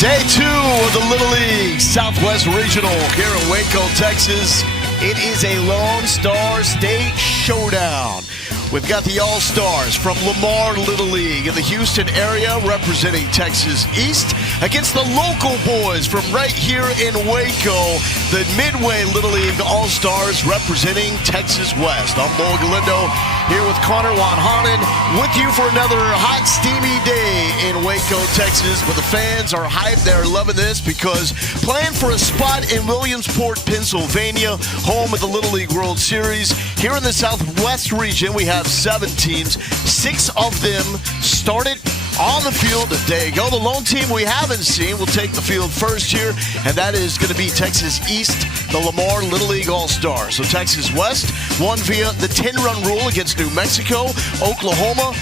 Day 2 of the Little League Southwest Regional here in Waco, Texas. It is a Lone Star State showdown. We've got the All-Stars from Lamar Little League in the Houston area representing Texas East against the local boys from right here in Waco, the Midway Little League All-Stars representing Texas West. I'm Mo Galindo here with Connor Wanhanen with you for another hot, steamy day in Waco, Texas. But the fans are hyped. They're loving this because playing for a spot in Williamsport, Pennsylvania, home of the Little League World Series. Here in the Southwest region, we have 7 teams. 6 of them started on the field a day ago. The lone team we haven't seen will take the field first here, and that is going to be Texas East, the Lamar Little League All-Stars. So Texas West won via the 10-run rule against New Mexico. Oklahoma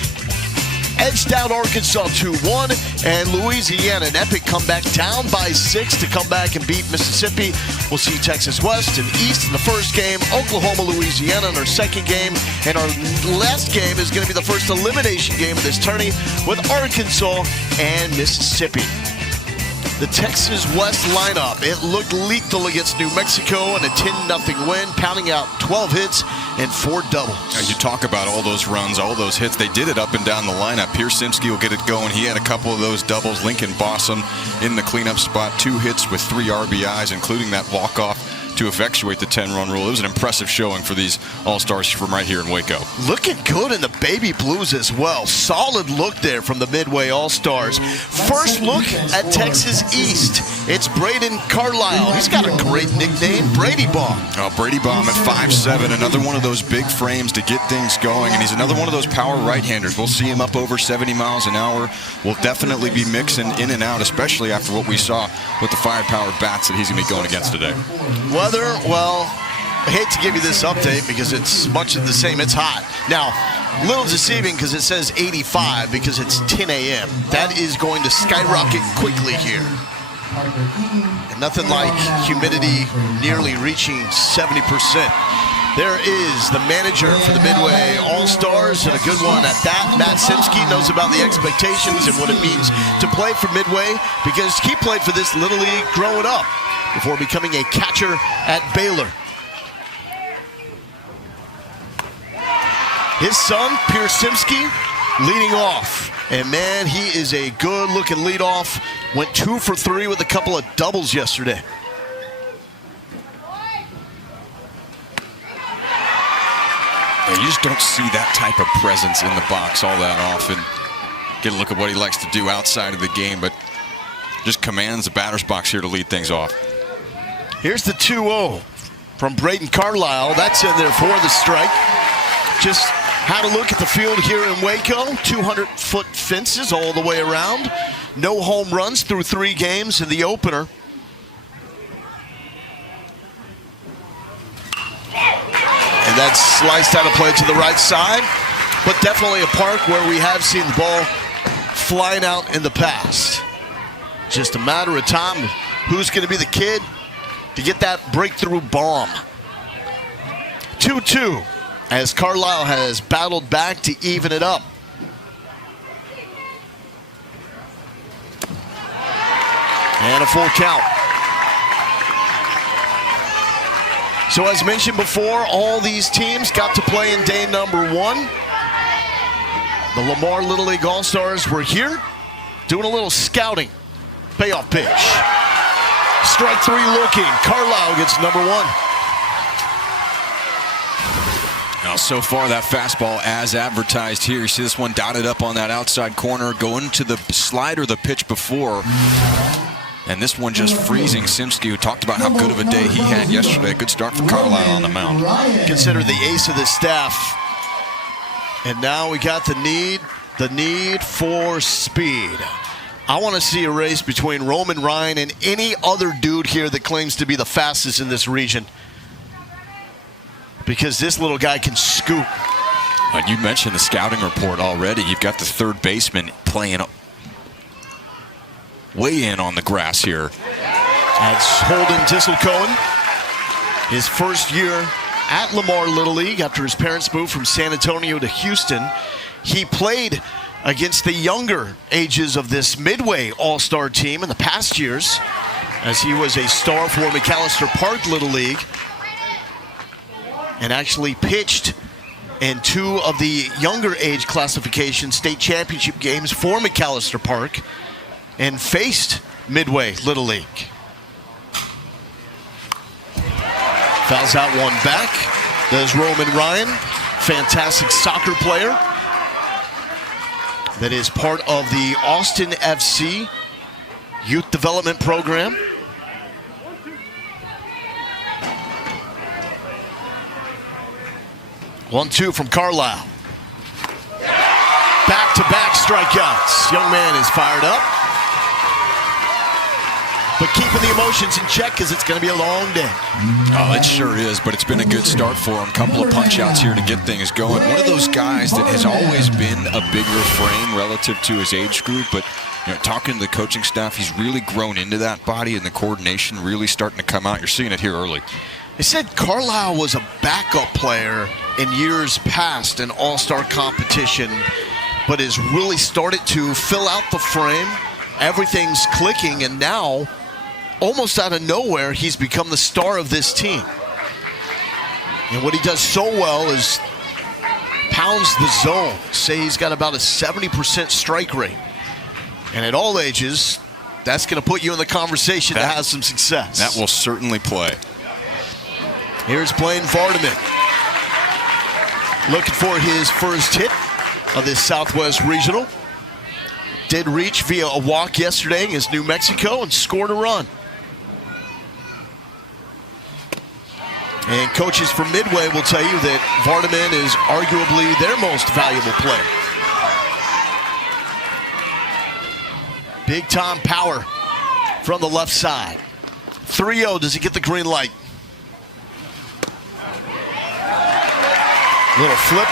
edged out Arkansas 2-1, and Louisiana, an epic comeback, down by 6 to come back and beat Mississippi. We'll see Texas West and East in the first game, Oklahoma, Louisiana in our second game, and our last game is going to be the first elimination game of this tourney with Arkansas and Mississippi. The Texas West lineup, it looked lethal against New Mexico in a 10-0 win, pounding out 12 hits and 4 doubles. You talk about all those runs, all those hits. They did it up and down the lineup. Piersimski will get it going. He had a couple of those doubles. Lincoln Bossum in the cleanup spot, 2 hits with 3 RBIs, including that walk-off to effectuate the 10-run rule. It was an impressive showing for these All-Stars from right here in Waco. Looking good in the baby blues as well. Solid look there from the Midway All-Stars. First look at Texas East. It's Braden Carlisle. He's got a great nickname, Brady Bomb. Oh, Brady Bomb at 5'7", another one of those big frames to get things going, and he's another one of those power right-handers. We'll see him up over 70 miles an hour. We'll definitely be mixing in and out, especially after what we saw with the fire-powered bats that he's going to be going against today. Weather, well, I hate to give you this update because it's much of the same. It's hot. Now, a little deceiving because it says 85 because it's 10 a.m. That is going to skyrocket quickly here. And nothing like humidity nearly reaching 70%. There is the manager for the Midway All-Stars, and a good one at that. Matt Simsky knows about the expectations and what it means to play for Midway because he played for this Little League growing up before becoming a catcher at Baylor. His son, Piersimski, leading off. And man, he is a good-looking leadoff. Went 2 for 3 with a couple of doubles yesterday. Yeah, you just don't see that type of presence in the box all that often. Get a look at what he likes to do outside of the game, but just commands the batter's box here to lead things off. Here's the 2-0 from Braden Carlisle. That's in there for the strike. Just had a look at the field here in Waco. 200-foot fences all the way around. No home runs through 3 games in the opener. And that's sliced out of play to the right side. But definitely a park where we have seen the ball flying out in the past. Just a matter of time. Who's going to be the kid to get that breakthrough bomb? 2-2 as Carlisle has battled back to even it up. And a full count. So as mentioned before, all these teams got to play in day number 1. The Lamar Little League All-Stars were here doing a little scouting. Payoff pitch. Strike 3 looking. Carlisle gets number 1. Now, so far, that fastball as advertised here. You see this one dotted up on that outside corner, going to the slider the pitch before. And this one just freezing Simsky, who talked about how good of a day he had yesterday. Good start for Carlisle on the mound. Considered the ace of the staff. And now we got the need for speed. I want to see a race between Roman Ryan and any other dude here that claims to be the fastest in this region. Because this little guy can scoop. And you mentioned the scouting report already. You've got the third baseman playing way in on the grass here. That's Holden Tisselcohen. His first year at Lamar Little League after his parents moved from San Antonio to Houston. He played against the younger ages of this Midway All-Star team in the past years, as he was a star for McAllister Park Little League and actually pitched in 2 of the younger age classification state championship games for McAllister Park and faced Midway Little League. Fouls out one back. Does Roman Ryan, fantastic soccer player that is part of the Austin FC youth development program. One-two from Carlisle. Back-to-back strikeouts. Young man is fired up, but keeping the emotions in check because it's going to be a long day. Oh, it sure is, but it's been a good start for him. Couple of punch-outs here to get things going. One of those guys that has always been a bigger frame relative to his age group, but talking to the coaching staff, he's really grown into that body, and the coordination really starting to come out. You're seeing it here early. They said Carlisle was a backup player in years past in all-star competition, but has really started to fill out the frame. Everything's clicking, and now, almost out of nowhere, he's become the star of this team. And what he does so well is pounds the zone. Say he's got about a 70% strike rate. And at all ages, that's going to put you in the conversation to have some success. That will certainly play. Here's Blaine Vardaman, looking for his first hit of this Southwest Regional. Did reach via a walk yesterday against New Mexico and scored a run. And coaches from Midway will tell you that Vardaman is arguably their most valuable player. Big time power from the left side. 3-0, does he get the green light? Little flip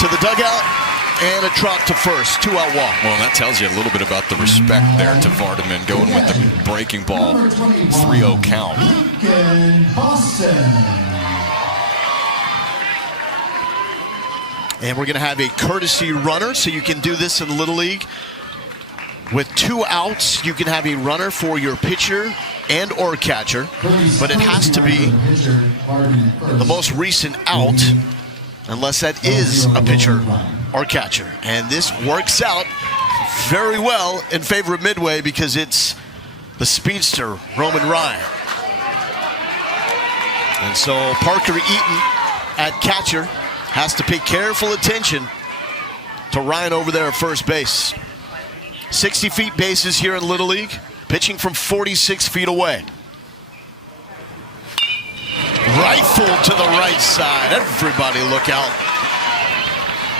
to the dugout and a trot to first. 2-out walk. Well, that tells you a little bit about the respect there to Vardaman, going with the breaking ball. 3-0 count. And we're going to have a courtesy runner, so you can do this in Little League. With 2 outs, you can have a runner for your pitcher and or catcher, but it has to be the most recent out, unless that is a pitcher or catcher. And this works out very well in favor of Midway because it's the speedster, Roman Ryan. And so Parker Eaton at catcher has to pay careful attention to Ryan over there at first base. 60 feet bases here in Little League, pitching from 46 feet away. Rifle to the right side. Everybody look out.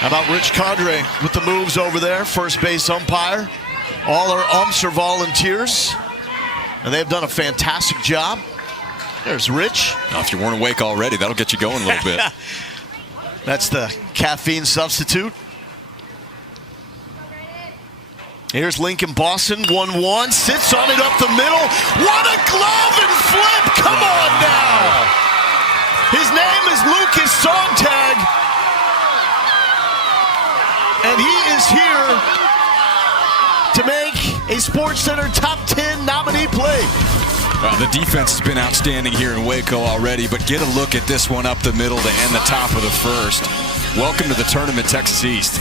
How about Rich Condre with the moves over there, first base umpire. All our umps are volunteers, and they've done a fantastic job. There's Rich. Now, if you weren't awake already, that'll get you going a little bit. That's the caffeine substitute. Here's Lincoln Boston, 1-1, sits on it up the middle. What a glove and flip! Come on now! His name is Lucas Sontag, and he is here to make a SportsCenter Top 10 nominee play. The defense has been outstanding here in Waco already, but get a look at this one up the middle to end the top of the first. Welcome to the tournament, Texas East.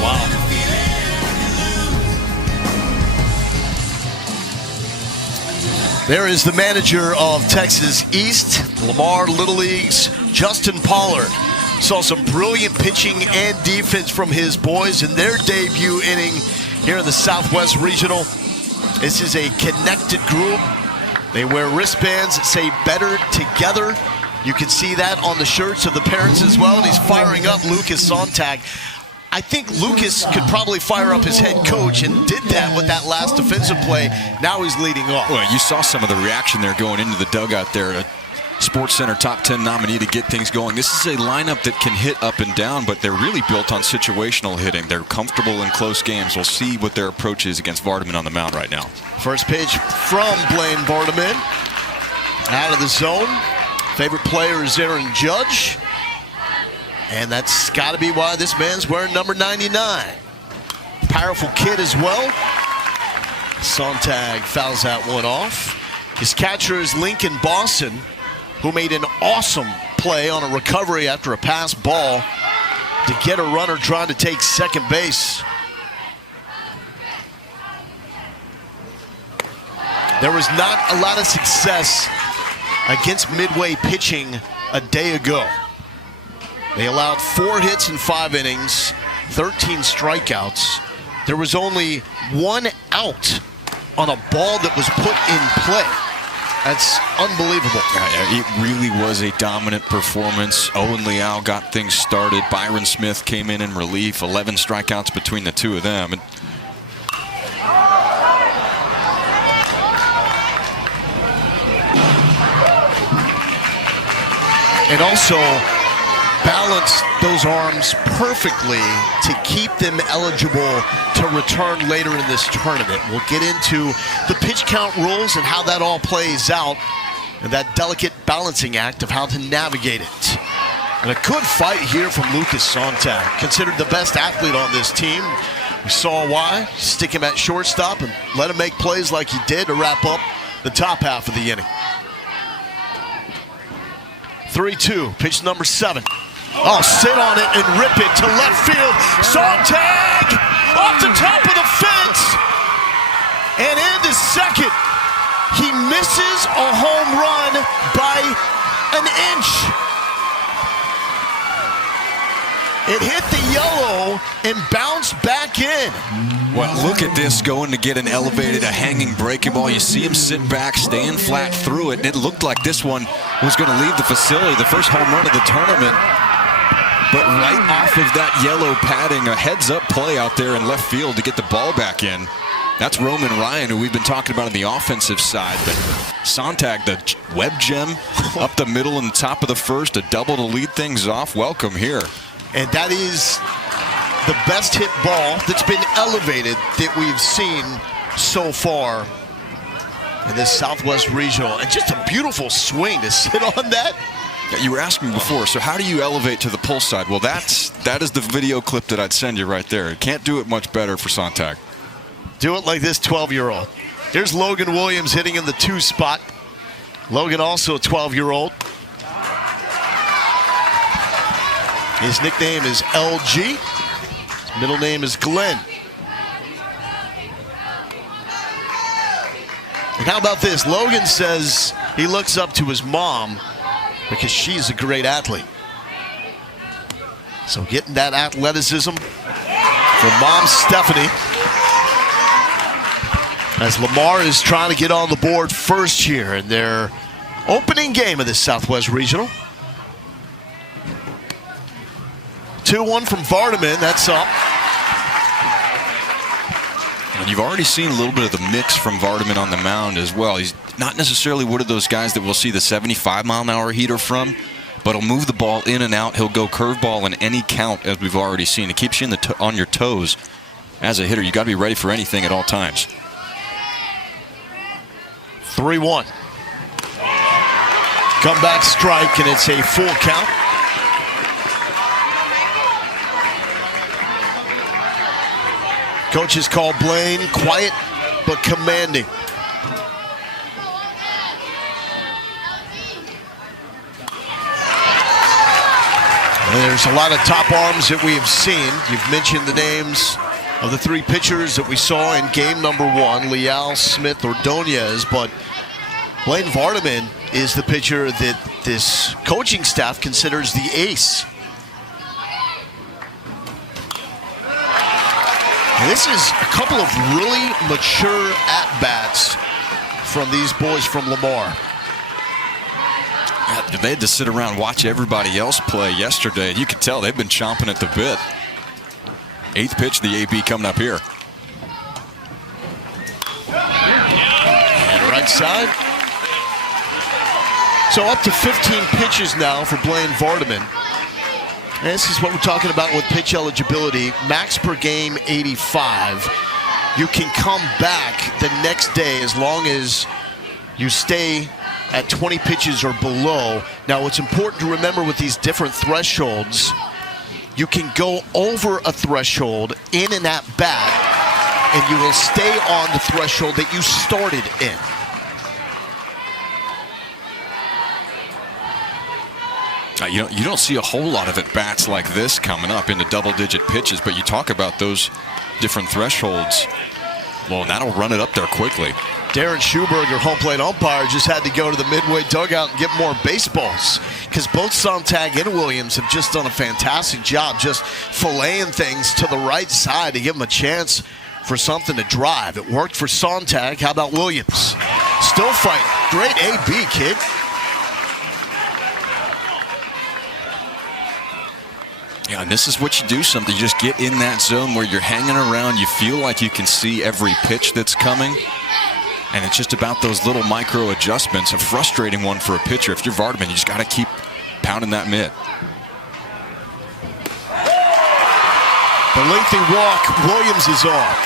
Wow. There is the manager of Texas East, Lamar Little League's Justin Pollard. Saw some brilliant pitching and defense from his boys in their debut inning here in the Southwest Regional. This is a connected group. They wear wristbands that say "Better Together." You can see that on the shirts of the parents as well. And he's firing up Lucas Sontag. I think Lucas could probably fire up his head coach and did that with that last defensive play. Now he's leading off. Well, you saw some of the reaction there going into the dugout there. A SportsCenter Top 10 nominee to get things going. This is a lineup that can hit up and down, but they're really built on situational hitting. They're comfortable in close games. We'll see what their approach is against Vardaman on the mound right now. First pitch from Blaine Vardaman. Out of the zone. Favorite player is Aaron Judge. And that's got to be why this man's wearing number 99. Powerful kid as well. Sontag fouls that one off. His catcher is Lincoln Boston, who made an awesome play on a recovery after a pass ball to get a runner trying to take second base. There was not a lot of success against Midway pitching a day ago. They allowed 4 hits in 5 innings, 13 strikeouts. There was only 1 out on a ball that was put in play. That's unbelievable. Yeah, it really was a dominant performance. Owen Leal got things started. Byron Smith came in relief. 11 strikeouts between the two of them. And also balanced those arms perfectly to keep them eligible to return later in this tournament. We'll get into the pitch count rules and how that all plays out, and that delicate balancing act of how to navigate it. And a good fight here from Lucas Sontag, considered the best athlete on this team. We saw why. Stick him at shortstop and let him make plays like he did to wrap up the top half of the inning. 3-2, pitch number 7. Oh, sit on it and rip it to left field. Sontag off the top of the fence and into second. He misses a home run by an inch. It hit the yellow and bounced back in. Well, look at this, going to get an elevated, a hanging breaking ball. You see him sit back, staying flat through it, and it looked like this one was going to leave the facility, the first home run of the tournament. But right off of that yellow padding, a heads-up play out there in left field to get the ball back in. That's Roman Ryan, who we've been talking about on the offensive side. But Sontag, the web gem, up the middle and top of the first, a double to lead things off. Welcome here. And that is the best hit ball that's been elevated that we've seen so far in this Southwest Regional. And just a beautiful swing to sit on that. You were asking me before, so how do you elevate to the pull side? Well, that is the video clip that I'd send you right there. Can't do it much better for Sontag. Do it like this 12-year-old. Here's Logan Williams hitting in the 2 spot. Logan also a 12-year-old. His nickname is LG. His middle name is Glenn. And how about this? Logan says he looks up to his mom because she's a great athlete. So getting that athleticism from mom Stephanie, as Lamar is trying to get on the board first here in their opening game of this Southwest Regional. 2-1 from Vardaman, that's up. And you've already seen a little bit of the mix from Vardaman on the mound as well. He's not necessarily one of those guys that we'll see the 75-mile-an-hour heater from, but he'll move the ball in and out. He'll go curveball in any count, as we've already seen. It keeps you on your toes as a hitter. You got to be ready for anything at all times. 3-1. Comeback strike, and it's a full count. Coaches call Blaine quiet but commanding. And there's a lot of top arms that we have seen. You've mentioned the names of the 3 pitchers that we saw in game number 1, Leal, Smith, Ordonez, but Blaine Vardaman is the pitcher that this coaching staff considers the ace. And this is a couple of really mature at-bats from these boys from Lamar. They had to sit around and watch everybody else play yesterday. You could tell they've been chomping at the bit. 8th pitch, the AB coming up here. And right side. So up to 15 pitches now for Blaine Vardaman. And this is what we're talking about with pitch eligibility. Max per game, 85. You can come back the next day as long as you stay at 20 pitches or below. Now, what's important to remember with these different thresholds you can go over a threshold in an at-bat, and you will stay on the threshold that you started in. You don't see a whole lot of at-bats like this coming up into double-digit pitches, but you talk about those different thresholds. Well, that'll run it up there quickly. Darren Schuberger, home plate umpire, just had to go to the midway dugout and get more baseballs because both Sontag and Williams have just done a fantastic job just filleting things to the right side to give them a chance for something to drive. It worked for Sontag. How about Williams? Still fighting. Great AB, kid. Yeah, and this is what you do something. You just get in that zone where you're hanging around. You feel like you can see every pitch that's coming. And it's just about those little micro adjustments. A frustrating one for a pitcher. If you're Vardaman, you just got to keep pounding that mitt. The lengthy walk, Williams is on.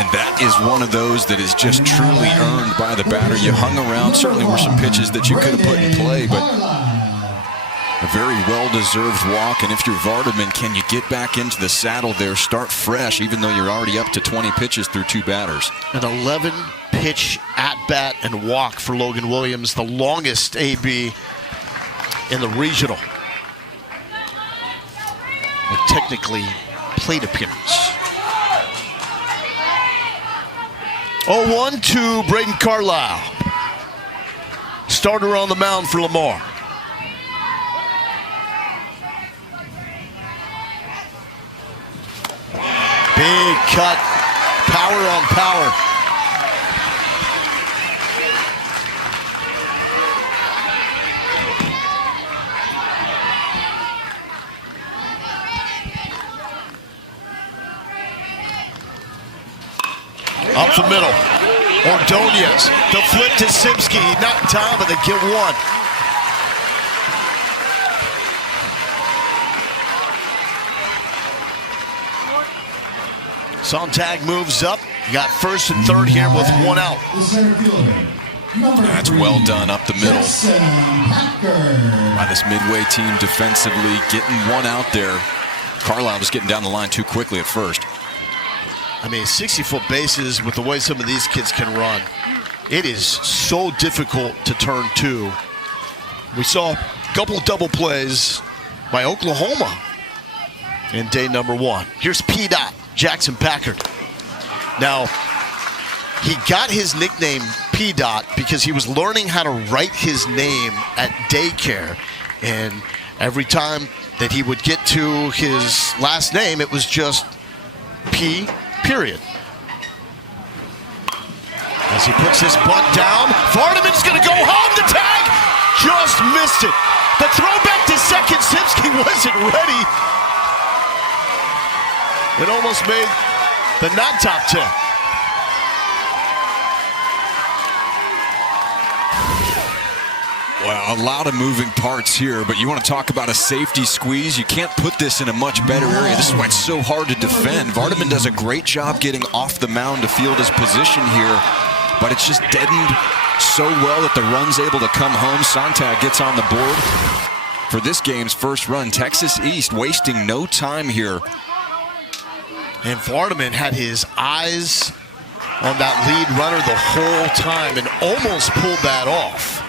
And that is one of those that is just truly earned by the batter. You hung around. Certainly were some pitches that you could have put in play, but a very well-deserved walk. And if you're Vardaman, can you get back into the saddle there, start fresh, even though you're already up to 20 pitches through 2 batters? An 11-pitch at-bat and walk for Logan Williams, the longest AB in the regional. Or technically, plate appearance. 0-1 to Braden Carlisle. Starter on the mound for Lamar. Big cut, power on power. Up the middle, Ordonez, the flip to Simsky, not in time, but they get one. Sontag moves up. You got first and third here with 1 out. That's well done up the middle by this midway team defensively, getting 1 out there. Carlisle was getting down the line too quickly at first. I mean, 60-foot bases with the way some of these kids can run, it is so difficult to turn 2. We saw a couple double plays by Oklahoma in day number 1. Here's P-Dot. Jackson Packard. Now, he got his nickname P-Dot because he was learning how to write his name at daycare. And every time that he would get to his last name, it was just P, period. As he puts this bunt down, Vardaman's going to go home. The tag just missed it. The throw back to second, Simsky wasn't ready. It almost made the not top 10. Well, a lot of moving parts here, but you want to talk about a safety squeeze. You can't put this in a much better area. This is why it's so hard to defend. Vardaman does a great job getting off the mound to field his position here, but it's just deadened so well that the run's able to come home. Sontag gets on the board for this game's first run. Texas East wasting no time here. And Vardaman had his eyes on that lead runner the whole time and almost pulled that off.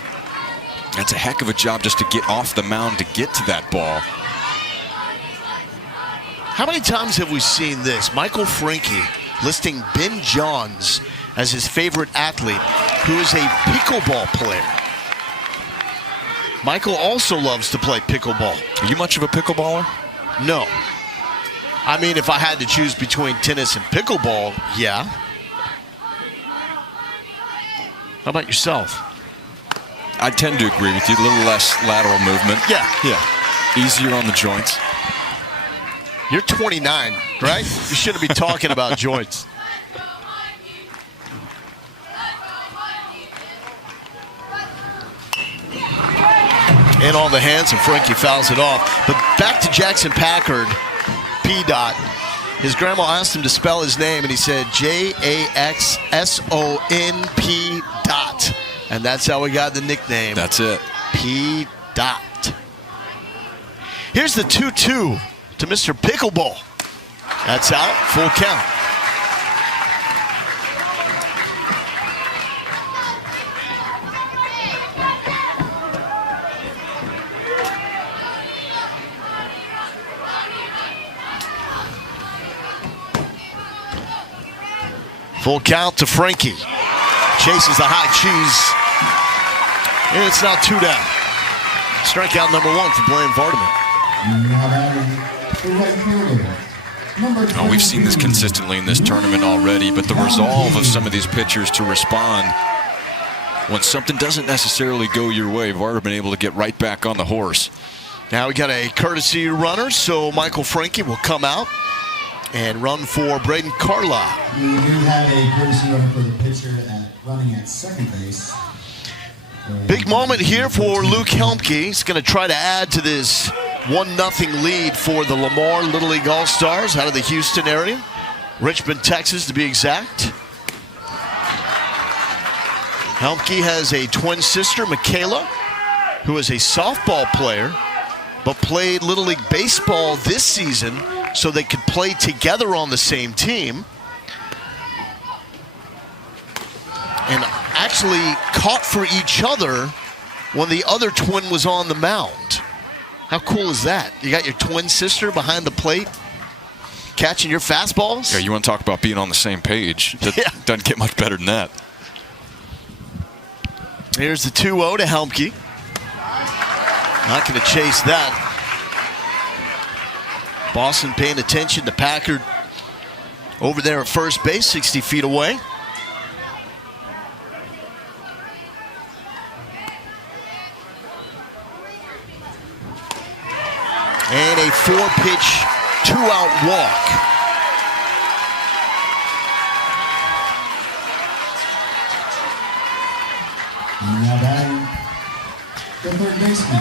That's a heck of a job just to get off the mound to get to that ball. How many times have we seen this? Michael Franke listing Ben Johns as his favorite athlete, who is a pickleball player. Michael also loves to play pickleball. Are you much of a pickleballer? No. I mean, if I had to choose between tennis and pickleball, yeah. How about yourself? I tend to agree with you. A little less lateral movement. Yeah. Easier on the joints. You're 29, right? You shouldn't be talking about joints. And on the hands, and Frankie fouls it off. But back to Jackson Packard. P-Dot. His grandma asked him to spell his name, and he said Jacksonp. And that's how we got the nickname. That's it. P. Dot. Here's the 2-2 to Mr. Pickleball. That's out. Full count. Full count to Frankie. Chases the high cheese. And it's now 2 down. Strikeout number 1 for Blaine Vardaman. Oh, we've seen this consistently in this tournament already, but the resolve of some of these pitchers to respond when something doesn't necessarily go your way, Vardaman able to get right back on the horse. Now we got a courtesy runner, so Michael Frankie will come out and run for Braden Carlisle. We do have a courtesy runner for the pitcher running at second base. Big moment here for Luke Helmke. He's going to try to add to this 1-0 lead for the Lamar Little League All-Stars out of the Houston area. Richmond, Texas, to be exact. Helmke has a twin sister, Michaela, who is a softball player, but played Little League Baseball this season so they could play together on the same team. And actually caught for each other when the other twin was on the mound. How cool is that? You got your twin sister behind the plate catching your fastballs? Yeah, you want to talk about being on the same page. That doesn't get much better than that. Here's the 2-0 to Helmke. Not going to chase that. Boston paying attention to Packard over there at first base, 60 feet away. And a 4-pitch, 2-out walk.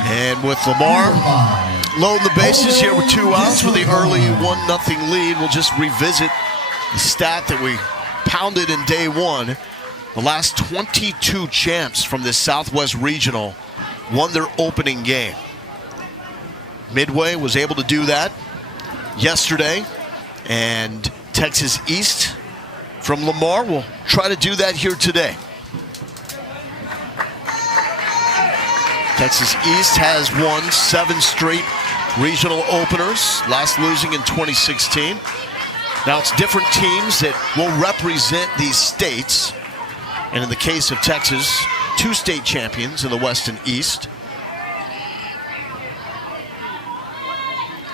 And with Lamar loading the bases here with 2 outs with the early 1-0 lead, we'll just revisit the stat that we pounded in day 1. The last 22 champs from this Southwest Regional won their opening game. Midway was able to do that yesterday, and Texas East from Lamar will try to do that here today. Texas East has won 7 straight regional openers, last losing in 2016. Now it's different teams that will represent these states, and in the case of Texas, 2 state champions in the West and East.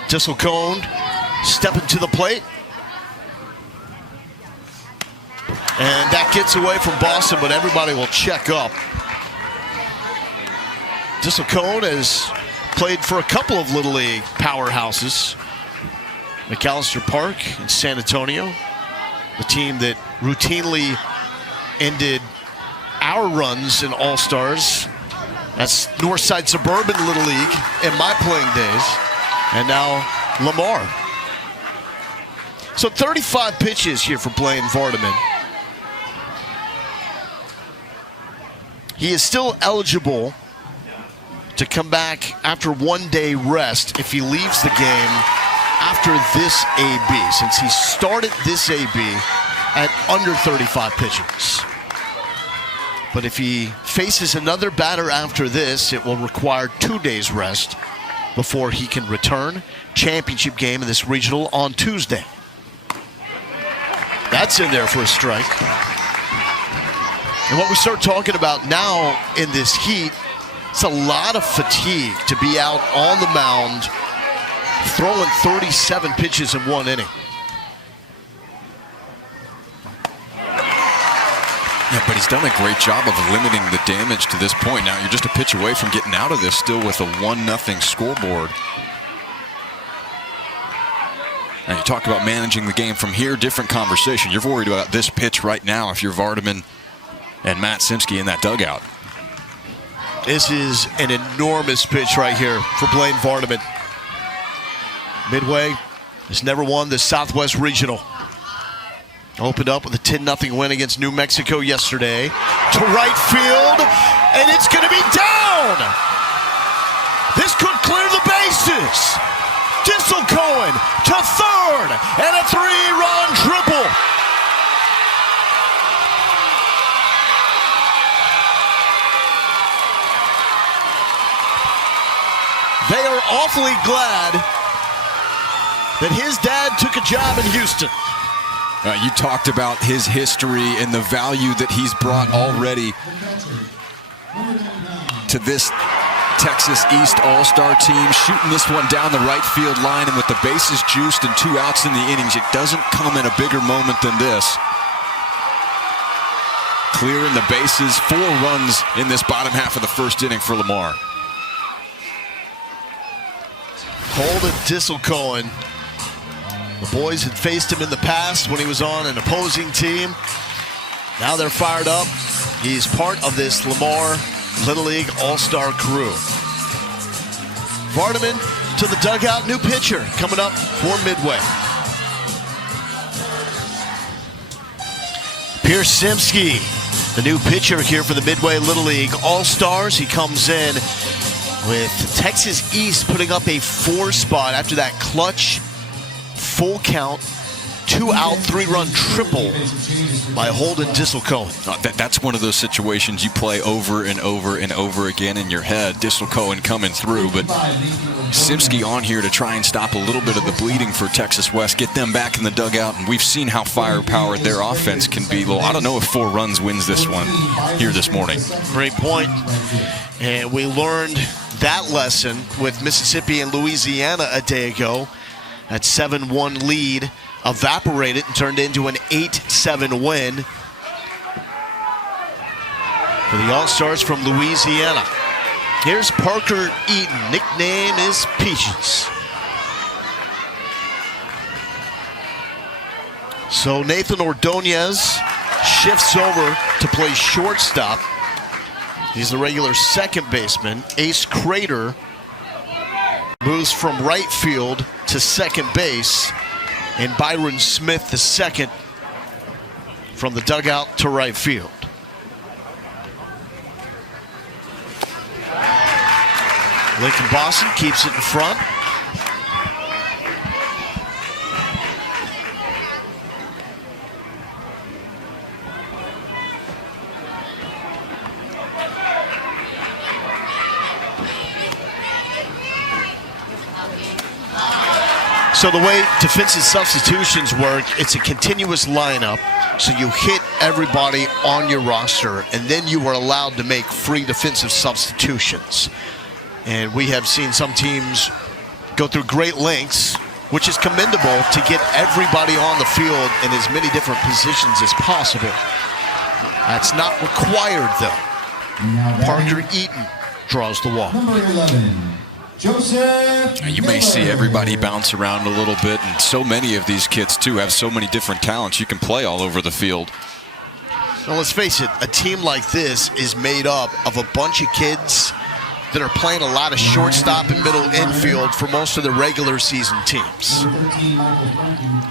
Tisselcone stepping to the plate. And that gets away from Boston, but everybody will check up. Tisselcone has played for a couple of Little League powerhouses. McAllister Park in San Antonio, the team that routinely ended our runs in All-Stars. That's Northside Suburban Little League in my playing days. And now Lamar. So 35 pitches here for Blaine Vardaman. He is still eligible to come back after 1-day rest if he leaves the game after this AB, since he started this AB at under 35 pitches. But if he faces another batter after this, it will require 2 days rest before he can return. Championship game of this regional on Tuesday. That's in there for a strike. And what we start talking about now in this heat, it's a lot of fatigue to be out on the mound throwing 37 pitches in 1 inning. Yeah, but he's done a great job of limiting the damage to this point. Now you're just a pitch away from getting out of this still with a 1-0 scoreboard. Now you talk about managing the game from here, different conversation. You're worried about this pitch right now if you're Vardaman and Matt Simsky in that dugout. This is an enormous pitch right here for Blaine Vardaman. Midway has never won the Southwest Regional. Opened up with a 10-0 win against New Mexico yesterday. to right field, and it's going to be down. This could clear the bases. Cohen to third, and a 3-run triple. They are awfully glad that his dad took a job in Houston. You talked about his history and the value that he's brought already to this Texas East All-Star team, shooting this one down the right field line, and with the bases juiced and 2 outs in the innings, it doesn't come in a bigger moment than this. Clearing the bases, 4 runs in this bottom half of the first inning for Lamar. Holden Cohen. The boys had faced him in the past when he was on an opposing team. Now they're fired up. He's part of this Lamar Little League All-Star crew. Vardaman to the dugout. New pitcher coming up for Midway. Piersimski, the new pitcher here for the Midway Little League All-Stars. He comes in with Texas East putting up a 4 spot after that clutch full count, 2-out, 3-run triple by Holden Cohen. That's one of those situations you play over and over and over again in your head. Cohen coming through, but Simsky on here to try and stop a little bit of the bleeding for Texas West, get them back in the dugout, and we've seen how firepower their offense can be. Well, I don't know if 4 runs wins this one here this morning. Great point. And we learned that lesson with Mississippi and Louisiana a day ago. That 7-1 lead evaporated and turned into an 8-7 win for the All-Stars from Louisiana. Here's Parker Eaton. Nickname is Peaches. So Nathan Ordonez shifts over to play shortstop. He's the regular second baseman. Ace Crater moves from right field to second base, and Byron Smith, the second, from the dugout to right field. Lincoln Boston keeps it in front. So the way defensive substitutions work, it's a continuous lineup. So you hit everybody on your roster, and then you are allowed to make free defensive substitutions. And we have seen some teams go through great lengths, which is commendable, to get everybody on the field in as many different positions as possible. That's not required, though. Parker Eaton draws the walk. Number 11. Joseph You may see everybody bounce around a little bit, and so many of these kids, too, have so many different talents. You can play all over the field. Now, let's face it, a team like this is made up of a bunch of kids that are playing a lot of shortstop and middle infield for most of the regular season teams.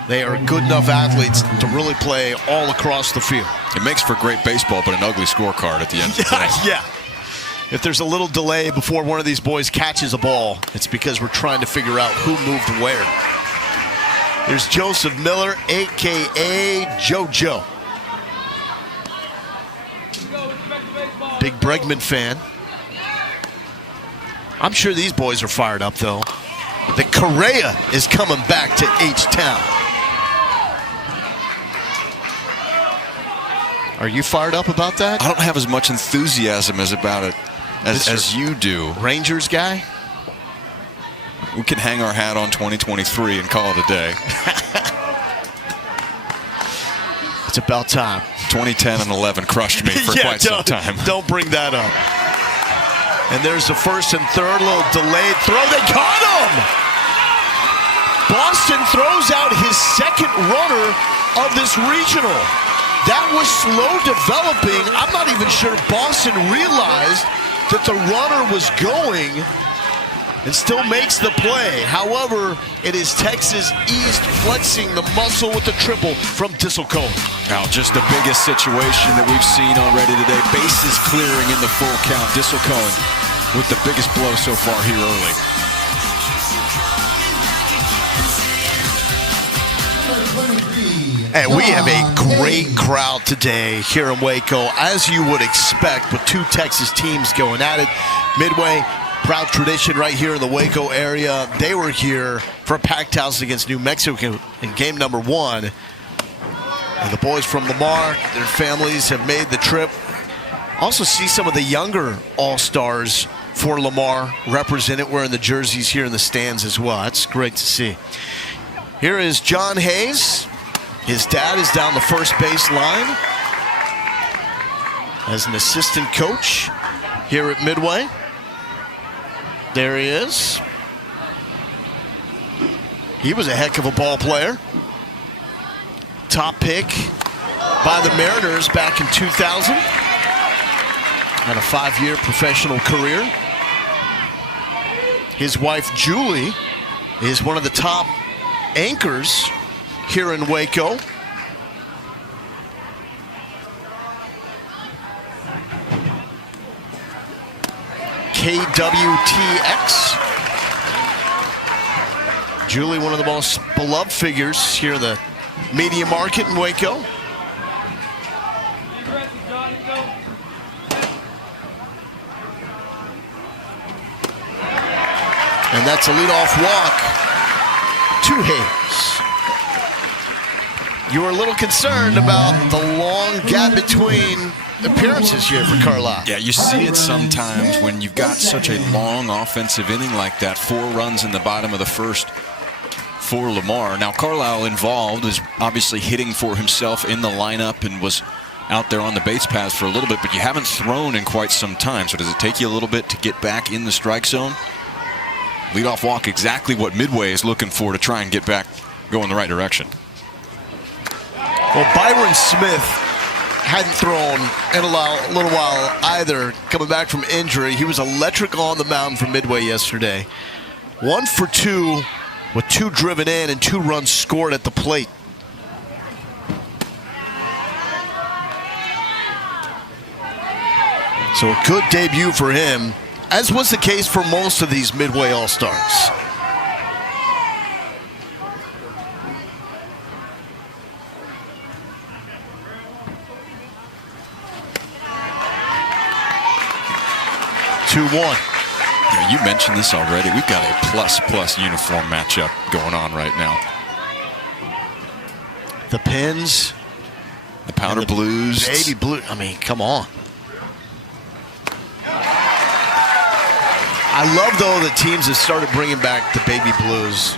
They are good enough athletes to really play all across the field. It makes for great baseball, but an ugly scorecard at the end of the day. Yeah. If there's a little delay before one of these boys catches a ball, it's because we're trying to figure out who moved where. There's Joseph Miller, a.k.a. JoJo. Big Bregman fan. I'm sure these boys are fired up, though. The Correa is coming back to H-Town. Are you fired up about that? I don't have as much enthusiasm about it as you do. Rangers guy? We can hang our hat on 2023 and call it a day. It's about time. 2010 and 11 crushed me for quite some time. Don't bring that up. And there's the first and third, little delayed throw. They caught him! Boston throws out his second runner of this regional. That was slow developing. I'm not even sure Boston realized that the runner was going and still makes the play. However, it is Texas East flexing the muscle with the triple from Disselcone. Now, just the biggest situation that we've seen already today. Bases clearing in the full count. Disselcone with the biggest blow so far here early. And we have a great crowd today here in Waco, as you would expect, with two Texas teams going at it. Midway, proud tradition right here in the Waco area. They were here for a packed house against New Mexico in game number 1. And the boys from Lamar, their families have made the trip. Also see some of the younger All-Stars for Lamar represented wearing the jerseys here in the stands as well. That's great to see. Here is John Hayes. His dad is down the first base line as an assistant coach here at Midway. There he is. He was a heck of a ball player. Top pick by the Mariners back in 2000. Had a 5-year professional career. His wife, Julie, is one of the top anchors here in Waco. KWTX. Julie, one of the most beloved figures here in the media market in Waco. And that's a leadoff walk to Hayes. You were a little concerned about the long gap between appearances here for Carlisle. Yeah, you see it sometimes when you've got such a long offensive inning like that. 4 runs in the bottom of the first for Lamar. Now, Carlisle involved is obviously hitting for himself in the lineup and was out there on the base paths for a little bit, but you haven't thrown in quite some time. So does it take you a little bit to get back in the strike zone? Leadoff walk, exactly what Midway is looking for to try and get back going the right direction. Well, Byron Smith hadn't thrown in a little while either, coming back from injury. He was electric on the mound for Midway yesterday. 1 for 2 with 2 driven in and 2 runs scored at the plate. So a good debut for him, as was the case for most of these Midway All-Stars. Yeah, you mentioned this already. We've got a plus uniform matchup going on right now. The Pins, the powder blues, baby blue. I mean, come on. I love, though, that teams have started bringing back the baby blues,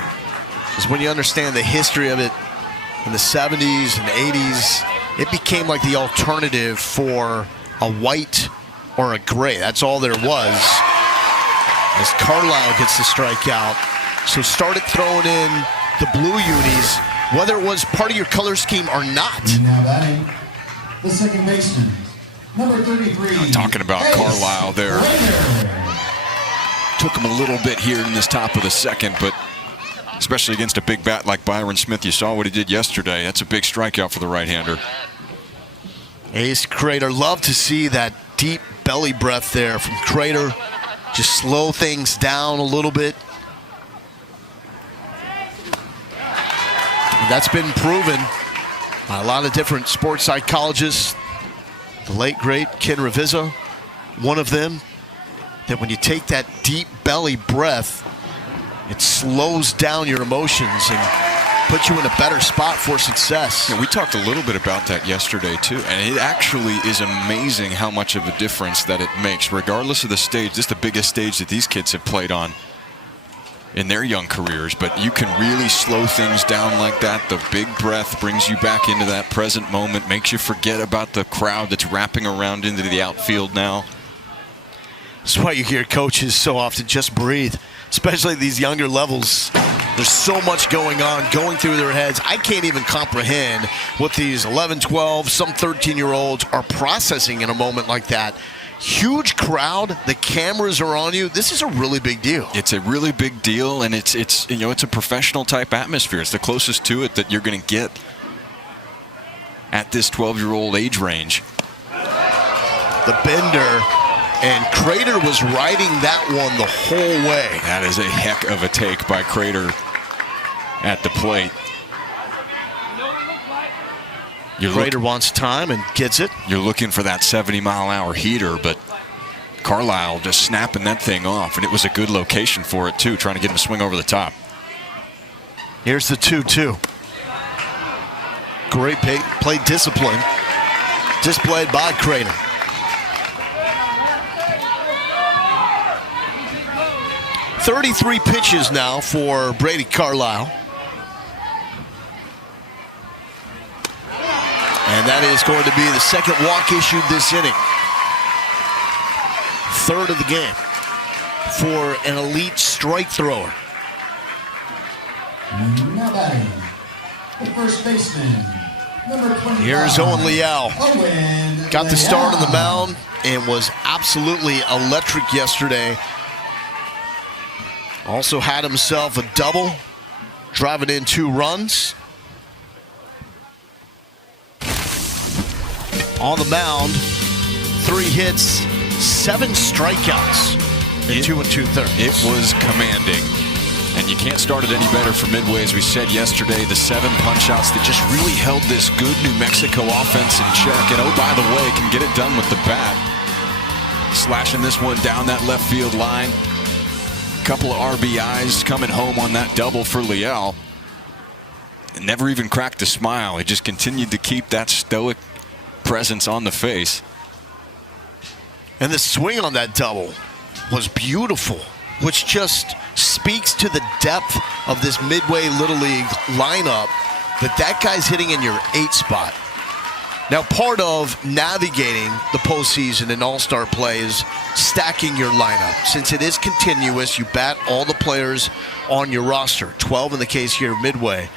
because when you understand the history of it in the 70s and 80s, it became like the alternative for a white or a gray. That's all there was, as Carlisle gets the strikeout. So started throwing in the blue unis, whether it was part of your color scheme or not. Now batting, the second baseman, number 33. Talking about Carlisle there. Took him a little bit here in this top of the second, but especially against a big bat like Byron Smith, you saw what he did yesterday. That's a big strikeout for the right-hander. Ace Crater, love to see that deep belly breath there from Crater. Just slow things down a little bit. And that's been proven by a lot of different sports psychologists. The late, great Ken Ravizza, one of them, that when you take that deep belly breath, it slows down your emotions and puts you in a better spot for success. Yeah, we talked a little bit about that yesterday too, and it actually is amazing how much of a difference that it makes, regardless of the stage. This is the biggest stage that these kids have played on in their young careers, but you can really slow things down like that. The big breath brings you back into that present moment, makes you forget about the crowd that's wrapping around into the outfield now. That's why you hear coaches so often just breathe, especially at these younger levels. There's so much going on, going through their heads. I can't even comprehend what these 11, 12, some 13-year-olds are processing in a moment like that. Huge crowd. The cameras are on you. This is a really big deal. It's a really big deal, and it's it's a professional type atmosphere. It's the closest to it that you're going to get at this 12-year-old age range. The bender, and Crater was riding that one the whole way. That is a heck of a take by Crater at the plate. Crater wants time and gets it. You're looking for that 70-mile-an-hour heater, but Carlisle just snapping that thing off, and it was a good location for it, too, trying to get him to swing over the top. Here's the 2-2. Great play discipline displayed by Crater. .33 pitches now for Brady Carlisle. And that is going to be the second walk issued this inning. Third of the game for an elite strike thrower. Now batting, the first baseman, number 25. Here's Owen Leal. Owen Got the start on the Leal. mound and was absolutely electric yesterday. Also had himself a double, driving in 2 runs. On the mound, 3 hits, 7 strikeouts in 2 2/3. It was commanding. And you can't start it any better for Midway. As we said yesterday, the 7 punch-outs that just really held this good New Mexico offense in check. And oh, by the way, can get it done with the bat. Slashing this one down that left field line. Couple of RBIs coming home on that double for Leal. And never even cracked a smile. He just continued to keep that stoic presence on the face. And the swing on that double was beautiful, which just speaks to the depth of this Midway Little League lineup, that guy's hitting in your 8 spot. Now, part of navigating the postseason and all-star play is stacking your lineup. Since it is continuous, you bat all the players on your roster, 12 in the case here of Midway.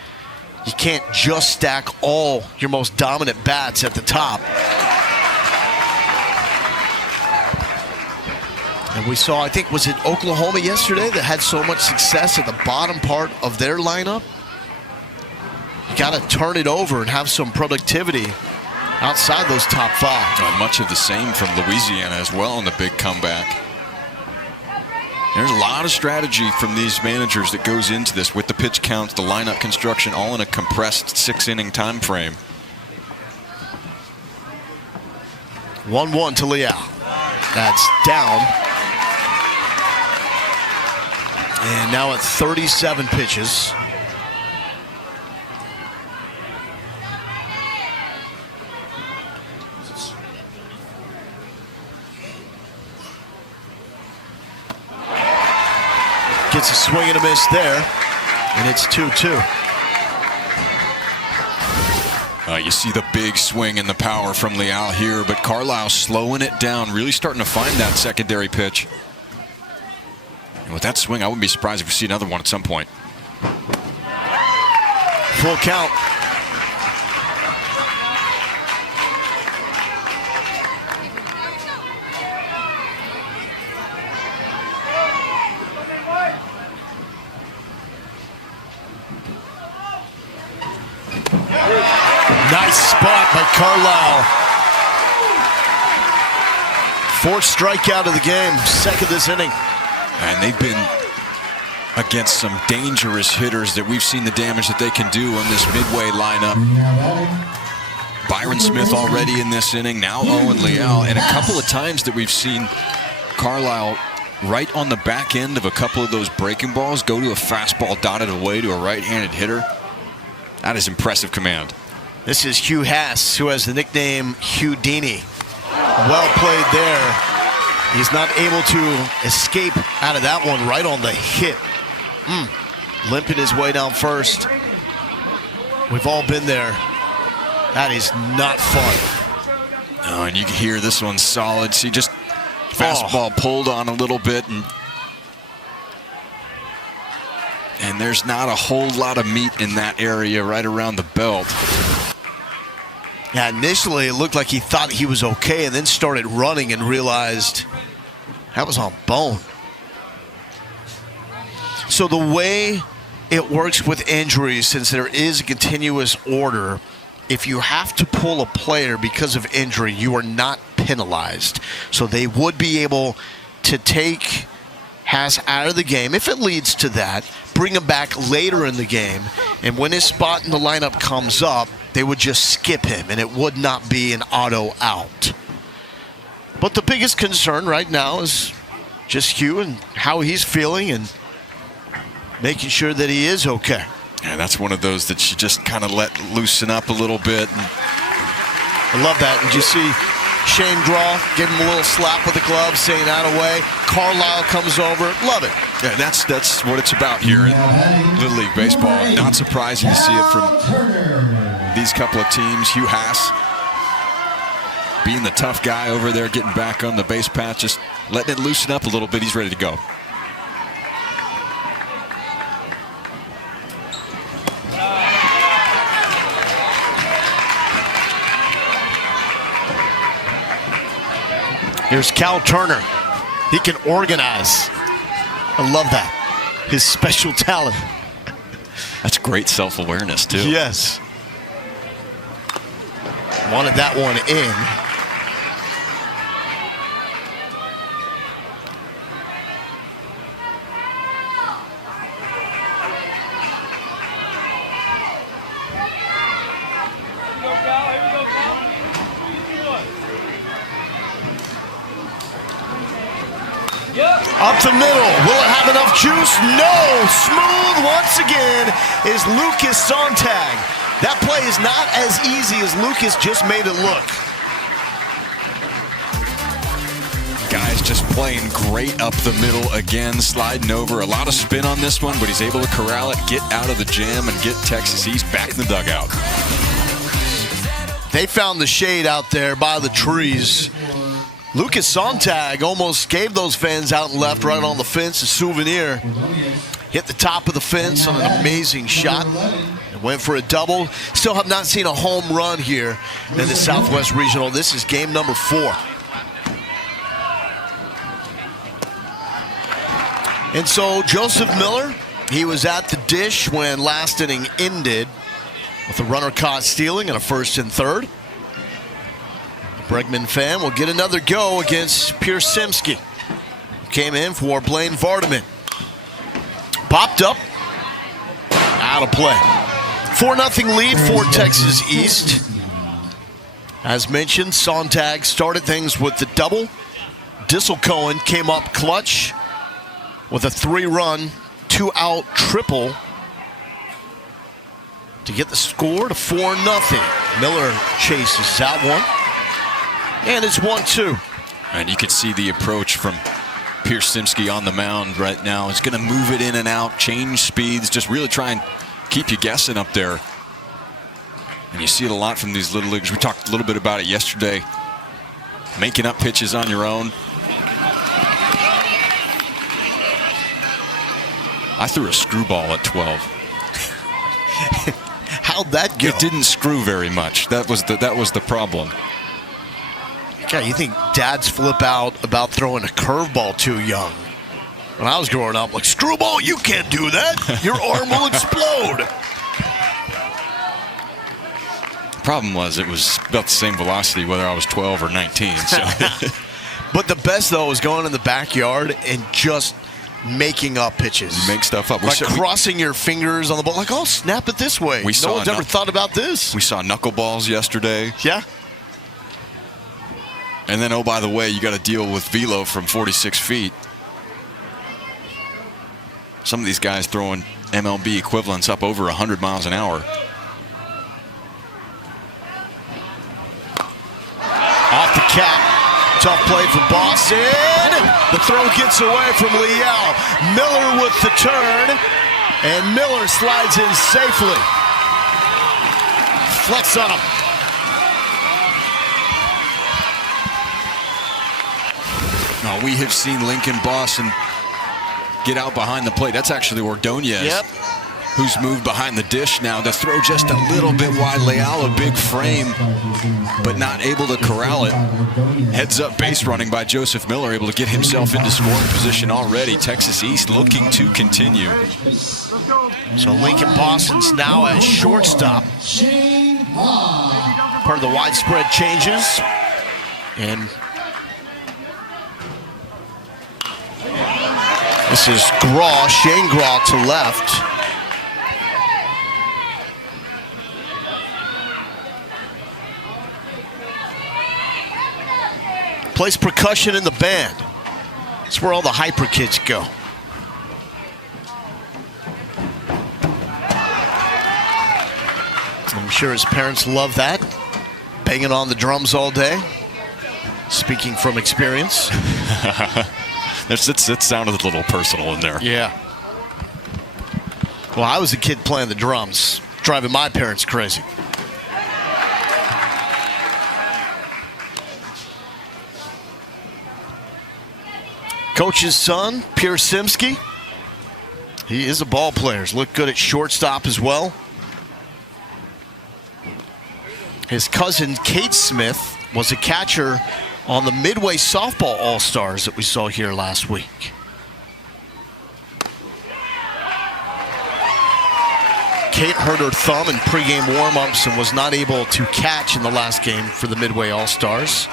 You can't just stack all your most dominant bats at the top. And we saw, I think, was it Oklahoma yesterday that had so much success at the bottom part of their lineup? You got to turn it over and have some productivity outside those top 5. Much of the same from Louisiana as well in the big comeback. There's a lot of strategy from these managers that goes into this with the pitch counts, the lineup construction, all in a compressed 6-inning time frame. 1-1 to Leal. That's down. And now at 37 pitches. Gets a swing and a miss there, and it's 2-2. You see the big swing and the power from Leal here, but Carlisle slowing it down, really starting to find that secondary pitch. And with that swing, I wouldn't be surprised if we see another one at some point. Full count. Nice spot by Carlisle. 4th strikeout of the game, 2nd this inning. And they've been against some dangerous hitters that we've seen the damage that they can do in this Midway lineup. Byron Smith already in this inning, now Owen Leal, and a couple of times that we've seen Carlisle right on the back end of a couple of those breaking balls go to a fastball dotted away to a right-handed hitter. That is impressive command. This is Hugh Hass, who has the nickname Houdini. Well played there. He's not able to escape out of that one right on the hit. Limping his way down first. We've all been there. That is not fun. Oh, and you can hear this one's solid. See, just fastball pulled on a little bit, and there's not a whole lot of meat in that area right around the belt. Yeah, initially it looked like he thought he was okay and then started running and realized that was on bone. So the way it works with injuries, since there is a continuous order, if you have to pull a player because of injury, you are not penalized. So they would be able to take Haas out of the game, if it leads to that, bring him back later in the game, and when his spot in the lineup comes up, they would just skip him, and it would not be an auto out. But the biggest concern right now is just Hugh and how he's feeling and making sure that he is okay. Yeah, that's one of those that you just kind of let loosen up a little bit. I love that. And you see Shane Draw give him a little slap with the glove, saying out of way. Carlisle comes over. Love it. Yeah, that's what it's about here in Little League Baseball. Not surprising to see it from these couple of teams. Hugh Haas being the tough guy over there, getting back on the base path, just letting it loosen up a little bit. He's ready to go. Here's Cal Turner. He can organize. I love that. His special talent. That's great self-awareness, too. Yes. Wanted that one in. Up the middle. Will it have enough juice? No. Smooth once again is Lucas Sontag. That play is not as easy as Lucas just made it look. Guys just playing great up the middle again, sliding over. A lot of spin on this one, but he's able to corral it, get out of the jam, and get Texas East back in the dugout. They found the shade out there by the trees. Lucas Sontag almost gave those fans out and left right on the fence a souvenir. Hit the top of the fence on an amazing shot. And went for a double. Still have not seen a home run here in the Southwest Regional. This is game number 4. And so Joseph Miller, he was at the dish when last inning ended with a runner caught stealing and a first and third. Bregman fan will get another go against Piersimski. Came in for Blaine Vardaman. Popped up. Out of play. 4-0 lead for Texas East. As mentioned, Sontag started things with the double. Dissel Cohen came up clutch with a 3-run, 2-out triple to get the score to 4-0. Miller chases that one. And it's 1-2. And you can see the approach from Piersimski on the mound right now. He's going to move it in and out, change speeds, just really try and keep you guessing up there. And you see it a lot from these little leaguers. We talked a little bit about it yesterday. Making up pitches on your own. I threw a screwball at 12. How'd that go? It didn't screw very much. That was the problem. Yeah, you think dads flip out about throwing a curveball too young. When I was growing up, like, screwball, you can't do that. Your arm will explode. Problem was, it was about the same velocity whether I was 12 or 19. So. But the best, though, was going in the backyard and just making up pitches. You make stuff up. Like crossing your fingers on the ball. Like, oh, snap it this way. No one's ever thought about this. We saw knuckleballs yesterday. Yeah. And then, oh, by the way, you got to deal with velo from 46 feet. Some of these guys throwing MLB equivalents up over 100 miles an hour. Off the cap. Tough play for Boston. The throw gets away from Liao. Miller with the turn. And Miller slides in safely. Flex on him. Now, we have seen Lincoln Boston get out behind the plate. That's actually Ordonez. Yep. who's moved behind the dish now. The throw just a little bit wide. Leal, a big frame, but not able to corral it. Heads up base running by Joseph Miller, able to get himself into scoring position already. Texas East looking to continue. So Lincoln Boston's now at shortstop. Part of the widespread changes. And this is Graw, Shane Graw to left. Plays percussion in the band. That's where all the hyper kids go. I'm sure his parents love that. Banging on the drums all day. Speaking from experience. It sounded a little personal in there. Yeah. Well, I was a kid playing the drums, driving my parents crazy. Coach's son, Pierce Simsky. He is a ball player. He's looked good at shortstop as well. His cousin, Kate Smith, was a catcher on the Midway Softball All-Stars that we saw here last week. Kate hurt her thumb in pregame warm-ups and was not able to catch in the last game for the Midway All-Stars.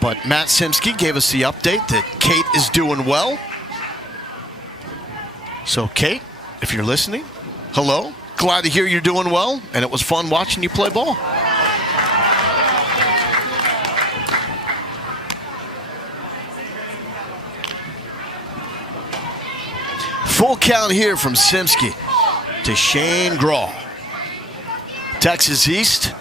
But Matt Simsky gave us the update that Kate is doing well. So Kate, if you're listening, hello. Glad to hear you're doing well, and it was fun watching you play ball. Full count here from Simsky to Shane Graw. Texas East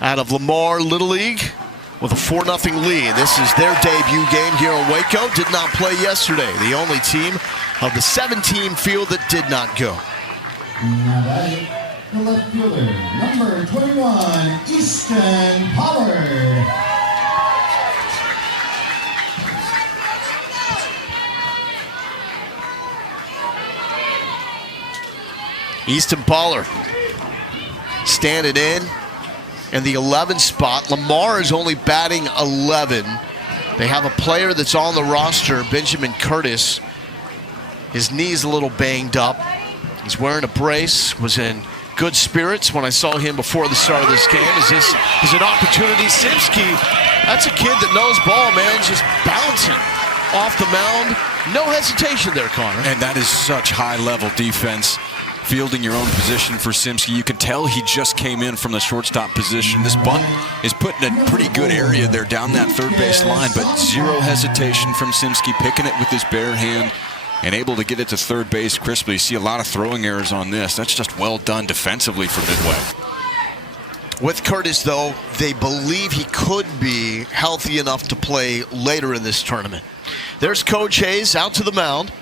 out of Lamar Little League with a 4-0 lead. This is their debut game here in Waco. Did not play yesterday. The only team of the 7-team field that did not go. Now batting, the left fielder, number 21, Easton Pollard. Easton Pollard standing in the 11 spot. Lamar is only batting 11. They have a player that's on the roster, Benjamin Curtis. His knee's a little banged up. He's wearing a brace, was in good spirits when I saw him before the start of this game. Is an opportunity? Simsky, that's a kid that knows ball, man. Just bouncing off the mound. No hesitation there, Connor. And that is such high-level defense. Fielding your own position for Simsky. You can tell he just came in from the shortstop position. This bunt is put in a pretty good area there down that third base line, but zero hesitation from Simsky, picking it with his bare hand and able to get it to third base crisply. You see a lot of throwing errors on this. That's just well done defensively for Midway. With Curtis, though, they believe he could be healthy enough to play later in this tournament. There's Coach Hayes out to the mound.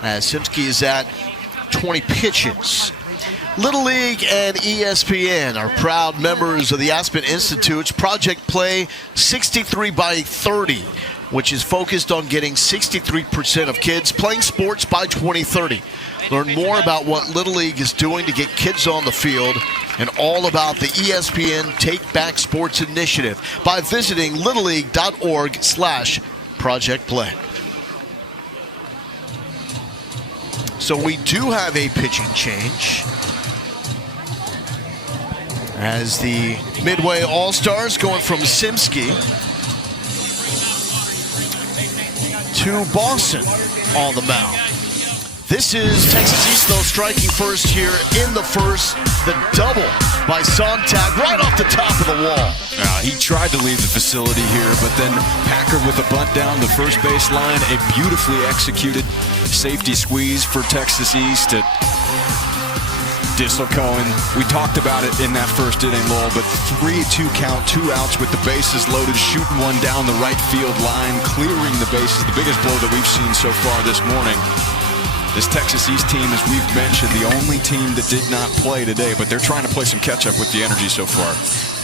As Simsky is at 20 pitches. Little League and ESPN are proud members of the Aspen Institute's Project Play 63 by 30, which is focused on getting 63% of kids playing sports by 2030. Learn more about what Little League is doing to get kids on the field and all about the ESPN Take Back Sports Initiative by visiting littleleague.org/Project Play. So we do have a pitching change as the Midway All-Stars going from Simsky to Boston on the mound. This is Texas East, though, striking first here in the first. The double by Sontag right off the top of the wall. He tried to leave the facility here, but then Packard with a bunt down the first base line. A beautifully executed safety squeeze for Texas East at Disselcohen. We talked about it in that first inning, Lowell, but 3-2 count, 2 outs with the bases loaded, shooting one down the right field line, clearing the bases, the biggest blow that we've seen so far this morning. This Texas East team, as we've mentioned, the only team that did not play today, but they're trying to play some catch-up with the energy so far.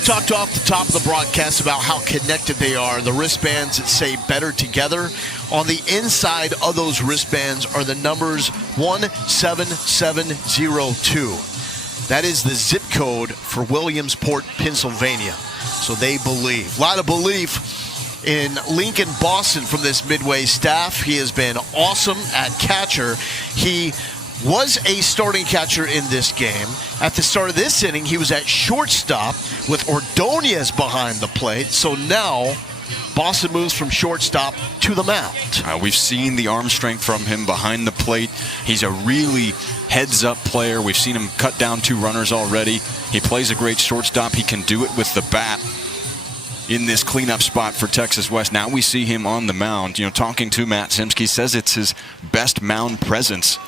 Talked off the top of the broadcast about how connected they are. The wristbands that say better together. On the inside of those wristbands are the numbers 17702. That is the zip code for Williamsport, Pennsylvania. So they believe. A lot of belief in Lincoln Boston from this Midway staff. He has been awesome at catcher. He was a starting catcher in this game. At the start of this inning, he was at shortstop with Ordonez behind the plate. So now Boston moves from shortstop to the mound. We've seen the arm strength from him behind the plate. He's a really heads-up player. We've seen him cut down 2 runners already. He plays a great shortstop. He can do it with the bat in this cleanup spot for Texas West. Now we see him on the mound. You know, talking to Matt Simsky, says it's his best mound presence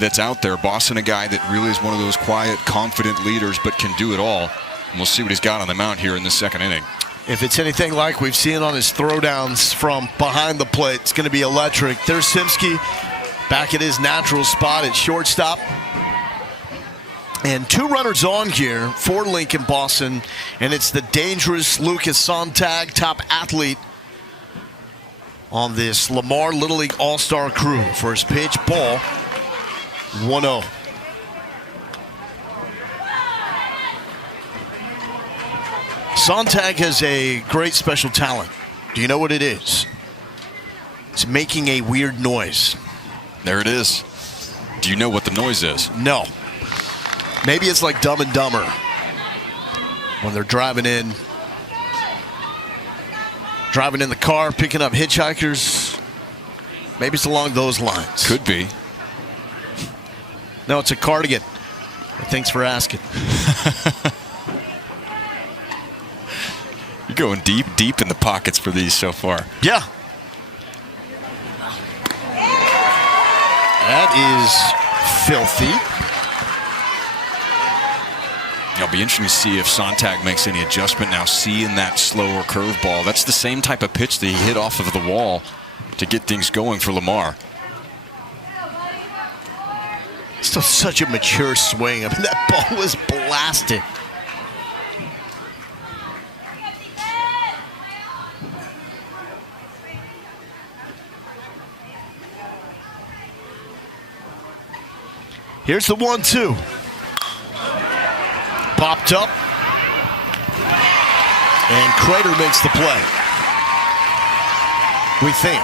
that's out there. Boston, a guy that really is one of those quiet, confident leaders, but can do it all. And we'll see what he's got on the mound here in the second inning. If it's anything like we've seen on his throwdowns from behind the plate, it's going to be electric. There's Simsky back at his natural spot at shortstop. And 2 runners on here for Lincoln Boston, and it's the dangerous Lucas Sontag, top athlete on this Lamar Little League All-Star crew. For his pitch, ball, 1-0. Sontag has a great special talent. Do you know what it is? It's making a weird noise. There it is. Do you know what the noise is? No. Maybe it's like Dumb and Dumber when they're driving in the car, picking up hitchhikers. Maybe it's along those lines. Could be. No, it's a cardigan. Thanks for asking. You're going deep, deep in the pockets for these so far. Yeah. That is filthy. It'll be interesting to see if Sontag makes any adjustment now, seeing that slower curveball. That's the same type of pitch that he hit off of the wall to get things going for Lamar. Still such a mature swing. I mean, that ball was blasted. Here's the 1-2. Popped up. And Crater makes the play. We think.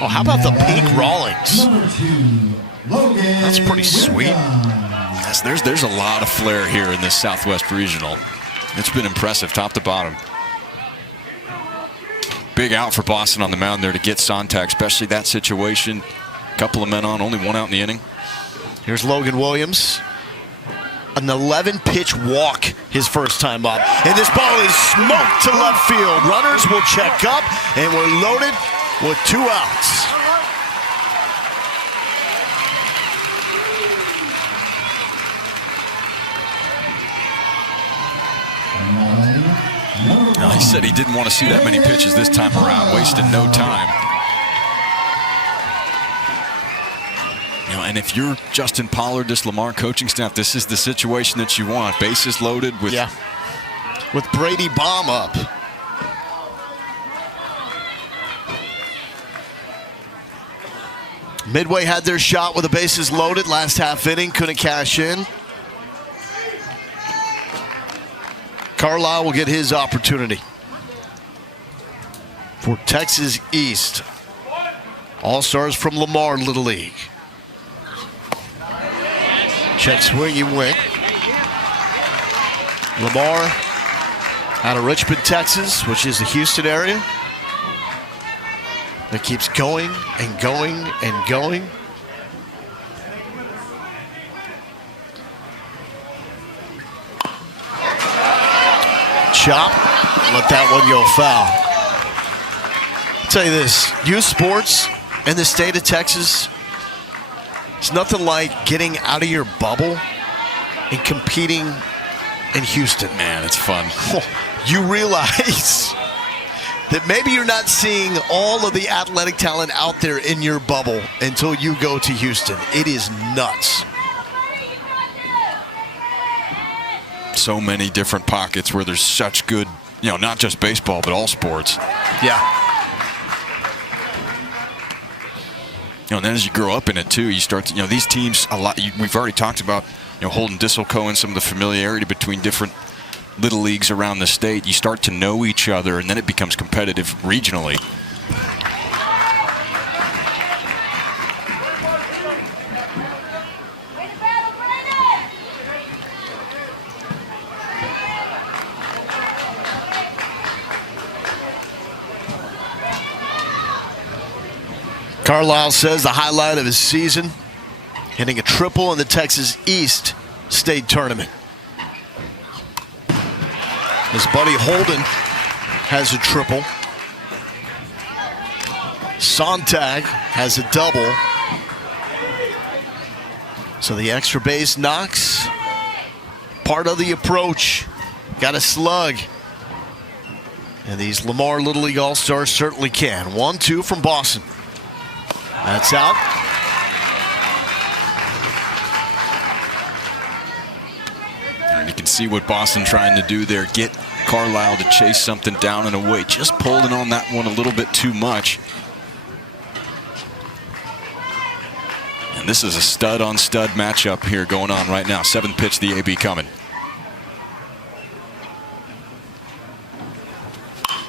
Oh, how about the pink Rawlings? That's pretty sweet. Yes, there's a lot of flair here in this Southwest Regional. It's been impressive top to bottom. Big out for Boston on the mound there to get Sontag, especially that situation. Couple of men on, only 1 out in the inning. Here's Logan Williams. An 11-pitch walk his first time up. And this ball is smoked to left field. Runners will check up, and we're loaded with 2 outs. Now, he said he didn't want to see that many pitches this time around, wasted no time. You know, and if you're Justin Pollard, this Lamar coaching staff, this is the situation that you want. Bases loaded with with Brady Baum up. Midway had their shot with the bases loaded last half inning, couldn't cash in. Carlisle will get his opportunity. For Texas East, All-Stars from Lamar Little League. Check swing, you win. Lamar out of Richmond, Texas, which is the Houston area. That keeps going and going and going. Chop, let that one go foul. I'll tell you this, youth sports in the state of Texas, it's nothing like getting out of your bubble and competing in Houston. Man, it's fun. You realize that maybe you're not seeing all of the athletic talent out there in your bubble until you go to Houston. It is nuts. So many different pockets where there's such good, not just baseball, but all sports. Yeah. And then as you grow up in it too, you start to, these teams a lot. We've already talked about, Holden Disselco and some of the familiarity between different little leagues around the state. You start to know each other, and then it becomes competitive regionally. Carlisle says the highlight of his season, hitting a triple in the Texas East State Tournament. His buddy Holden has a triple. Sontag has a double. So the extra base knocks, part of the approach. Got a slug. And these Lamar Little League All-Stars certainly can. 1-2 from Boston. That's out. And you can see what Boston trying to do there. Get Carlisle to chase something down and away. Just pulling on that one a little bit too much. And this is a stud-on-stud matchup here going on right now. 7th pitch, the AB coming.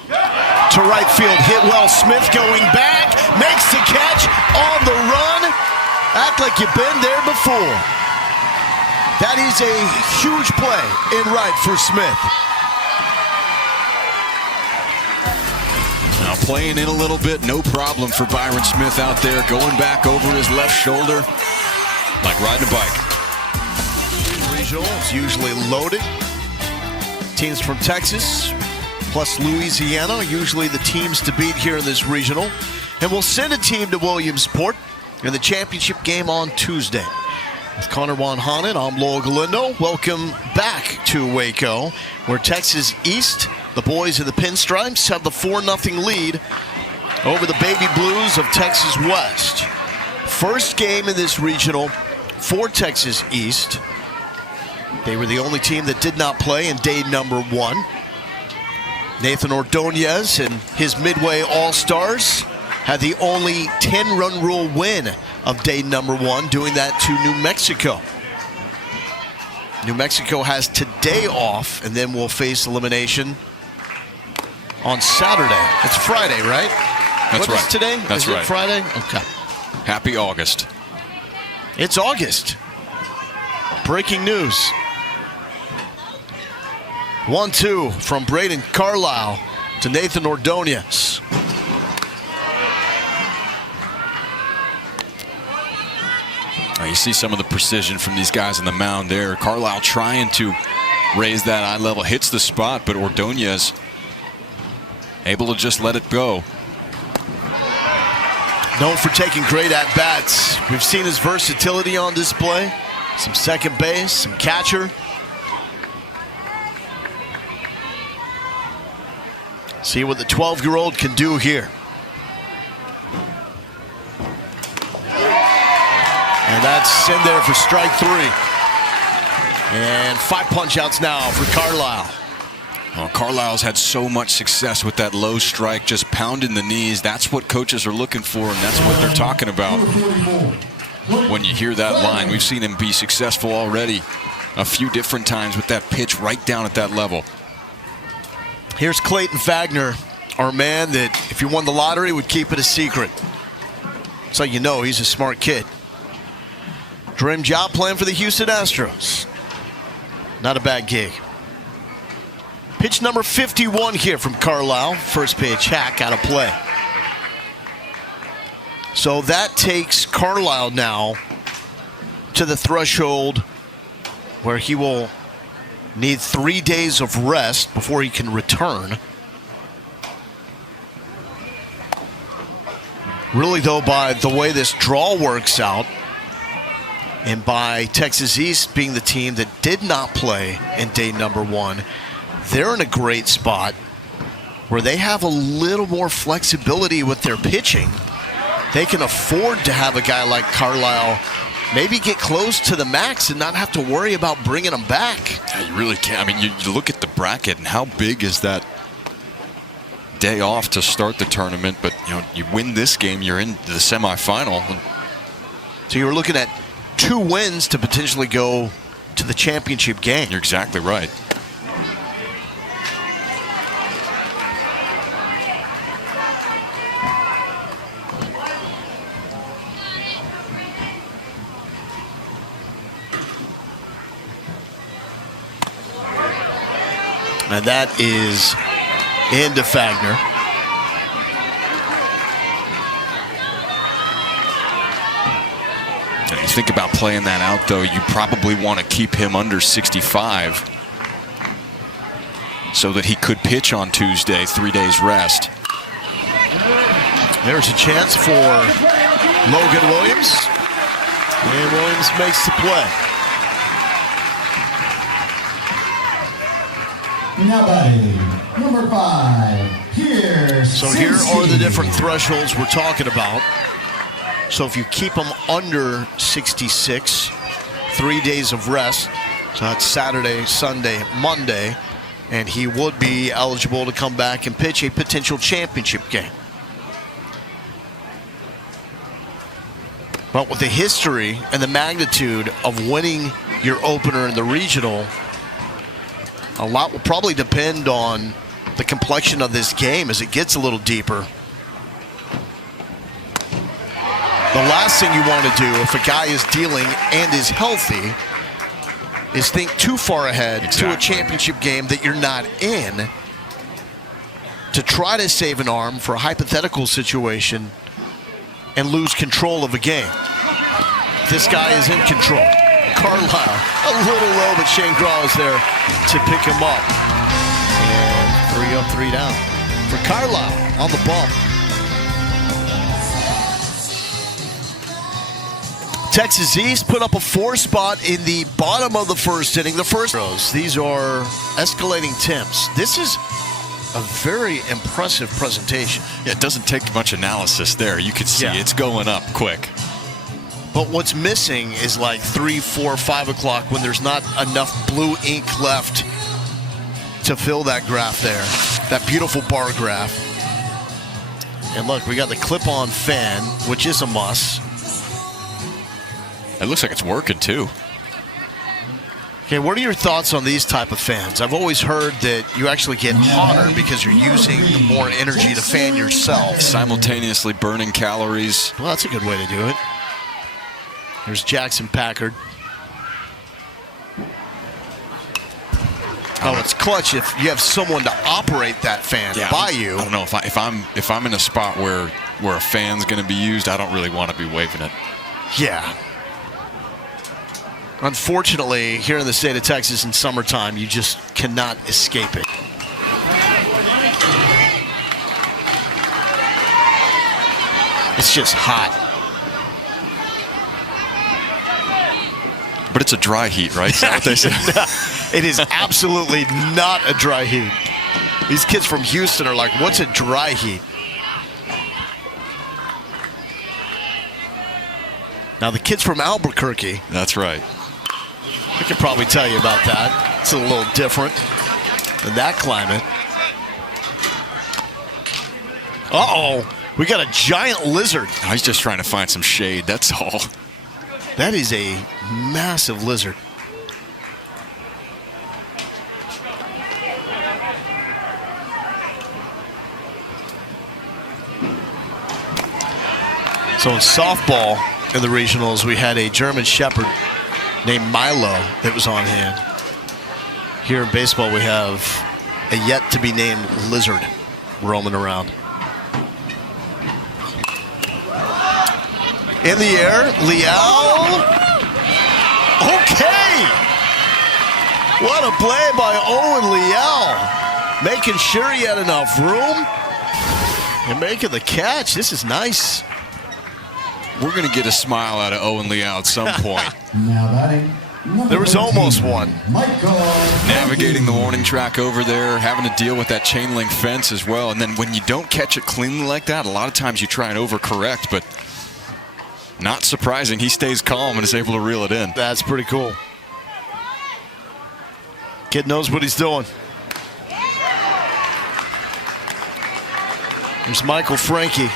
To right field, hit well. Smith going back, makes the catch on the run. Act like you've been there before. That is a huge play in right for Smith. Now playing in a little bit, no problem for Byron Smith out there, going back over his left shoulder like riding a bike. Regional is usually loaded. Teams from Texas plus Louisiana, usually the teams to beat here in this regional. And we'll send a team to Williamsport in the championship game on Tuesday. With Connor Wanhanen, I'm Lowell Galindo. Welcome back to Waco, where Texas East, the boys in the pinstripes, have the 4-0 lead over the Baby Blues of Texas West. First game in this regional for Texas East. They were the only team that did not play in day number 1. Nathan Ordonez and his Midway All-Stars had the only 10-run rule win of day number 1, doing that to New Mexico. New Mexico has today off, and then will face elimination on Saturday. It's Friday, right? That's right. What is today? That's right. Is it Friday? Okay. Happy August. It's August. Breaking news. 1-2 from Braden Carlisle to Nathan Ordonez. Now you see some of the precision from these guys on the mound there. Carlisle trying to raise that eye level, hits the spot, but Ordonez able to just let it go. Known for taking great at-bats. We've seen his versatility on display. Some second base, some catcher. See what the 12-year-old can do here. And that's in there for strike 3. And 5 punch-outs now for Carlisle. Well, Carlisle's had so much success with that low strike, just pounding the knees. That's what coaches are looking for, and that's what they're talking about when you hear that line. We've seen him be successful already a few different times with that pitch right down at that level. Here's Clayton Fagner, our man that if you won the lottery would keep it a secret. So you know he's a smart kid. Dream job plan for the Houston Astros. Not a bad gig. Pitch number 51 here from Carlisle. First pitch, hack out of play. So that takes Carlisle now to the threshold where he will need 3 days of rest before he can return. Really, though, by the way this draw works out, and by Texas East being the team that did not play in day number 1, they're in a great spot where they have a little more flexibility with their pitching. They can afford to have a guy like Carlisle maybe get close to the max and not have to worry about bringing them back. Yeah, you really can't. I mean, you look at the bracket and how big is that day off to start the tournament, but you win this game, you're in the semifinal. So you were looking at 2 wins to potentially go to the championship game. You're exactly right. And that is into Fagner. And you think about playing that out, though, you probably want to keep him under 65 so that he could pitch on Tuesday, 3 days rest. There's a chance for Logan Williams. And Williams makes the play. Now batting, number 5, here. So here are the different thresholds we're talking about. So if you keep them under 66, 3 days of rest, so that's Saturday, Sunday, Monday, and he would be eligible to come back and pitch a potential championship game. But with the history and the magnitude of winning your opener in the regional, a lot will probably depend on the complexion of this game as it gets a little deeper. The last thing you want to do if a guy is dealing and is healthy is think too far ahead to a championship game that you're not in to try to save an arm for a hypothetical situation and lose control of a game. This guy is in control. Carlisle, a little low, but Shane Graw is there to pick him up. And 3 up, 3 down for Carlisle on the bump. Texas East put up a 4 spot in the bottom of the first inning. The first rows, these are escalating temps. This is a very impressive presentation. Yeah, it doesn't take much analysis there. You can see it's going up quick. But what's missing is like 3, 4, 5 o'clock when there's not enough blue ink left to fill that graph there, that beautiful bar graph. And look, we got the clip-on fan, which is a must. It looks like it's working too. Okay, what are your thoughts on these type of fans? I've always heard that you actually get hotter because you're using more energy to fan yourself. Simultaneously burning calories. Well, that's a good way to do it. There's Jackson Packard. Oh, it's clutch if you have someone to operate that fan by you. I don't know if I'm in a spot where a fan's going to be used, I don't really want to be waving it. Yeah. Unfortunately, here in the state of Texas in summertime, you just cannot escape it. It's just hot. But it's a dry heat, right? Is that what they say? It is absolutely not a dry heat. These kids from Houston are like, what's a dry heat? Now, the kids from Albuquerque. That's right. I could probably tell you about that. It's a little different than that climate. Uh-oh. We got a giant lizard. Oh, he's just trying to find some shade, that's all. That is a massive lizard. So in softball in the regionals, we had a German Shepherd named Milo that was on hand. Here in baseball, we have a yet-to-be-named lizard roaming around. In the air, Liao. Okay. What a play by Owen Liao. Making sure he had enough room and making the catch. This is nice. We're going to get a smile out of Owen Liao at some point. Now batting, There was almost one. Navigating the warning track over there, having to deal with that chain link fence as well. And then when you don't catch it cleanly like that, a lot of times you try and overcorrect, but not surprising. He stays calm and is able to reel it in. That's pretty cool. Kid knows what he's doing. Here's Michael Frankie.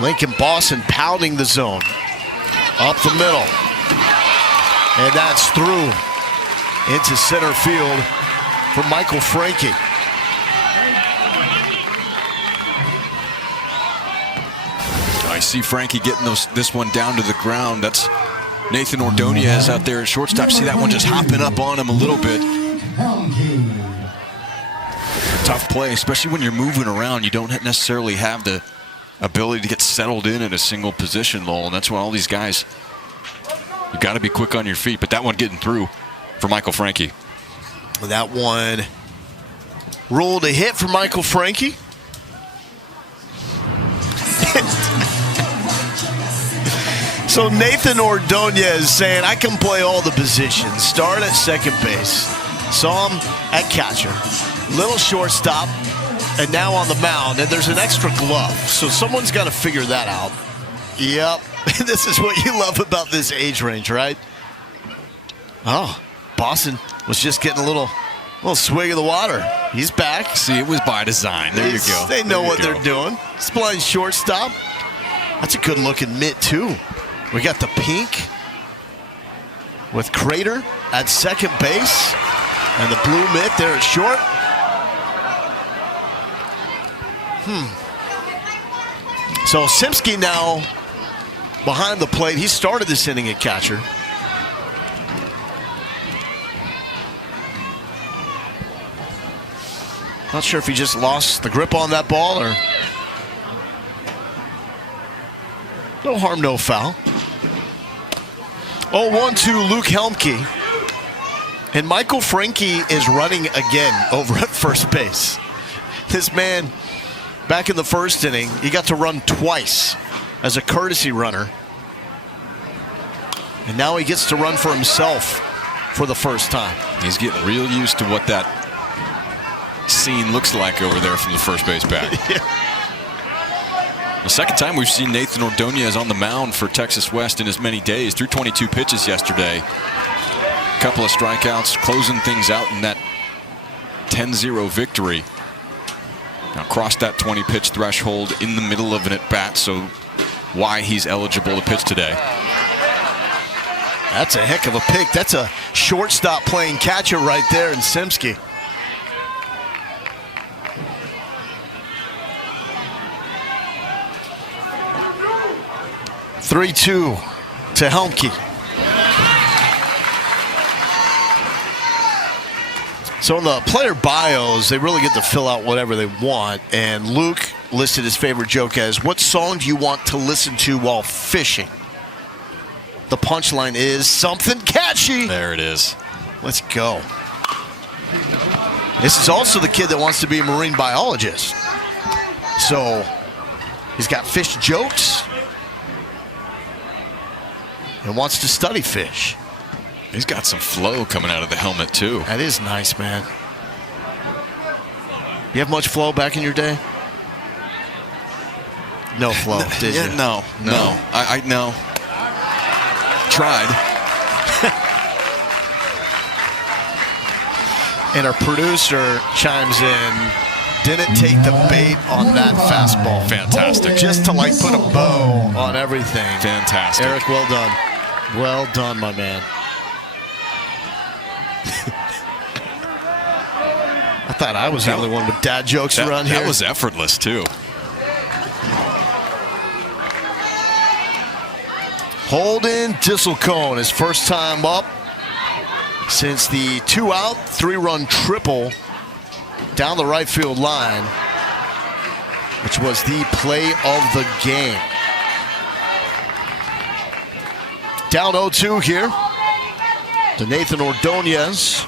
Lincoln Boston pounding the zone. Up the middle. And that's through into center field for Michael Frankie. I see Frankie getting this one down to the ground. That's Nathan Ordonez out there at shortstop. See that one just hopping up on him a little bit. Tough play, especially when you're moving around. You don't necessarily have the ability to get settled in a single position, Lowell, and that's why all these guys, you got to be quick on your feet. But that one getting through for Michael Frankie. That one ruled a hit for Michael Frankie. So Nathan Ordonez saying, I can play all the positions. Start at second base. Saw him at catcher. Little shortstop. And now on the mound, and there's an extra glove. So someone's got to figure that out. Yep. This is what you love about this age range, right? Oh, Boston was just getting a little swig of the water. He's back. See, it was by design. There you go. They know what they're doing. It's blind shortstop. That's a good-looking mitt, too. We got the pink with Crater at second base. And the blue mitt there at short. So Simsky now behind the plate. He started this inning at catcher. Not sure if he just lost the grip on that ball or no harm, no foul. 0-1-2 Luke Helmke. And Michael Frankie is running again over at first base. This man, back in the first inning, he got to run twice as a courtesy runner. And now he gets to run for himself for the first time. He's getting real used to what that scene looks like over there from the first base bag. Yeah. The second time we've seen Nathan Ordonez on the mound for Texas West in as many days. Threw 22 pitches yesterday. A couple of strikeouts, closing things out in that 10-0 victory. Now crossed that 20-pitch threshold in the middle of an at-bat, so why he's eligible to pitch today. That's a heck of a pick. That's a shortstop playing catcher right there in Simsky. Three-two to Helmke. So in the player bios, they really get to fill out whatever they want. And Luke listed his favorite joke as, what song do you want to listen to while fishing? The punchline is something catchy. There it is. Let's go. This is also the kid that wants to be a marine biologist. So he's got fish jokes and wants to study fish. He's got some flow coming out of the helmet, too. That is nice, man. You have much flow back in your day? No flow, did you? No. I no. Tried. And our producer chimes in, didn't take the bait on that fastball. Fantastic. Just to like put a bow on everything. Fantastic. Eric, well done. Well done, my man. I thought I was the only one with dad jokes around here. That was effortless, too. Holden Disselcone, his first time up since the 2-out, 3-run triple down the right field line, which was the play of the game. Down 0-2 here to Nathan Ordonez.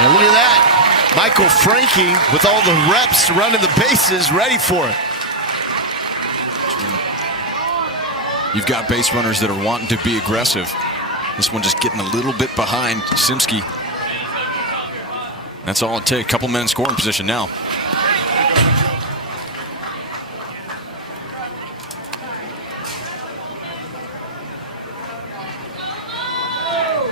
And look at that. Michael Frankie with all the reps running the bases, ready for it. You've got base runners that are wanting to be aggressive. This one just getting a little bit behind Simski. That's all it takes. Couple men in scoring position now.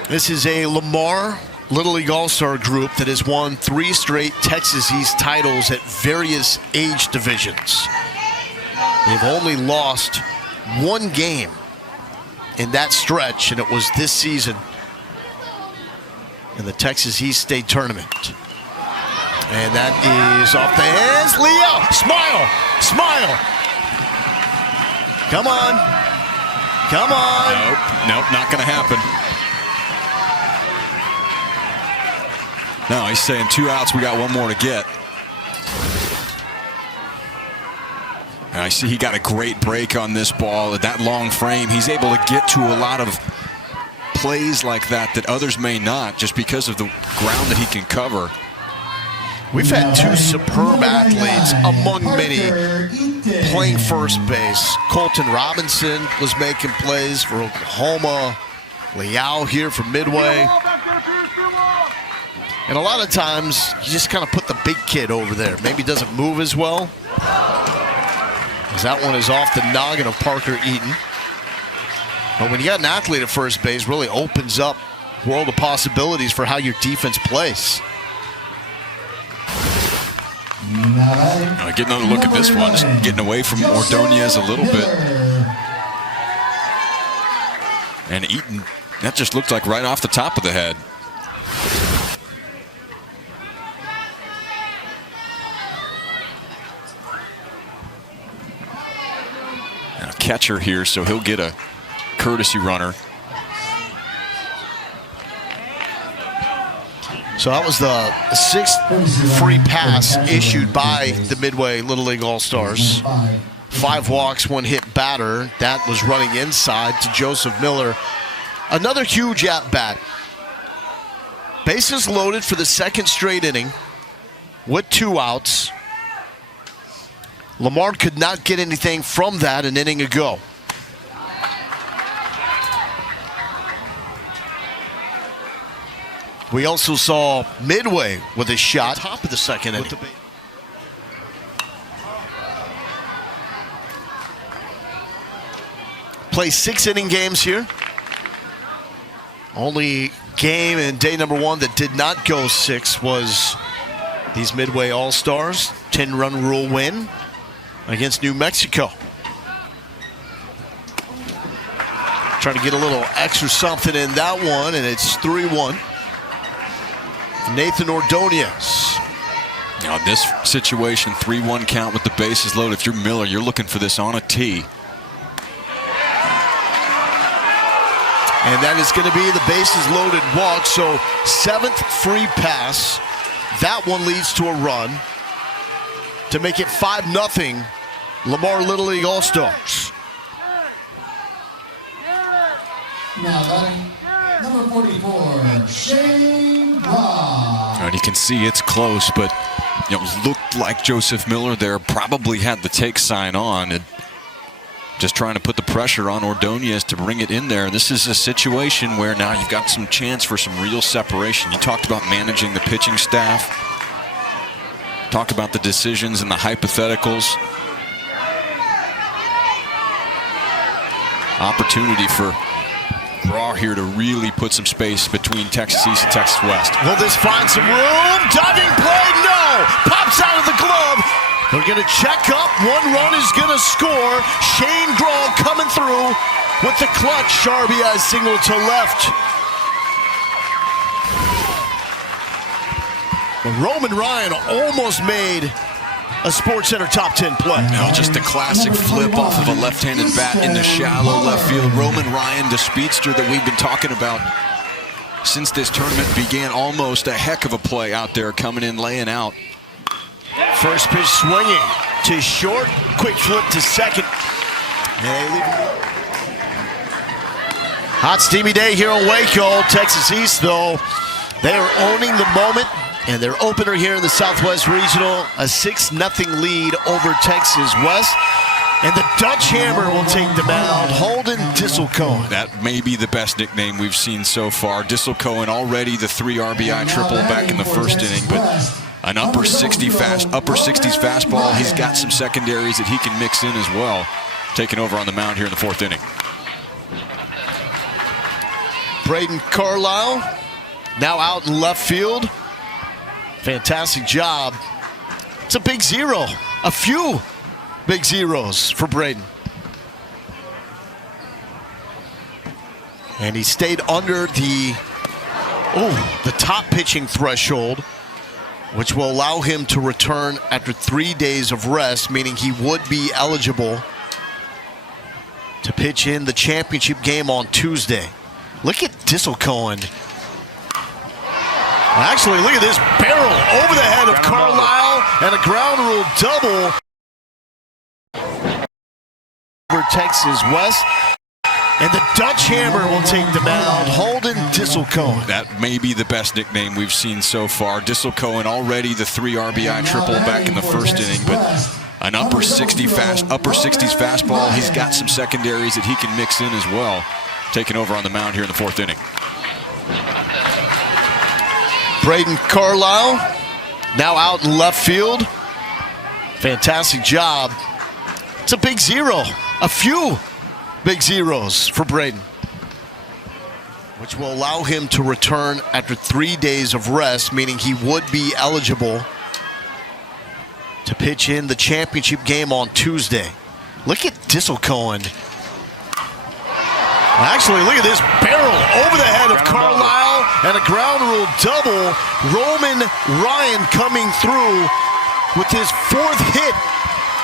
This is a Lamar Little League All-Star group that has won 3 straight Texas East titles at various age divisions. They've only lost 1 game in that stretch, and it was this season in the Texas East State Tournament. And that is off the hands. Leo, smile, smile. Come on. Come on. Nope, not going to happen. No, he's saying 2 outs, we got 1 more to get. And I see he got a great break on this ball. At that long frame, he's able to get to a lot of plays like that others may not, just because of the ground that he can cover. We've had 2 superb athletes among many playing first base. Colton Robinson was making plays for Oklahoma. Liao here from Midway. And a lot of times, you just kind of put the big kid over there. Maybe doesn't move as well. As that one is off the noggin of Parker Eaton. But when you got an athlete at first base, really opens up a world of possibilities for how your defense plays. Getting another look at this one, just getting away from Ordonez a little bit. And Eaton, that just looked like right off the top of the head. And a catcher here, so he'll get a courtesy runner. So that was the 6th free pass issued by the Midway Little League All-Stars. 5 walks, 1 hit batter. That was running inside to Joseph Miller. Another huge at-bat. Bases loaded for the 2nd straight inning with 2 outs. Lamar could not get anything from that an inning ago. We also saw Midway with a shot top of the 2nd inning. Play 6 inning games here. Only game in day number 1 that did not go 6 was these Midway All-Stars 10-run rule win against New Mexico. Trying to get a little extra something in that one, and it's 3-1. Nathan Ordonez. Now this situation, 3-1 count with the bases loaded. If you're Miller, you're looking for this on a tee. And that is going to be the bases loaded walk. So 7th free pass. That one leads to a run to make it 5-0 Lamar Little League All-Stars. Now batting, number 44, Shane Ross. And you can see it's close, but looked like Joseph Miller there probably had the take sign on, and just trying to put the pressure on Ordonez to bring it in there. This is a situation where now you've got some chance for some real separation. You talked about managing the pitching staff, talked about the decisions and the hypotheticals. Opportunity for Raw here to really put some space between Texas East and Texas West. Will this find some room? Diving play, no! Pops out of the glove. They're going to check up. 1 run is going to score. Shane Grawl coming through with the clutch RBI signal to left. Roman Ryan almost made a SportsCenter top 10 play. No, just a classic flip off of a left-handed bat in the shallow left field. Roman Ryan, the speedster that we've been talking about since this tournament began. Almost a heck of a play out there, coming in, laying out. First pitch swinging to short, quick flip to second. Hot steamy day here in Waco. Texas East though They are owning the moment, and their opener here in the Southwest Regional, a 6-0 lead over Texas West. And the Dutch Hammer will take the mound, Holden Disselcohen. That may be the best nickname we've seen so far. Disselcohen already the 3 RBI triple back in the first inning, but an upper 60s fastball. He's got some secondaries that he can mix in as well. Taking over on the mound here in the 4th inning. Braden Carlisle now out in left field. Fantastic job. It's a big 0. A few big zeros for Braden. And he stayed under the top pitching threshold, which will allow him to return after 3 days of rest, meaning he would be eligible to pitch in the championship game on Tuesday. Look at Disselcohen. Actually, look at this barrel over the head of Carlisle and a ground rule double over Texas West. And the Dutch Hammer will take the mound, Holden Disselcohen. That may be the best nickname we've seen so far. Disselcohen already the 3 RBI triple back in the first inning, but an upper 60s fastball. He's got some secondaries that he can mix in as well. Taking over on the mound here in the 4th inning. Braden Carlisle now out in left field. Fantastic job. It's a big 0. A few big zeros for Braden, which will allow him to return after 3 days of rest, meaning he would be eligible to pitch in the championship game on Tuesday. Look at Disselcohen. Actually, look at this barrel over the head of Carlisle and a ground rule double. Roman Ryan coming through with his 4th hit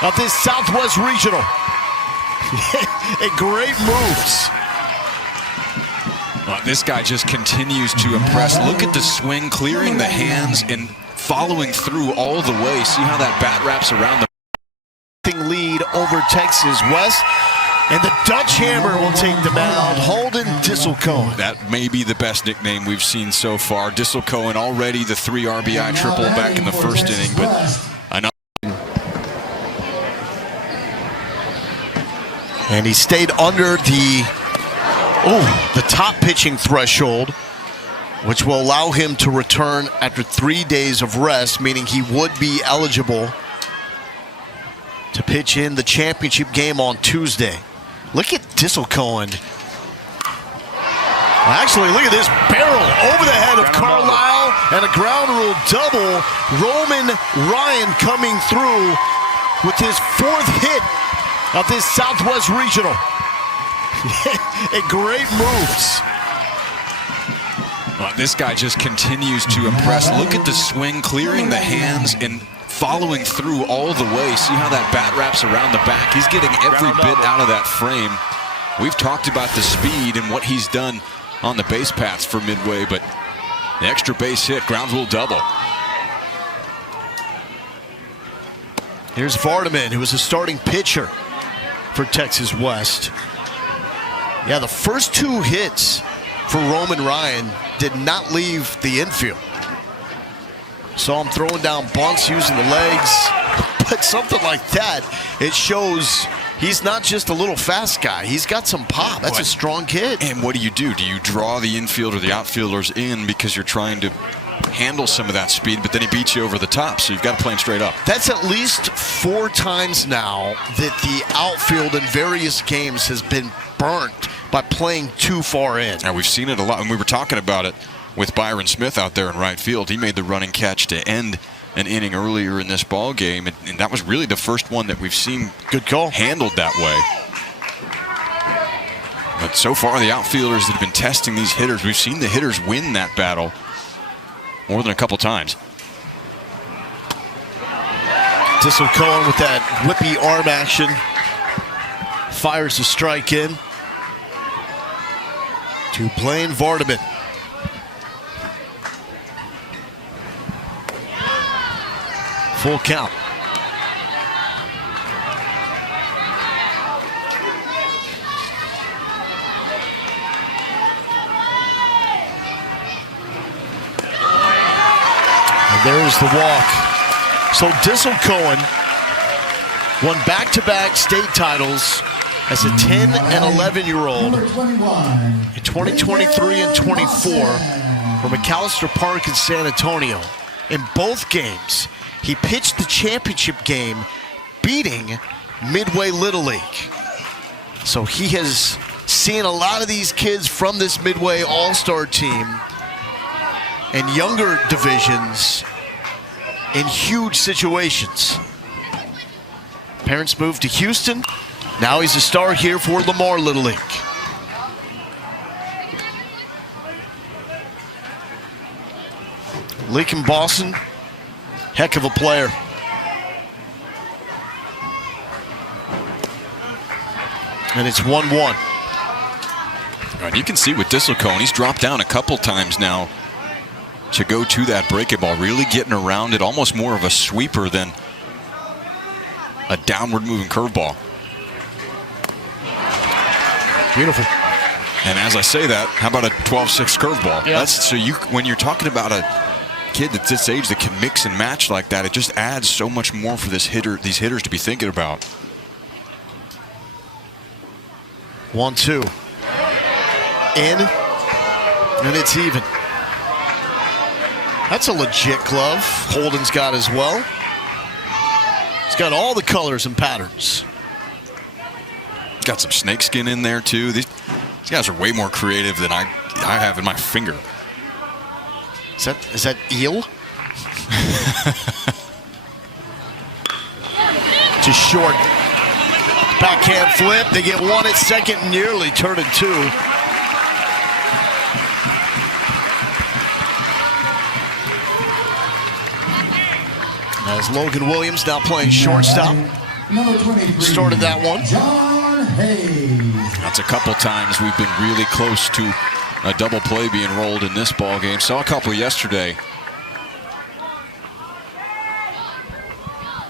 of this Southwest Regional. Great moves. This guy just continues to impress. Look at the swing, clearing the hands and following through all the way. See how that bat wraps around the lead over Texas West. And the Dutch Hammer will take the mound, Holden Disselcohen. That may be the best nickname we've seen so far. Disselcohen already the 3 RBI triple back in the first inning, but and he stayed under the top pitching threshold, which will allow him to return after 3 days of rest, meaning he would be eligible to pitch in the championship game on Tuesday. Look at Disselcohen. Actually, look at this barrel over the head of Carlisle and a ground rule double. Roman Ryan coming through with his 4th hit of this Southwest Regional. Great moves. This guy just continues to impress. Look at the swing, clearing the hands and following through all the way. See how that bat wraps around the back. He's getting every bit out of that frame. We've talked about the speed and what he's done on the base paths for Midway, but the extra base hit, ground rule double. Here's Vardaman, who was a starting pitcher for Texas West. Yeah, the first 2 hits for Roman Ryan did not leave the infield. Saw him throwing down bunts using the legs, but something like that, it shows he's not just a little fast guy. He's got some pop. That's a strong kid. And what do? Do you draw the infield or the outfielders in because you're trying to handle some of that speed, but then he beats you over the top, so you've got to play him straight up. That's at least 4 times now that the outfield in various games has been burnt by playing too far in. And we've seen it a lot, and we were talking about it with Byron Smith out there in right field. He made the running catch to end an inning earlier in this ball game, and that was really the first one that we've seen good call handled that way. But so far, the outfielders that have been testing these hitters, we've seen the hitters win that battle more than a couple times. Disselcohen with that whippy arm action fires the strike in to Blaine Vardaman. Full count. There's the walk. So Dissel Cohen won back-to-back state titles as a 10 and 11-year-old in 2023 and 24 for McAllister Park in San Antonio. In both games, he pitched the championship game, beating Midway Little League. So he has seen a lot of these kids from this Midway All-Star team and younger divisions in huge situations. Parents moved to Houston. Now he's a star here for Lamar Little League. Lincoln Boston, heck of a player. And it's 1-1. And you can see with Dissel Cohen, he's dropped down a couple times now to go to that breaking ball, really getting around it, almost more of a sweeper than a downward moving curveball. Beautiful. And as I say that, how about a 12-6 curveball? Yeah. That's so you, when you're talking about a kid that's this age that can mix and match like that, it just adds so much more for this hitter, these hitters to be thinking about. 1-2. In, and it's even. That's a legit glove. Holden's got as well. He's got all the colors and patterns. Got some snakeskin in there too. These guys are way more creative than I have in my finger. Is that eel? To short. Backhand flip. They get one at second, nearly turn it two. As Logan Williams now playing shortstop. Started that one. That's a couple times we've been really close to a double play being rolled in this ball game. Saw a couple yesterday.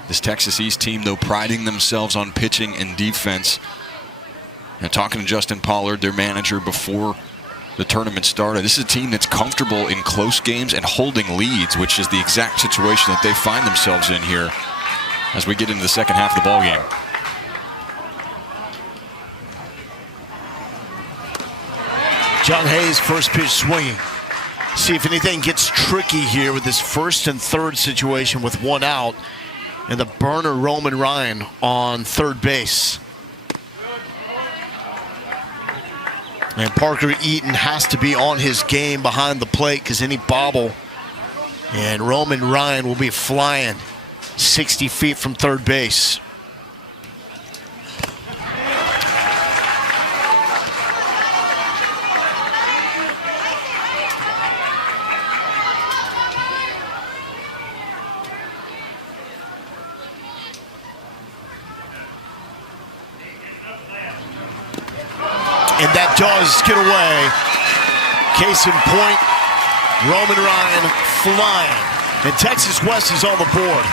This Texas East team, though, priding themselves on pitching and defense. And talking to Justin Pollard, their manager, before the tournament started, this is a team that's comfortable in close games and holding leads, which is the exact situation that they find themselves in here as we get into the second half of the ball game. John Hayes, first pitch swinging. See if anything gets tricky here with this first and third situation with one out. And the burner Roman Ryan on third base. And Parker Eaton has to be on his game behind the plate because any bobble. And Roman Ryan will be flying 60 feet from third base. And that does get away. Case in point, Roman Ryan flying. And Texas West is on the board.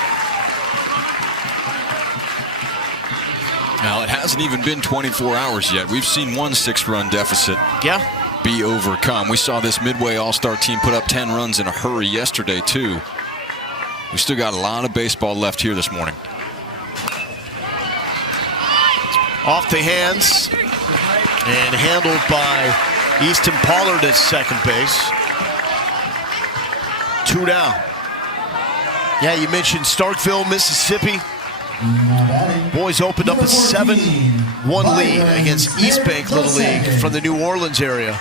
Now, it hasn't even been 24 hours yet. We've seen one 6-run deficit be overcome. We saw this Midway All-Star team put up 10 runs in a hurry yesterday, too. We still got a lot of baseball left here this morning. Off the hands. And handled by Easton Pollard at second base. 2 down. Yeah, you mentioned Starkville, Mississippi. Boys opened up a 7-1 lead against East Bank Little League from the New Orleans area.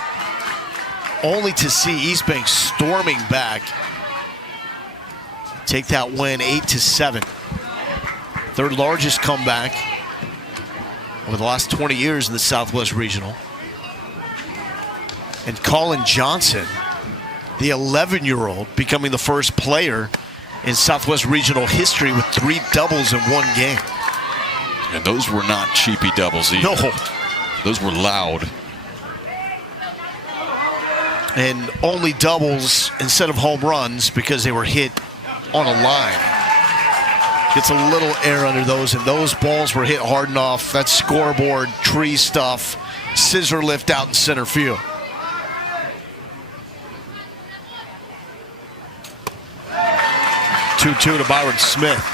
Only to see East Bank storming back. Take that win 8-7. Third largest comeback over the last 20 years in the Southwest Regional. And Colin Johnson, the 11-year-old, becoming the first player in Southwest Regional history with 3 doubles in one game. And those were not cheapy doubles either. No. Those were loud. And only doubles instead of home runs because they were hit on a line. Gets a little air under those, and those balls were hit hard enough. That scoreboard, tree stuff, scissor lift out in center field. 2-2 to Byron Smith.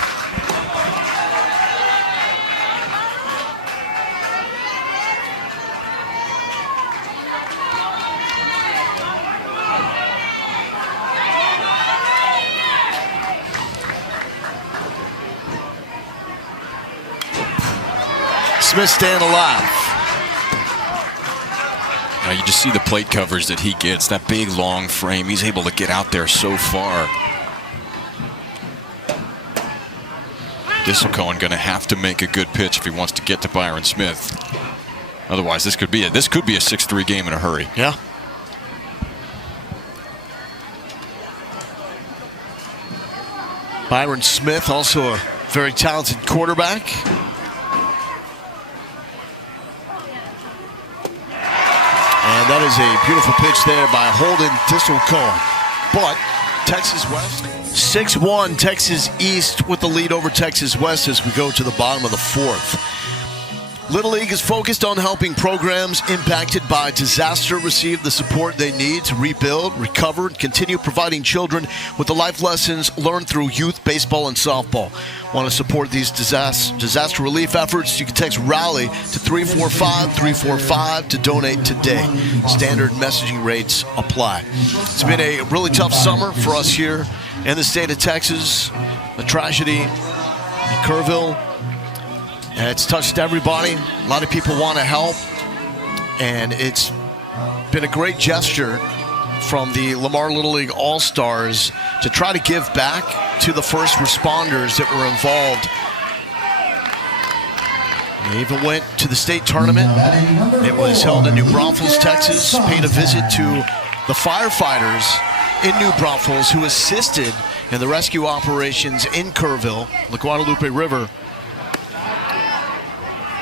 Smith staying alive. Now you just see the plate coverage that he gets, that big long frame. He's able to get out there so far. Disselcohen going to have to make a good pitch if he wants to get to Byron Smith. Otherwise, this could be a 6-3 game in a hurry. Yeah. Byron Smith, also a very talented quarterback. And that is a beautiful pitch there by Holden Disselcohen. But Texas West, 6-1 Texas East with the lead over Texas West as we go to the bottom of the fourth. Little League is focused on helping programs impacted by disaster receive the support they need to rebuild, recover, and continue providing children with the life lessons learned through youth baseball and softball. Want to support these disaster relief efforts? You can text RALLY to 345-345 to donate today. Standard messaging rates apply. It's been a really tough summer for us here in the state of Texas. The tragedy in Kerrville. It's touched everybody. A lot of people want to help. And it's been a great gesture from the Lamar Little League All-Stars to try to give back to the first responders that were involved. They even went to the state tournament. It was held in New Braunfels, Texas. Paid a visit to the firefighters in New Braunfels who assisted in the rescue operations in Kerrville, the Guadalupe River.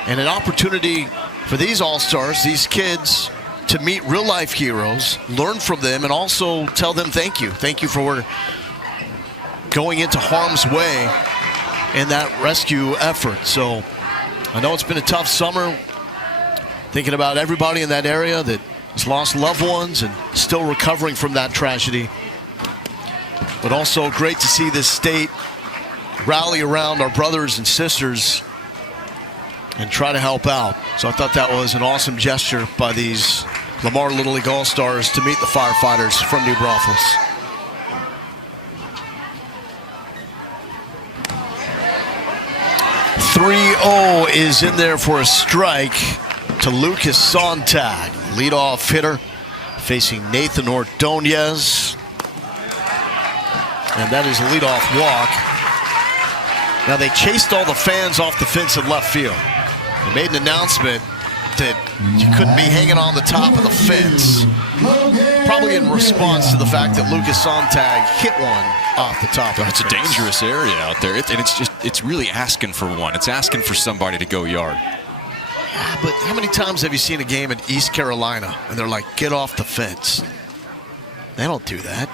And an opportunity for these All-Stars, these kids, to meet real-life heroes, learn from them, and also tell them thank you. Thank you for going into harm's way in that rescue effort. So I know it's been a tough summer, thinking about everybody in that area that has lost loved ones and still recovering from that tragedy. But also great to see this state rally around our brothers and sisters and try to help out. So I thought that was an awesome gesture by these Lamar Little League All-Stars to meet the firefighters from New Braunfels. .30 is in there for a strike to Lucas Sontag, leadoff hitter, facing Nathan Ordonez. And that is a leadoff walk. Now they chased all the fans off the fence in left field. They made an announcement that you couldn't be hanging on the top of the fence, probably in response to the fact that Lucas Sontag hit one off the top of the fence. It's a dangerous area out there, and it's really asking for one. It's asking for somebody to go yard. Yeah, but how many times have you seen a game in East Carolina and they're like, get off the fence? They don't do that.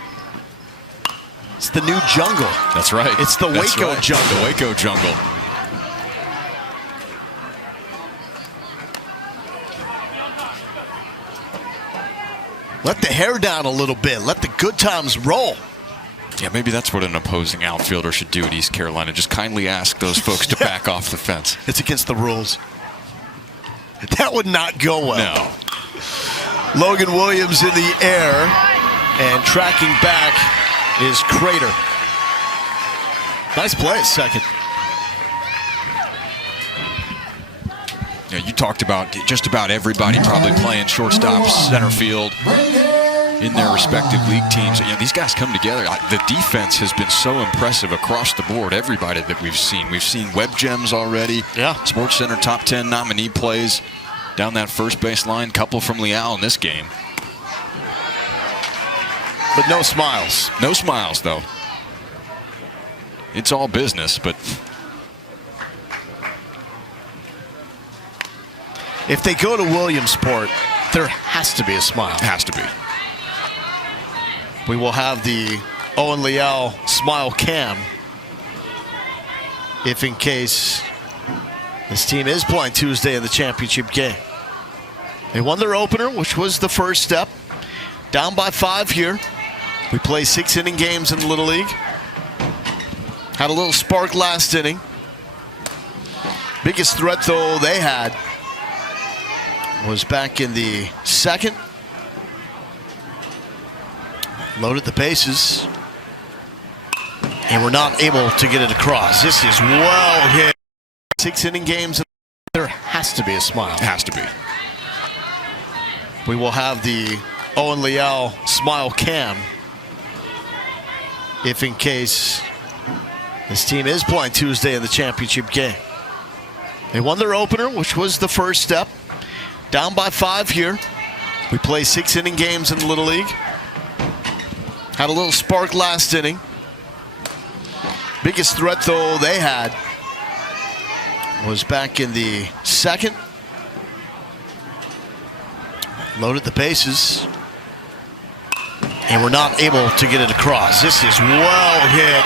It's the new jungle. That's right. It's the Waco jungle. The Waco jungle. Let the hair down a little bit. Let the good times roll. Yeah, maybe that's what an opposing outfielder should do at East Carolina. Just kindly ask those folks to back off the fence. It's against the rules. That would not go well. No. Logan Williams in the air, and tracking back is Crater. Nice play at second. Yeah, you talked about just about everybody probably playing shortstop, center field in their respective league teams. You know, these guys come together. The defense has been so impressive across the board. Everybody that we've seen. We've seen Web Gems already. Yeah. Sports Center top 10 nominee plays down that first base line. Couple from Leal in this game. But no smiles. No smiles, though. It's all business, but if they go to Williamsport, there has to be a smile. Has to be. We will have the Owen Leal smile cam if in case this team is playing Tuesday in the championship game. They won their opener, which was the first step. Down by 5 here. We play 6-inning games in the Little League. Had a little spark last inning. Biggest threat, though, they had was back in the second. Loaded the bases. And we're not able to get it across. This is well hit. 6-inning games. There has to be a smile. Has to be. We will have the Owen Leal smile cam if in case this team is playing Tuesday in the championship game. They won their opener, which was the first step. Down by 5 here. We play 6-inning games in the Little League. Had a little spark last inning. Biggest threat, though, they had was back in the second. Loaded the bases. And we're not able to get it across. This is well hit.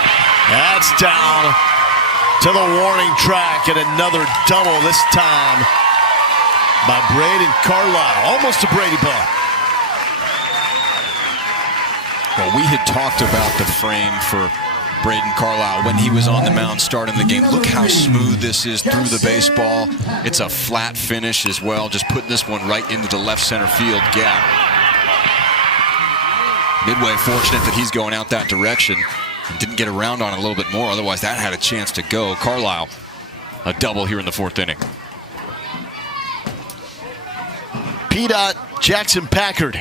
That's down to the warning track, and another double this time by Braden Carlisle. Almost a Brady ball. Well, we had talked about the frame for Braden Carlisle when he was on the mound starting the game. Look how smooth this is through the baseball. It's a flat finish as well, just putting this one right into the left center field gap. Midway fortunate that he's going out that direction and didn't get around on it a little bit more. Otherwise, that had a chance to go. Carlisle, a double here in the 4th inning. P-Dot Jackson Packard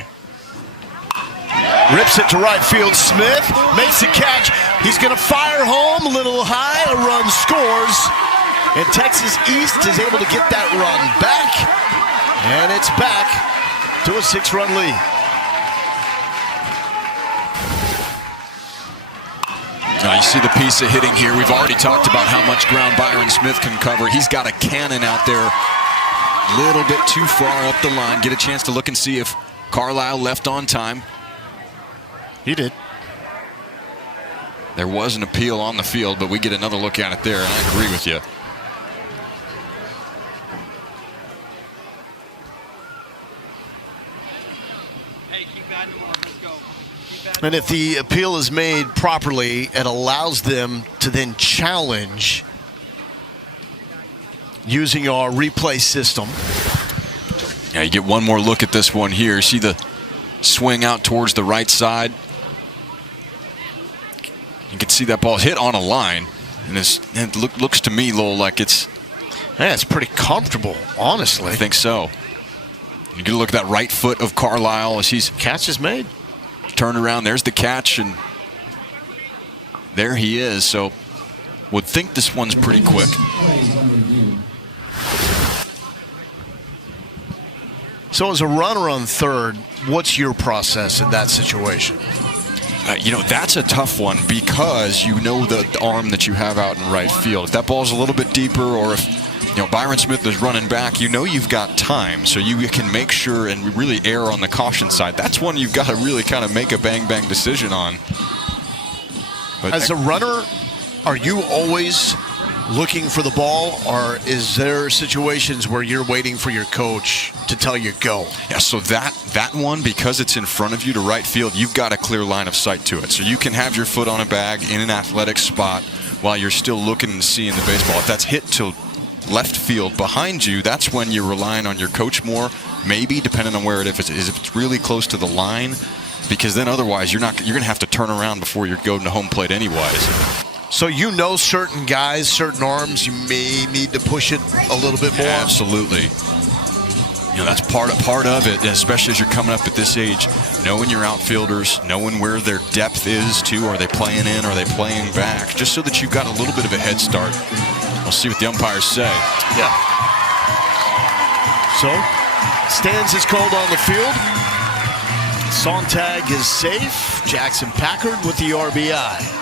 rips it to right field. Smith makes the catch. He's going to fire home a little high. A run scores. And Texas East is able to get that run back. And it's back to a 6-run lead. Now you see the piece of hitting here. We've already talked about how much ground Byron Smith can cover. He's got a cannon out there a little bit too far up the line. Get a chance to look and see if Carlisle left on time. He did. There was an appeal on the field, but we get another look at it there, and I agree with you. And if the appeal is made properly, it allows them to then challenge using our replay system. Yeah, you get one more look at this one here. See the swing out towards the right side. You can see that ball hit on a line, and it looks to me, Lowell, like it's pretty comfortable, honestly. I think so. You get a look at that right foot of Carlisle as he's catch is made. Turned around. There's the catch, and there he is. So would think this one's pretty quick. So as a runner on third, what's your process in that situation? You know, that's a tough one because you know the arm that you have out in right field. If that ball's a little bit deeper, or if Byron Smith is running back, you've got time, so you can make sure and really err on the caution side. That's one you've got to really kind of make a bang-bang decision on. But as a runner, are you always looking for the ball, or is there situations where you're waiting for your coach to tell you go? Yeah, so that one, because it's in front of you to right field, you've got a clear line of sight to it. So you can have your foot on a bag in an athletic spot while you're still looking and seeing the baseball. If that's hit to left field behind you, that's when you're relying on your coach more, maybe, depending on where it is. If it's really close to the line, because then otherwise you're going to have to turn around before you're going to home plate anyways. So certain guys, certain arms, you may need to push it a little bit more. Absolutely. That's part of it, especially as you're coming up at this age, knowing your outfielders, knowing where their depth is too. Are they playing in? Are they playing back? Just so that you've got a little bit of a head start. We'll see what the umpires say. Yeah. So, Stans is called on the field. Sontag is safe. Jackson Packard with the RBI.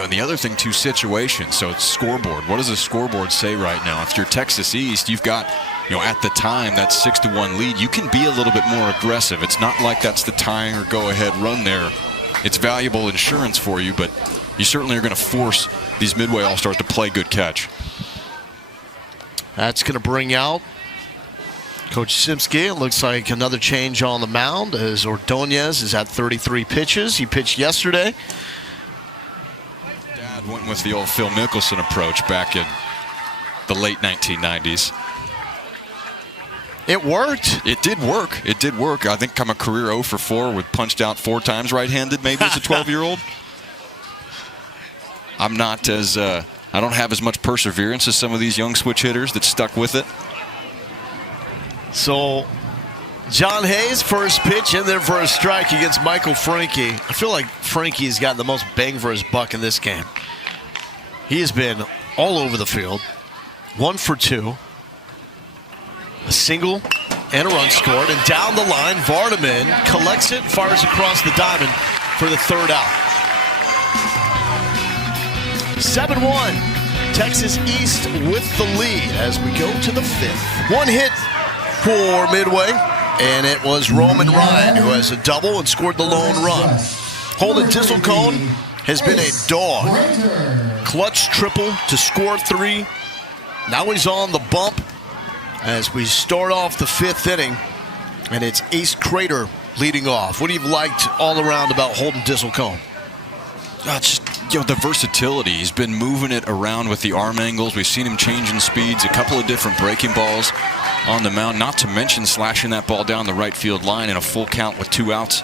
And the other thing, too, situation. So it's scoreboard. What does the scoreboard say right now? If you're Texas East, you've got, at the time, that 6-1 lead. You can be a little bit more aggressive. It's not like that's the tying or go-ahead run there. It's valuable insurance for you, but you certainly are going to force these Midway All-Stars to play good catch. That's going to bring out Coach Simsky. It looks like another change on the mound as Ordonez is at 33 pitches. He pitched yesterday. Dad went with the old Phil Mickelson approach back in the late 1990s. It worked. It did work. It did work. I think I'm a career 0 for 4 with punched out 4 times right-handed maybe as a 12-year-old. I'm not as, I don't have as much perseverance as some of these young switch hitters that stuck with it. So, John Hayes, first pitch in there for a strike against Michael Frankie. I feel like Frankie's gotten the most bang for his buck in this game. He has been all over the field. 1 for 2. A single and a run scored. And down the line, Vardaman collects it, fires across the diamond for the 3rd out. 7-1. Texas East with the lead as we go to the 5th. 1 hit for Midway, and it was Roman Ryan who has a double and scored the lone run. Holden Tisselcone has been a dog. Clutch triple to score 3. Now he's on the bump as we start off the 5th inning, and it's Ace Crater leading off. What do you liked all around about Holden Tisselcone? Just, the versatility. He's been moving it around with the arm angles. We've seen him changing speeds, a couple of different breaking balls on the mound, not to mention slashing that ball down the right field line in a full count with 2 outs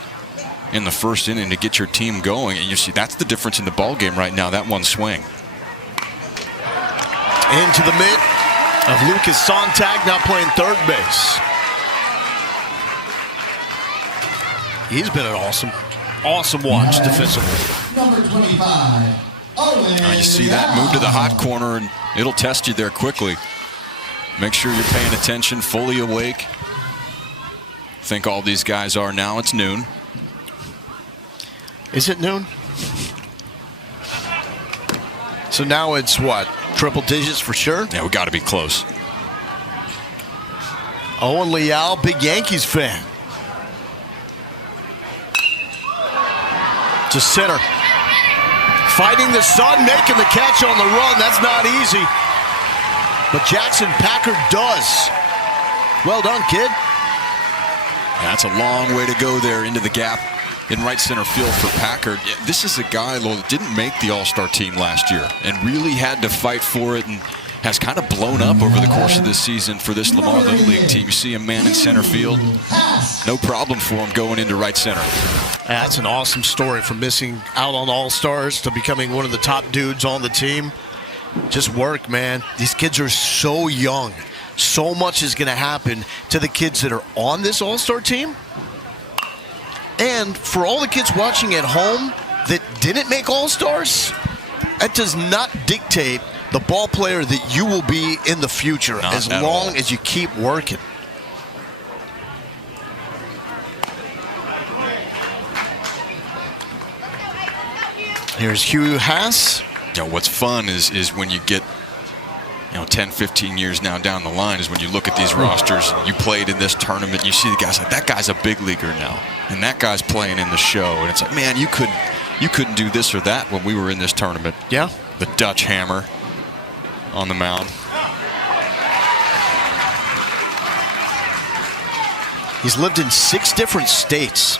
in the 1st inning to get your team going. And you see that's the difference in the ball game right now, that one swing. Into the mitt of Lucas Sontag, now playing 3rd base. He's been an awesome watch defensively. Number 25. Now you see that move to the hot corner, and it'll test you there quickly. Make sure you're paying attention, fully awake. I think all these guys are now. It's noon. Is it noon? So now it's what? Triple digits for sure? Yeah, we got to be close. Owen Leal, big Yankees fan. To center. Fighting the sun, making the catch on the run. That's not easy. But Jackson Packard does. Well done, kid. That's a long way to go there into the gap in right center field for Packard. This is a guy that didn't make the All-Star team last year and really had to fight for it and has kind of blown up over the course of this season for this Lamar Little League team. You see a man in center field, no problem for him going into right center. That's an awesome story from missing out on All-Stars to becoming one of the top dudes on the team. Just work, man. These kids are so young. So much is going to happen to the kids that are on this All-Star team. And for all the kids watching at home that didn't make All-Stars, that does not dictate the ball player that you will be in the future as long as you keep working. Here's Hugh Haas. What's fun is when you get 10, 15 years now down the line is when you look at these rosters. You played in this tournament. You see the guys like, that guy's a big leaguer now. And that guy's playing in the show. And it's like, man, you couldn't do this or that when we were in this tournament. Yeah. The Dutch hammer on the mound. He's lived in 6 different states.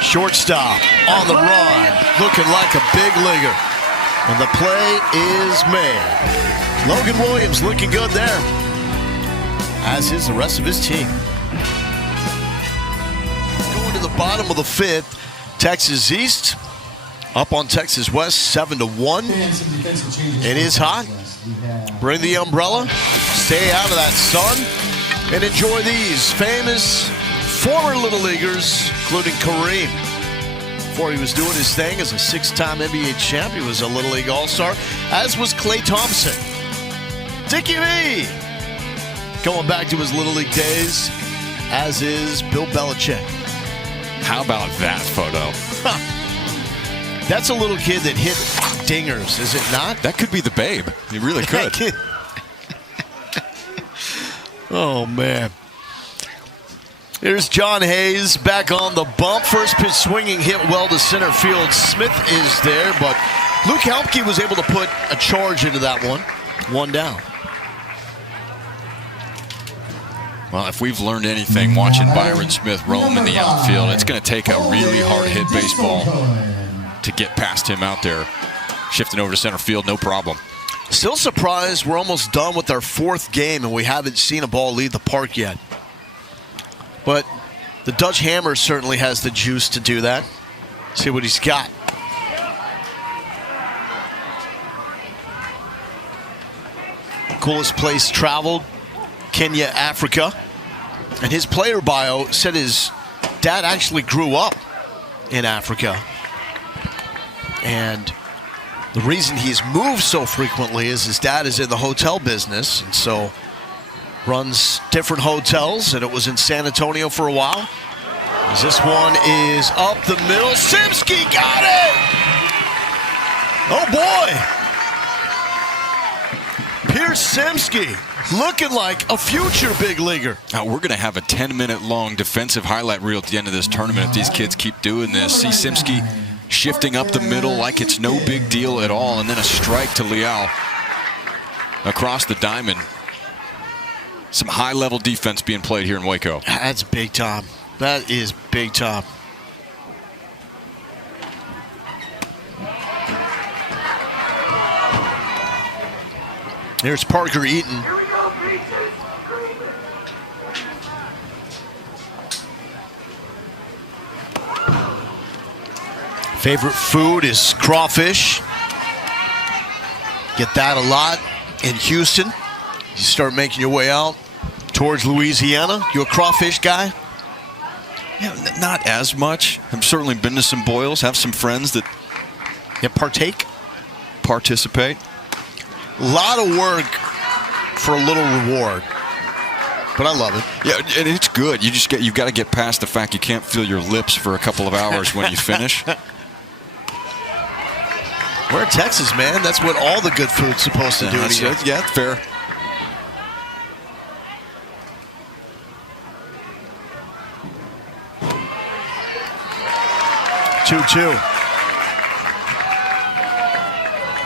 Shortstop on the run, looking like a big leaguer. And the play is made. Logan Williams looking good there, as is the rest of his team. Going to the bottom of the 5th, Texas East up on Texas West 7-1. It is hot. Bring the umbrella, stay out of that sun, and enjoy these famous former Little Leaguers, including Kareem. Before he was doing his thing as a 6-time NBA champ, he was a Little League All-Star, as was Klay Thompson. Dickie V, going back to his Little League days, as is Bill Belichick. How about that photo? That's a little kid that hit dingers, is it not? That could be the Babe. He really could. Oh, man. Here's John Hayes back on the bump. First pitch swinging, hit well to center field. Smith is there, but Luke Helmke was able to put a charge into that one. 1 down. Well, if we've learned anything watching Byron Smith roam in the outfield, it's going to take a really hard-hit baseball to get past him out there. Shifting over to center field, no problem. Still surprised we're almost done with our 4th game and we haven't seen a ball leave the park yet. But the Dutch Hammer certainly has the juice to do that. See what he's got. Coolest place traveled, Kenya, Africa. And his player bio said his dad actually grew up in Africa. And the reason he's moved so frequently is his dad is in the hotel business, and so runs different hotels, and it was in San Antonio for a while. As this one is up the middle. Simsky got it! Oh boy! Pierce Simsky looking like a future big leaguer. Now, we're going to have a 10-minute long defensive highlight reel at the end of this tournament if these kids keep doing this. See Simsky shifting up the middle like it's no big deal at all, and then a strike to Liao across the diamond. Some high-level defense being played here in Waco. That's big time. That is big time. Here's Parker Eaton. Favorite food is crawfish. Get that a lot in Houston. You start making your way out towards Louisiana. You a crawfish guy? Yeah, not as much. I've certainly been to some boils, have some friends that participate. A lot of work for a little reward, but I love it. Yeah, and it's good. You've got to get past the fact you can't feel your lips for a couple of hours when you finish. We're in Texas, man. That's what all the good food's supposed to do to you. Yeah, fair.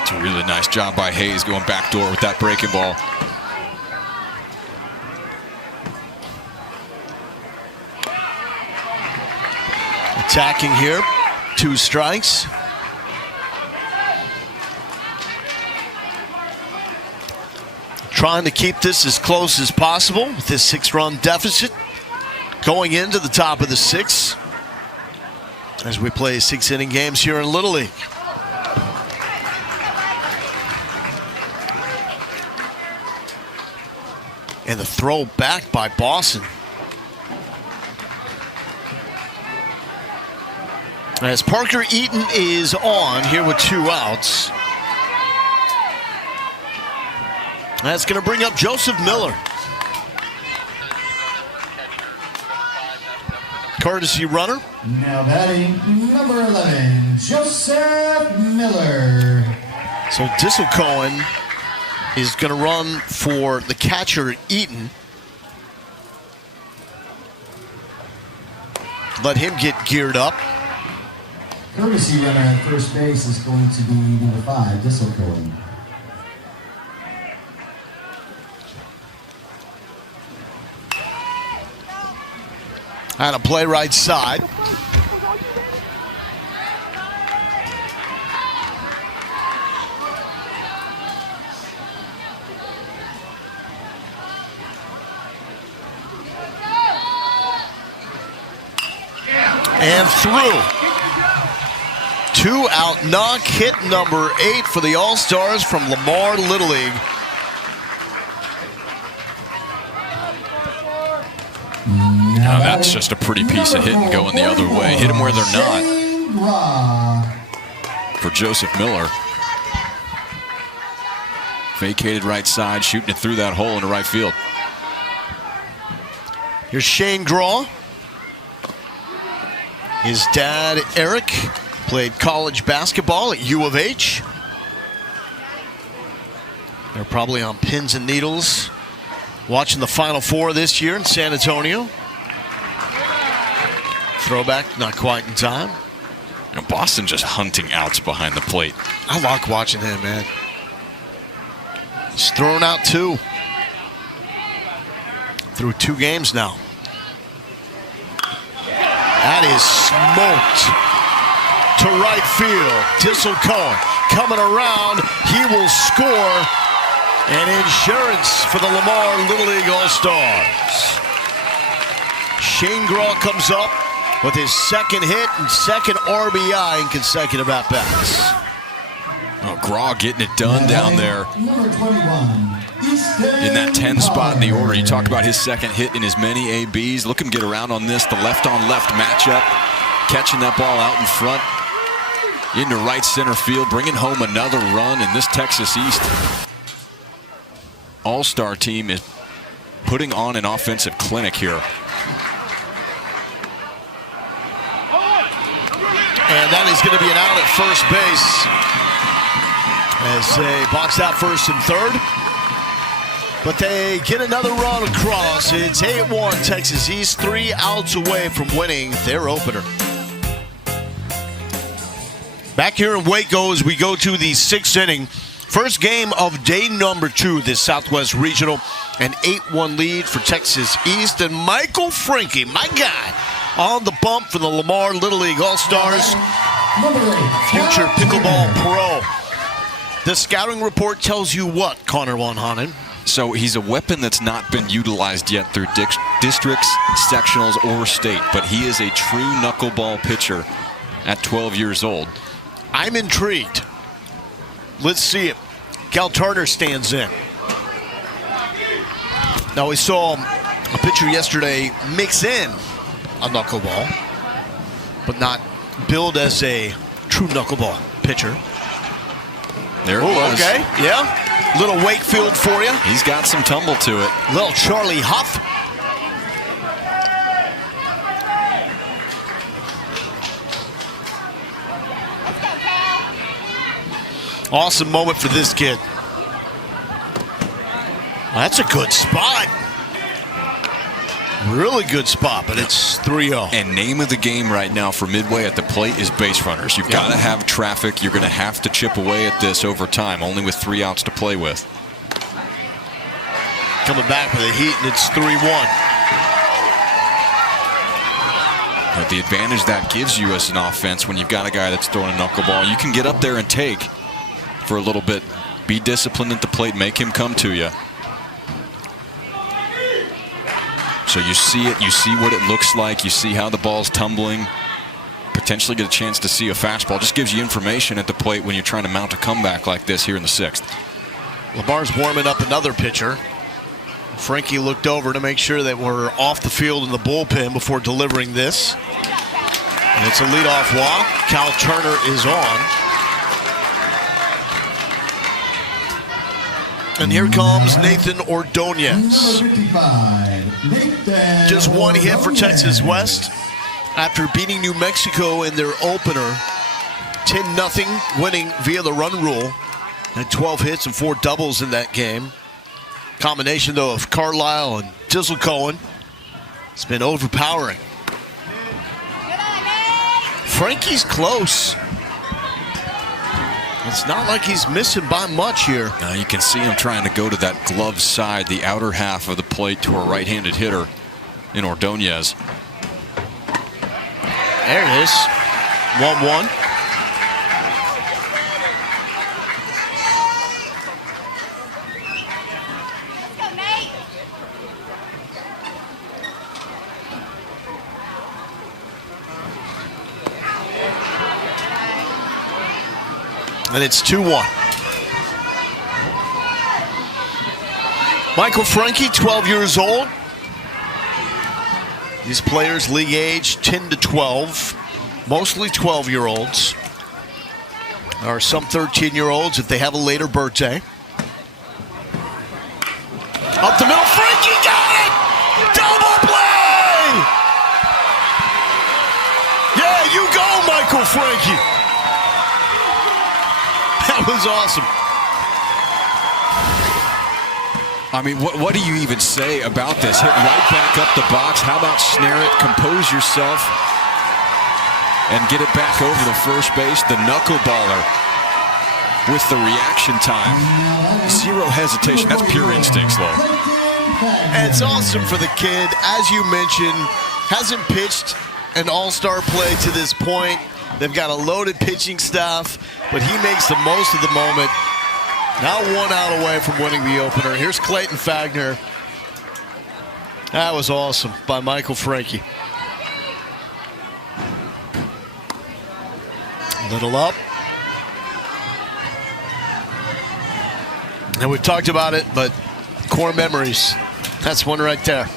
It's a really nice job by Hayes going backdoor with that breaking ball. Attacking here. 2 strikes. Trying to keep this as close as possible with this 6-run deficit going into the top of the 6th as we play 6-inning games here in Little League. And the throw back by Boston. As Parker Eaton is on here with 2 outs. That's going to bring up Joseph Miller. Courtesy runner. Now batting number 11, Joseph Miller. So Dissel Cohen is going to run for the catcher, Eaton. Let him get geared up. Courtesy runner at first base is going to be number 5, Dissel Cohen. On a play right side. And through. 2-out knock, hit number 8 for the All-Stars from Lamar Little League. Now that's just a pretty piece of hitting going the other way. Hit them where they're not. For Joseph Miller. Vacated right side, shooting it through that hole into right field. Here's Shane Graw. His dad, Eric, played college basketball at U of H. They're probably on pins and needles watching the Final Four this year in San Antonio. Throwback, not quite in time. And Boston just hunting outs behind the plate. I like watching him, man. He's thrown out 2. through 2 games now. That is smoked to right field. Tissel Cohen coming around. He will score. And insurance for the Lamar Little League All-Stars. Shane Graw comes up with his second hit and second RBI in consecutive at-bats. Oh, Graw getting it done down there Number 21, in that 10 spot in the order. You talk about his second hit in as many ABs. Look him get around on this, the left-on-left matchup. Catching that ball out in front into right center field, bringing home another run in this Texas East All-Star team is putting on an offensive clinic here. And that is going to be an out at first base as they box out first and third. But they get another run across. It's 8-1 Texas East, 3 outs away from winning their opener. Back here in Waco as we go to the 6th inning. First game of day number 2, this Southwest Regional. An 8-1 lead for Texas East. And Michael Frankie, my guy, on the bump for the Lamar Little League All-Stars. Future pickleball pro. The scouting report tells you what, Connor Wanhanen? So he's a weapon that's not been utilized yet through districts, sectionals, or state. But he is a true knuckleball pitcher at 12 years old. I'm intrigued. Let's see it. Cal Turner stands in. Now we saw a pitcher yesterday mix in a knuckleball, but not billed as a true knuckleball pitcher. There it was. Okay, yeah. Little Wakefield for you. He's got some tumble to it. Little Charlie Huff. Awesome moment for this kid. That's a good spot. Really good spot, but it's 3-0. And name of the game right now for Midway at the plate is base runners. You've got to have traffic. You're going to have to chip away at this over time, only with 3 outs to play with. Coming back with a heat, and it's 3-1. But the advantage that gives you as an offense when you've got a guy that's throwing a knuckleball, you can get up there and take for a little bit. Be disciplined at the plate. Make him come to you. So you see it. You see what it looks like. You see how the ball's tumbling. Potentially get a chance to see a fastball. Just gives you information at the plate when you're trying to mount a comeback like this here in the 6th. Lamar's warming up another pitcher. Frankie looked over to make sure that we're off the field in the bullpen before delivering this. And it's a leadoff walk. Cal Turner is on. And here comes Nathan Ordonez. Just 1 hit for Texas West after beating New Mexico in their opener. 10-0, winning via the run rule. Had 12 hits and 4 doubles in that game. Combination, though, of Carlisle and Tissel Cohen. It's been overpowering. Frankie's close. It's not like he's missing by much here. Now you can see him trying to go to that glove side, the outer half of the plate, to a right-handed hitter in Ordonez. There it is. 1-1. And it's 2-1. Michael Frankie, 12 years old. These players league age 10 to 12, mostly 12-year-olds. There are some 13-year-olds if they have a later birthday. Up the middle, Frankie got it! Double play! Yeah, you go, Michael Frankie. That was awesome. I mean, what do you even say about this? Hit right back up the box. How about snare it, compose yourself, and get it back over the first base? The knuckleballer with the reaction time. 0 hesitation. That's pure instinct, Slow. And it's awesome for the kid. As you mentioned, hasn't pitched an all-star play to this point. They've got a loaded pitching staff, but he makes the most of the moment. Now 1 out away from winning the opener. Here's Clayton Fagner. That was awesome by Michael Frankie. Little up. And we've talked about it, but core memories. That's one right there.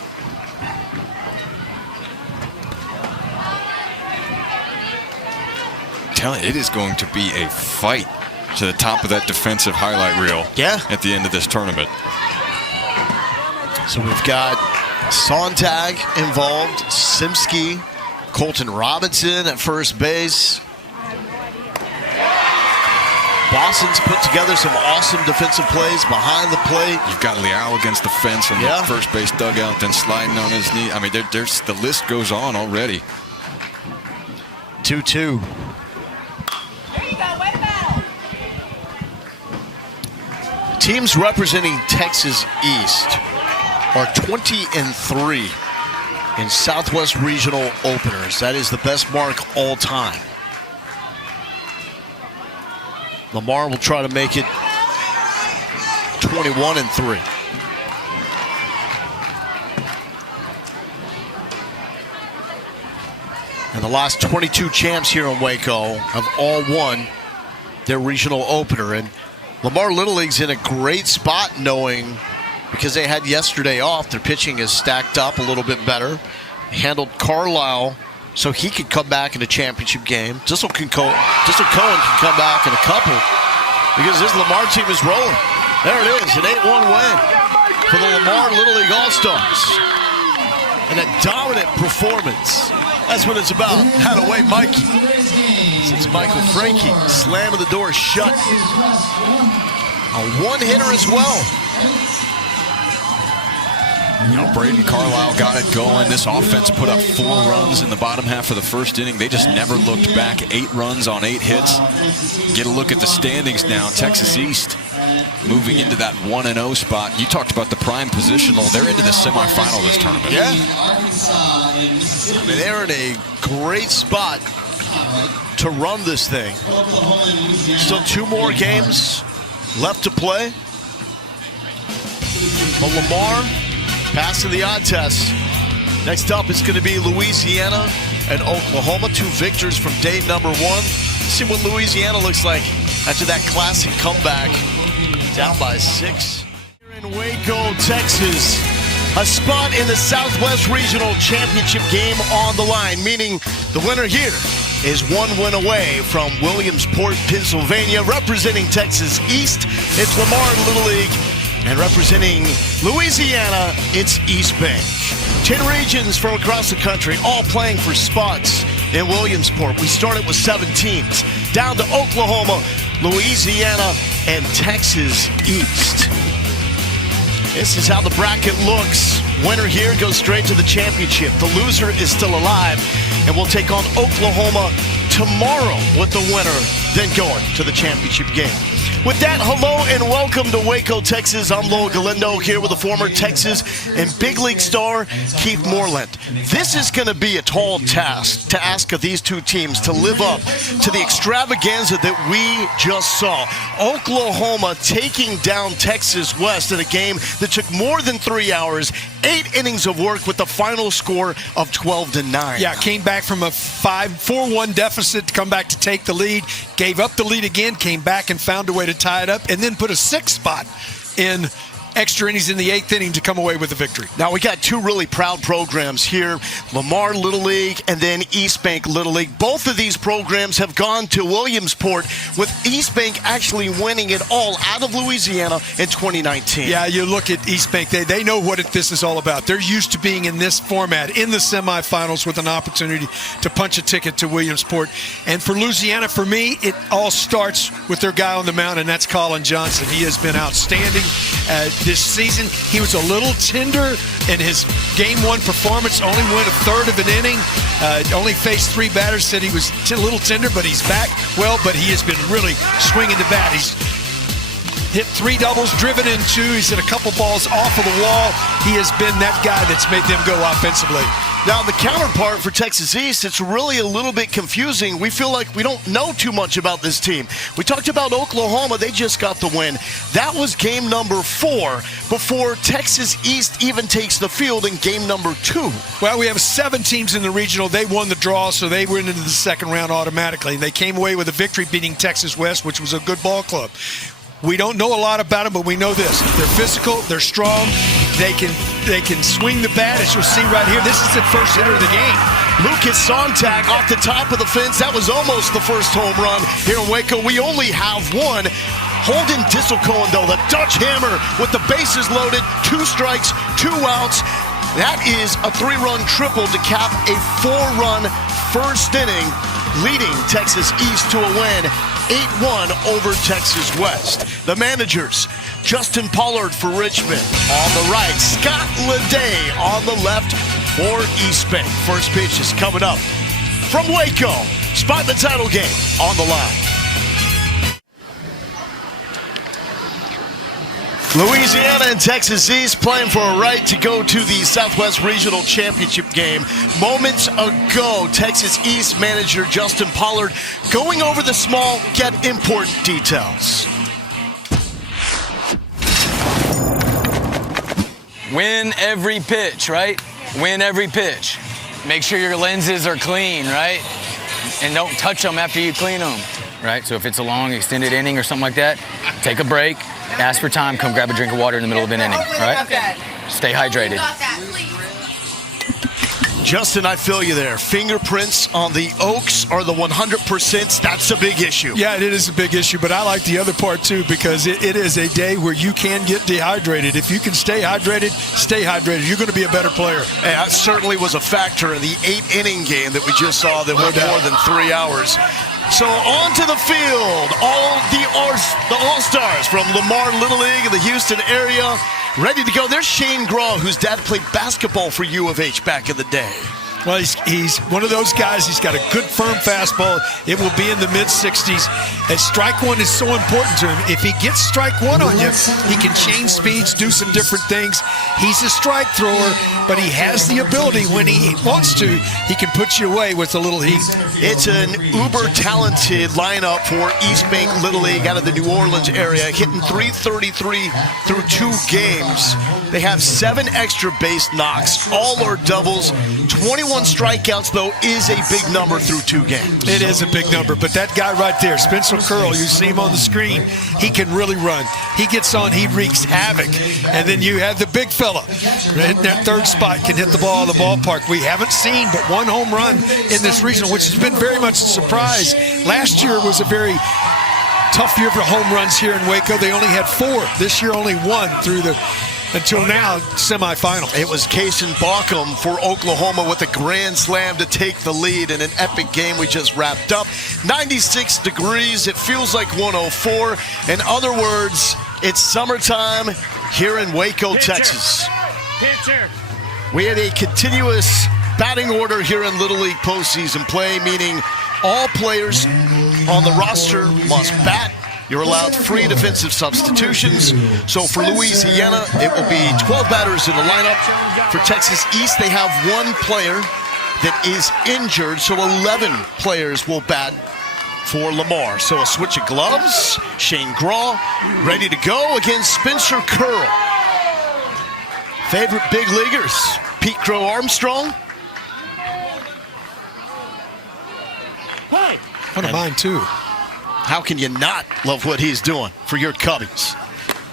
It is going to be a fight to the top of that defensive highlight reel at the end of this tournament. So we've got Sontag involved, Simsky, Colton Robinson at first base. Boston's put together some awesome defensive plays behind the plate. You've got Liao against the fence on the first base dugout, then sliding on his knee. I mean, there's the list goes on already. 2-2. Teams representing Texas East are 20-3 in Southwest Regional openers. That is the best mark all time. Lamar will try to make it 21-3. And the last 22 champs here in Waco have all won their regional opener. And Lamar Little League's in a great spot, knowing because they had yesterday off, their pitching is stacked up a little bit better. Handled Carlisle so he could come back in a championship game. Just so Cohen can come back in a couple, because this Lamar team is rolling. There it is, an 8-1 win for the Lamar Little League All-Stars. And a dominant performance. That's what it's about. Had away Mikey. Since Michael Frankie slamming the door shut. A one-hitter as well. You know, Braden Carlisle got it going. This offense put up 4 runs in the bottom half of the first inning. They just never looked back. 8 runs on 8 hits. Get a look at the standings now. Texas East moving into that 1-0 spot. You talked about the prime positional. They're into the semifinal this tournament. Yeah. I mean, they're in a great spot to run this thing. Still 2 more games left to play. But Lamar passing the odd test. Next up is going to be Louisiana and Oklahoma. 2 victors from day number 1. Let's see what Louisiana looks like after that classic comeback. Down by 6. Here in Waco, Texas. A spot in the Southwest Regional Championship game on the line, meaning the winner here is 1 win away from Williamsport, Pennsylvania. Representing Texas East, it's Lamar Little League. And representing Louisiana, it's East Bank. 10 regions from across the country, all playing for spots in Williamsport. We started with 7 teams, down to Oklahoma, Louisiana, and Texas East. This is how the bracket looks. Winner here goes straight to the championship. The loser is still alive and will take on Oklahoma tomorrow, with the winner then going to the championship game. With that, hello and welcome to Waco, Texas. I'm Lowell Galindo here with the former Texas and big league star Keith Moreland. This is going to be a tall task to ask of these 2 teams to live up to the extravaganza that we just saw. Oklahoma taking down Texas West in a game that took more than 3 hours, 8 innings of work with the final score of 12-9. Yeah, came back from a 4-1 deficit to come back to take the lead, gave up the lead again, came back and found a way to tie it up, and then put a 6th spot in extra innings in the 8th inning to come away with the victory. Now we got 2 really proud programs here, Lamar Little League and then East Bank Little League. Both of these programs have gone to Williamsport, with East Bank actually winning it all out of Louisiana in 2019. Yeah, you look at East Bank, they know what this is all about. They're used to being in this format, in the semifinals, with an opportunity to punch a ticket to Williamsport. And for Louisiana, for me, it all starts with their guy on the mound, and that's Colin Johnson. He has been outstanding this season. He was a little tender in his Game 1 performance, only went a third of an inning, only faced 3 batters, said he was a little tender, but he's back well, but he has been really swinging the bat. He's hit 3 doubles, driven in 2. He's hit a couple balls off of the wall. He has been that guy that's made them go offensively. Now, the counterpart for Texas East, it's really a little bit confusing. We feel like we don't know too much about this team. We talked about Oklahoma. They just got the win. That was game number 4 before Texas East even takes the field in game number 2. Well, we have 7 teams in the regional. They won the draw, so they went into the second round automatically. They came away with a victory beating Texas West, which was a good ball club. We don't know a lot about them, but we know this. They're physical, they're strong, they can swing the bat, as you'll see right here. This is the first hitter of the game. Lucas Sontag off the top of the fence. That was almost the first home run here in Waco. We only have one. Holden Disselcohen, though, the Dutch hammer with the bases loaded, 2 strikes, 2 outs. That is a 3-run triple to cap a 4-run first inning, leading Texas East to a win 8-1 over Texas West. The managers, Justin Pollard for Richmond. On the right, Scott Leday on the left for East Bank. First pitch is coming up from Waco. Spot the title game on the line. Louisiana and Texas East playing for a right to go to the Southwest Regional Championship game. Moments ago, Texas East manager Justin Pollard going over the small yet important details. Win every pitch, right? Win every pitch. Make sure your lenses are clean, right? And don't touch them after you clean them, right? So if it's a long extended inning or something like that, take a break. Ask for time, come grab a drink of water in the middle of an inning, right? Stay hydrated. Justin, I feel you there. Fingerprints on the Oaks are the 100%. That's a big issue. Yeah, it is a big issue, but I like the other part too, because it is a day where you can get dehydrated. If you can stay hydrated, you're going to be a better player. Hey, that certainly was a factor in the 8-inning game that we just saw that went more than 3 hours. So on to the field, all the All-Stars from Lamar Little League in the Houston area, ready to go. There's Shane Graw, whose dad played basketball for U of H back in the day. Well, he's one of those guys. He's got a good, firm fastball. It will be in the mid-60s. And strike one is so important to him. If he gets strike one on you, he can change speeds, do some different things. He's a strike thrower, but he has the ability when he wants to, he can put you away with a little heat. It's an uber-talented lineup for East Bank Little League out of the New Orleans area, hitting .333 through 2 games. They have 7 extra base knocks. All are doubles. 21 strikeouts, though, is a big number through 2 games. It is a big number, but that guy right there, Spencer Curl, you see him on the screen, he can really run. He gets on, he wreaks havoc. And then you have the big fella in that third spot, can hit the ball in the ballpark. We haven't seen but 1 home run in this regional, which has been very much a surprise. Last year was a very tough year for home runs here in Waco. They only had 4. This year only 1 through the until now, semifinal. It was Kason Bauckham for Oklahoma with a grand slam to take the lead in an epic game we just wrapped up. 96 degrees, it feels like 104. In other words, it's summertime here in Waco, Texas. We had a continuous batting order here in Little League postseason play, meaning all players on the roster must bat. You're allowed free defensive substitutions. So for Louisiana, it will be 12 batters in the lineup. For Texas East, they have 1 player that is injured, so 11 players will bat for Lamar. So a switch of gloves. Shane Graw ready to go against Spencer Curl. Favorite big leaguers, Pete Crow Armstrong. One of mine, too. How can you not love what he's doing for your Cubbies?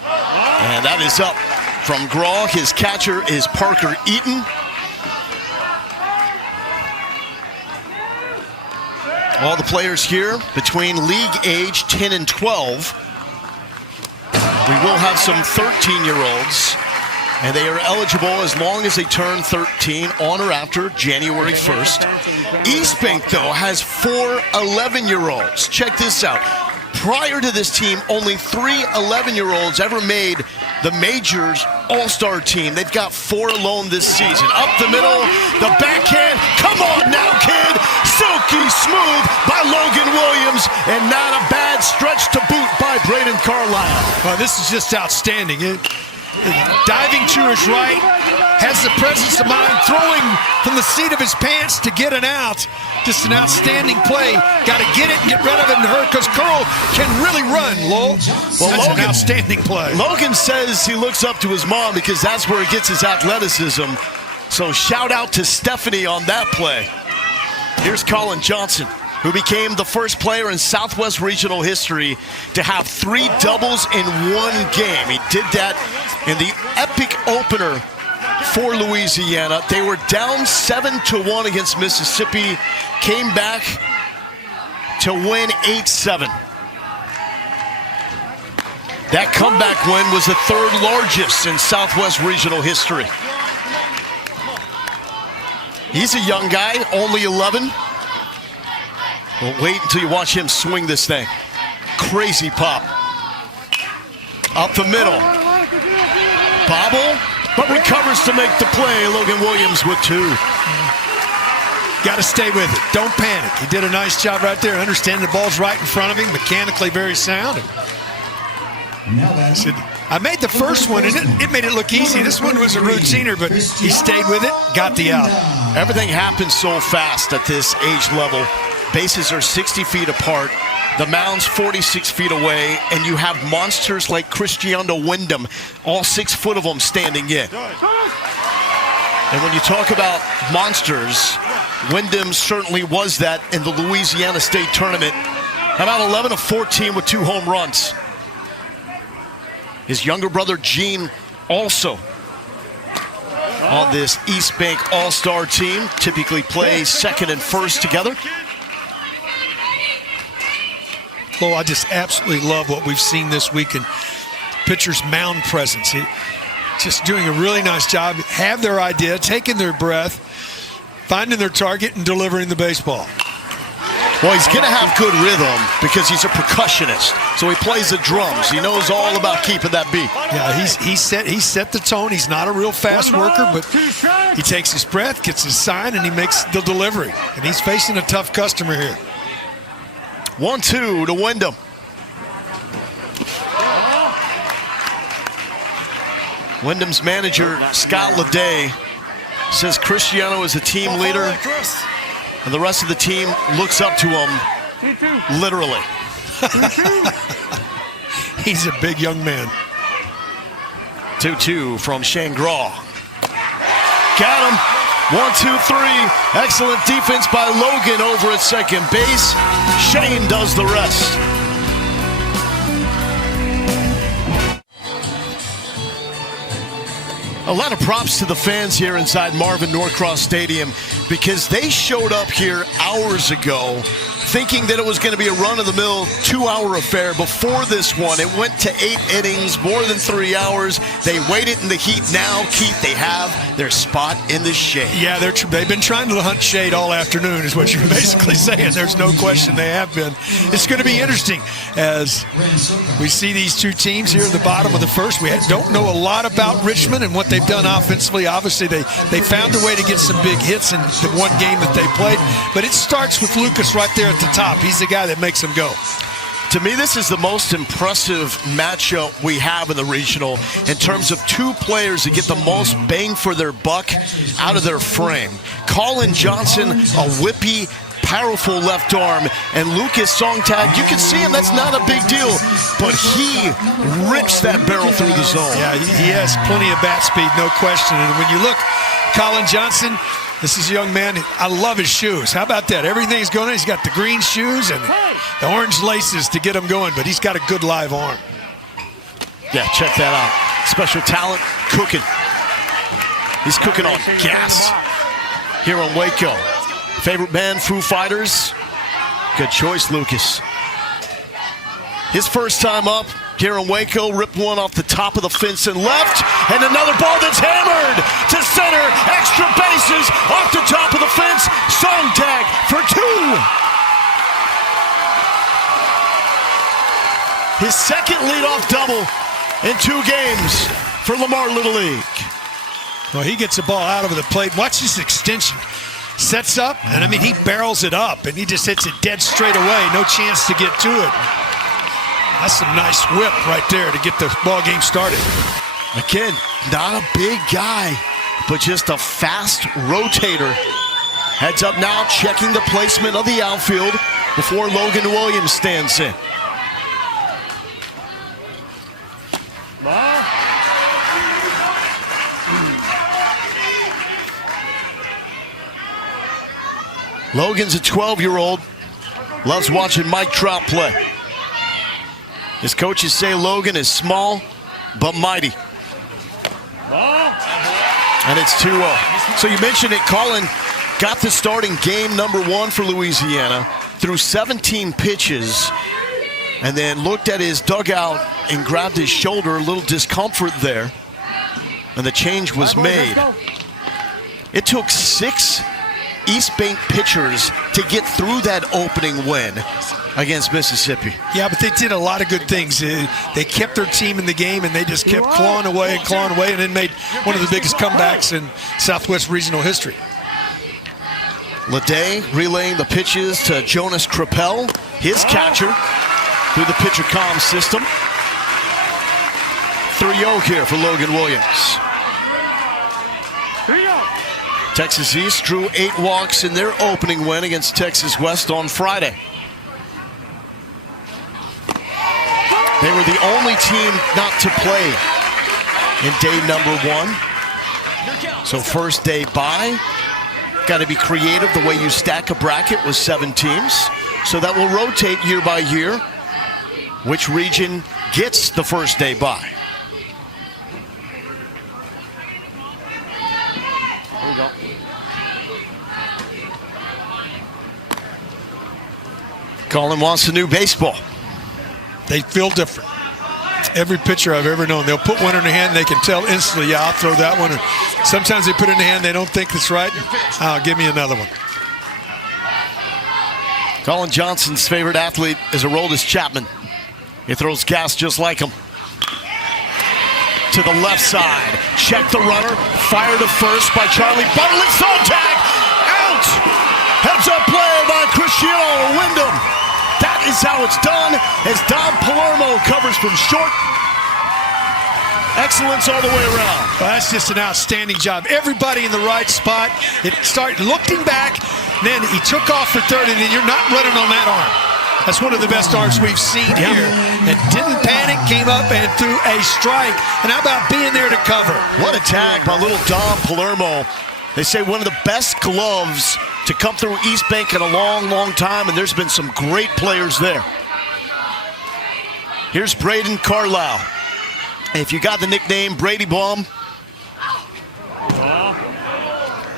And that is up from Graw. His catcher is Parker Eaton. All the players here between league age 10 and 12. We will have some 13-year-olds, and they are eligible as long as they turn 13 on or after January 1st. East Bank, though, has 4 11-year-olds. Check this out. Prior to this team, only 3 11-year-olds ever made the Majors All-Star team. They've got 4 alone this season. Up the middle, the backhand. Come on now, kid. Silky smooth by Logan Williams, and not a bad stretch to boot by Braden Carlisle. Well, this is just outstanding. Diving to his right, has the presence of mind, throwing from the seat of his pants to get an out. Just an outstanding play. Got to get it and get rid of it and hurt because Curl can really run, Lowell. Well, that's an outstanding play. Logan says he looks up to his mom because that's where he gets his athleticism. So shout out to Stephanie on that play. Here's Colin Johnson, who became the first player in Southwest Regional history to have 3 doubles in one game. He did that in the epic opener for Louisiana. They were down 7-1 against Mississippi, came back to win 8-7. That comeback win was the 3rd largest in Southwest Regional history. He's a young guy, only 11. Well, wait until you watch him swing this thing. Crazy pop. Up the middle. Bobble, but recovers to make the play. Logan Williams with 2. Got to stay with it. Don't panic. He did a nice job right there. Understanding the ball's right in front of him. Mechanically very sound. I made the first one, and it made it look easy. This one was a routiner, but he stayed with it, got the out. Everything happens so fast at this age level. Bases are 60 feet apart. The mound's 46 feet away, and you have monsters like Cristiano Wyndham, all 6 foot of them standing in. And when you talk about monsters, Wyndham certainly was that in the Louisiana State Tournament. About 11 of 14 with 2 home runs. His younger brother, Gene, also on this East Bank All-Star team. Typically plays second and first together. Well, I just absolutely love what we've seen this week in pitcher's mound presence. He just doing a really nice job. Have their idea, taking their breath, finding their target, and delivering the baseball. Well, he's going to have good rhythm because he's a percussionist. So he plays the drums. He knows all about keeping that beat. Yeah, he set the tone. He's not a real fast worker, but he takes his breath, gets his sign, and he makes the delivery. And he's facing a tough customer here. 1-2 to Wyndham. Wyndham's manager, Scott Leday, says Cristiano is a team leader, and the rest of the team looks up to him literally. He's a big young man. 2-2 from Shangraw. Got him. 1-2-3. Excellent defense by Logan over at second base. Shane does the rest. A lot of props to the fans here inside Marvin Norcross Stadium because they showed up here hours ago thinking that it was going to be a run-of-the-mill 2-hour affair. Before this one, it went to 8 innings, more than 3 hours. They waited in the heat. Now, Keith, they have their spot in the shade. Yeah, they've been trying to hunt shade all afternoon is what you're basically saying. There's no question they have been. It's going to be interesting as we see these two teams here at the bottom of the first. We don't know a lot about Richmond and what they've done offensively. Obviously, they found a way to get some big hits in the one game that they played. But it starts with Lucas right there at the top. He's the guy that makes them go. To me, this is the most impressive matchup we have in the regional in terms of 2 players that get the most bang for their buck out of their frame. Colin Johnson, a whippy, powerful left arm, and Lucas Songtag, you can see him, that's not a big deal, but he rips that barrel through the zone. Yeah, he has plenty of bat speed, no question. And when you look, Colin Johnson, this is a young man. I love his shoes. How about that? Everything's going on. He's got the green shoes and the orange laces to get him going, but he's got a good live arm. Yeah, check that out. Special talent, cooking. He's cooking on gas here on Waco. Favorite band, Foo Fighters. Good choice, Lucas. His first time up here in Waco, ripped one off the top of the fence and left, and another ball that's hammered to center, extra bases off the top of the fence. Songtag for 2. His second leadoff double in 2 games for Lamar Little League. Well, he gets the ball out of the plate. Watch this extension. Sets up, and I mean, he barrels it up, and he just hits it dead straight away. No chance to get to it. That's some nice whip right there to get the ball game started. Again, not a big guy, but just a fast rotator. Heads up now, checking the placement of the outfield before Logan Williams stands in. Logan's a 12-year-old, loves watching Mike Trout play. His coaches say Logan is small but mighty. And it's 2-0. So you mentioned it, Colin got the starting game number 1 for Louisiana through 17 pitches and then looked at his dugout and grabbed his shoulder, a little discomfort there, and the change was made. It took 6 East Bank pitchers to get through that opening win against Mississippi. Yeah, but they did a lot of good things. They kept their team in the game, and they just kept clawing away, and then made one of the biggest comebacks in Southwest regional history. Leday relaying the pitches to Jonas Krappel, his catcher, through the pitcher comm system. 3-0 here for Logan Williams. Texas East drew 8 walks in their opening win against Texas West on Friday. They were the only team not to play in day number 1. So first day bye. Got to be creative the way you stack a bracket with 7 teams. So that will rotate year by year which region gets the first day bye. Colin wants a new baseball. They feel different. Every pitcher I've ever known, they'll put one in their hand, they can tell instantly, yeah, I'll throw that one. And sometimes they put it in the hand, they don't think it's right. Give me another one. Colin Johnson's favorite athlete is Aroldis Chapman. He throws gas just like him. To the left side. Check the runner. Fire to first by Charlie Butler. Zone tag. Out. Heads up play by Cristiano Wyndham. That is how it's done as Dom Palermo covers from short. Excellence all the way around. Well, that's just an outstanding job. Everybody in the right spot. It started looking back, then he took off for third, and then you're not running on that arm. That's one of the best arms we've seen here. And didn't panic, came up and threw a strike. And how about being there to cover? What a tag by little Dom Palermo. They say one of the best gloves to come through East Bank in a long, long time, and there's been some great players there. Here's Braden Carlisle. If you got the nickname Brady Blum,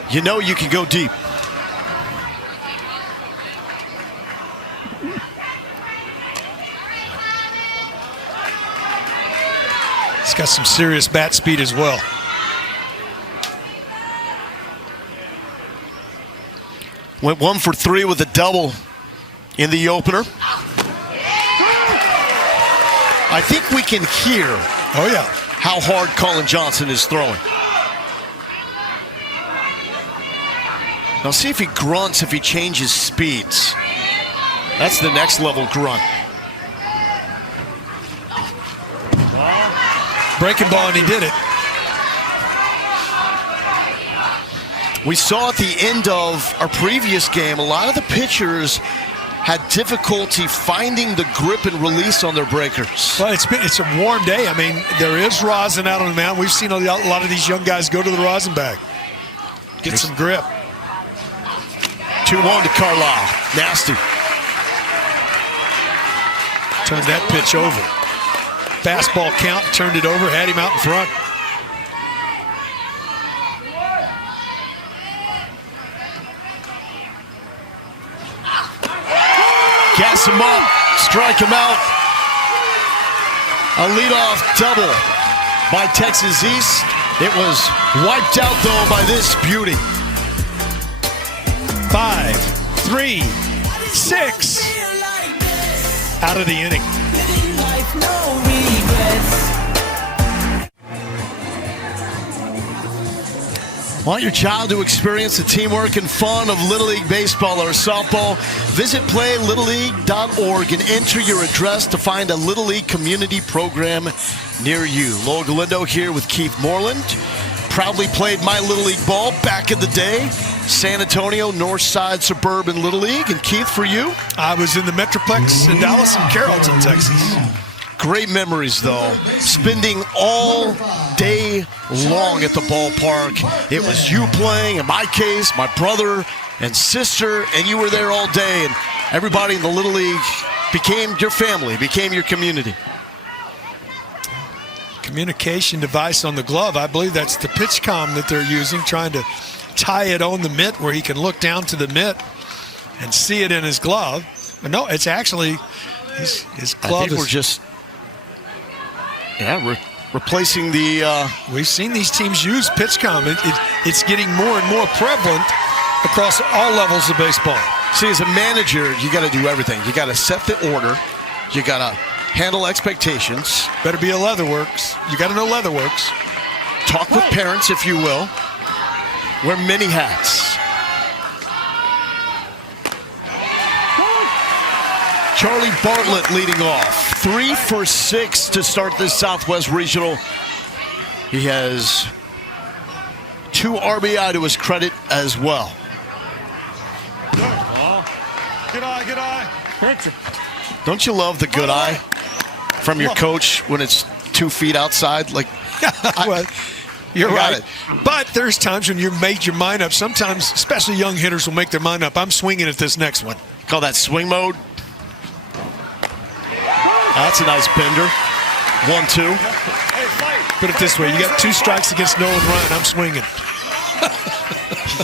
you know you can go deep. He's got some serious bat speed as well. Went 1 for 3 with a double in the opener. I think we can hear how hard Colin Johnson is throwing. Now see if he grunts, if he changes speeds. That's the next level grunt. Breaking ball, and he did it. We saw at the end of our previous game, a lot of the pitchers had difficulty finding the grip and release on their breakers. Well, it's a warm day. I mean, there is rosin out on the mound. We've seen a lot of these young guys go to the rosin bag. Get some grip. 2-1 to Carlisle. Nasty. Turned that pitch over. Fastball count, turned it over, had him out in front. Gas him up, strike him out. A leadoff double by Texas East. It was wiped out, though, by this beauty. 5, 3, 6. Out of the inning. Want your child to experience the teamwork and fun of Little League baseball or softball? Visit PlayLittleLeague.org and enter your address to find a Little League community program near you. Lowell Galindo here with Keith Moreland. Proudly played my Little League ball back in the day. San Antonio, Northside Suburban Little League. And Keith, for you? I was in the Metroplex in Dallas and Carrollton, Texas. Great memories, though. Spending all day long at the ballpark. It was you playing, in my case, my brother and sister, and you were there all day. And everybody in the Little League became your family, became your community. Communication device on the glove. I believe that's the pitch comm that they're using, trying to tie it on the mitt where he can look down to the mitt and see it in his glove. But no, it's actually his glove. I think we're just replacing the. We've seen these teams use pitch comm. It's getting more and more prevalent across all levels of baseball. See, as a manager, you got to do everything. You got to set the order. You got to handle expectations. Better be a Leatherworks. You got to know Leatherworks. Talk with parents, if you will. Wear many hats. Charlie Bartlett leading off. 3 for 6 to start this Southwest Regional. He has 2 RBI to his credit as well. Good eye. Don't you love the good eye from your coach when it's 2 feet outside? Like, well, you're got right. it. But there's times when you made your mind up. Sometimes, especially young hitters, will make their mind up. I'm swinging at this next one. Call that swing mode. That's a nice bender. 1-2. Put it this way, you got 2 strikes against Nolan Ryan. I'm swinging.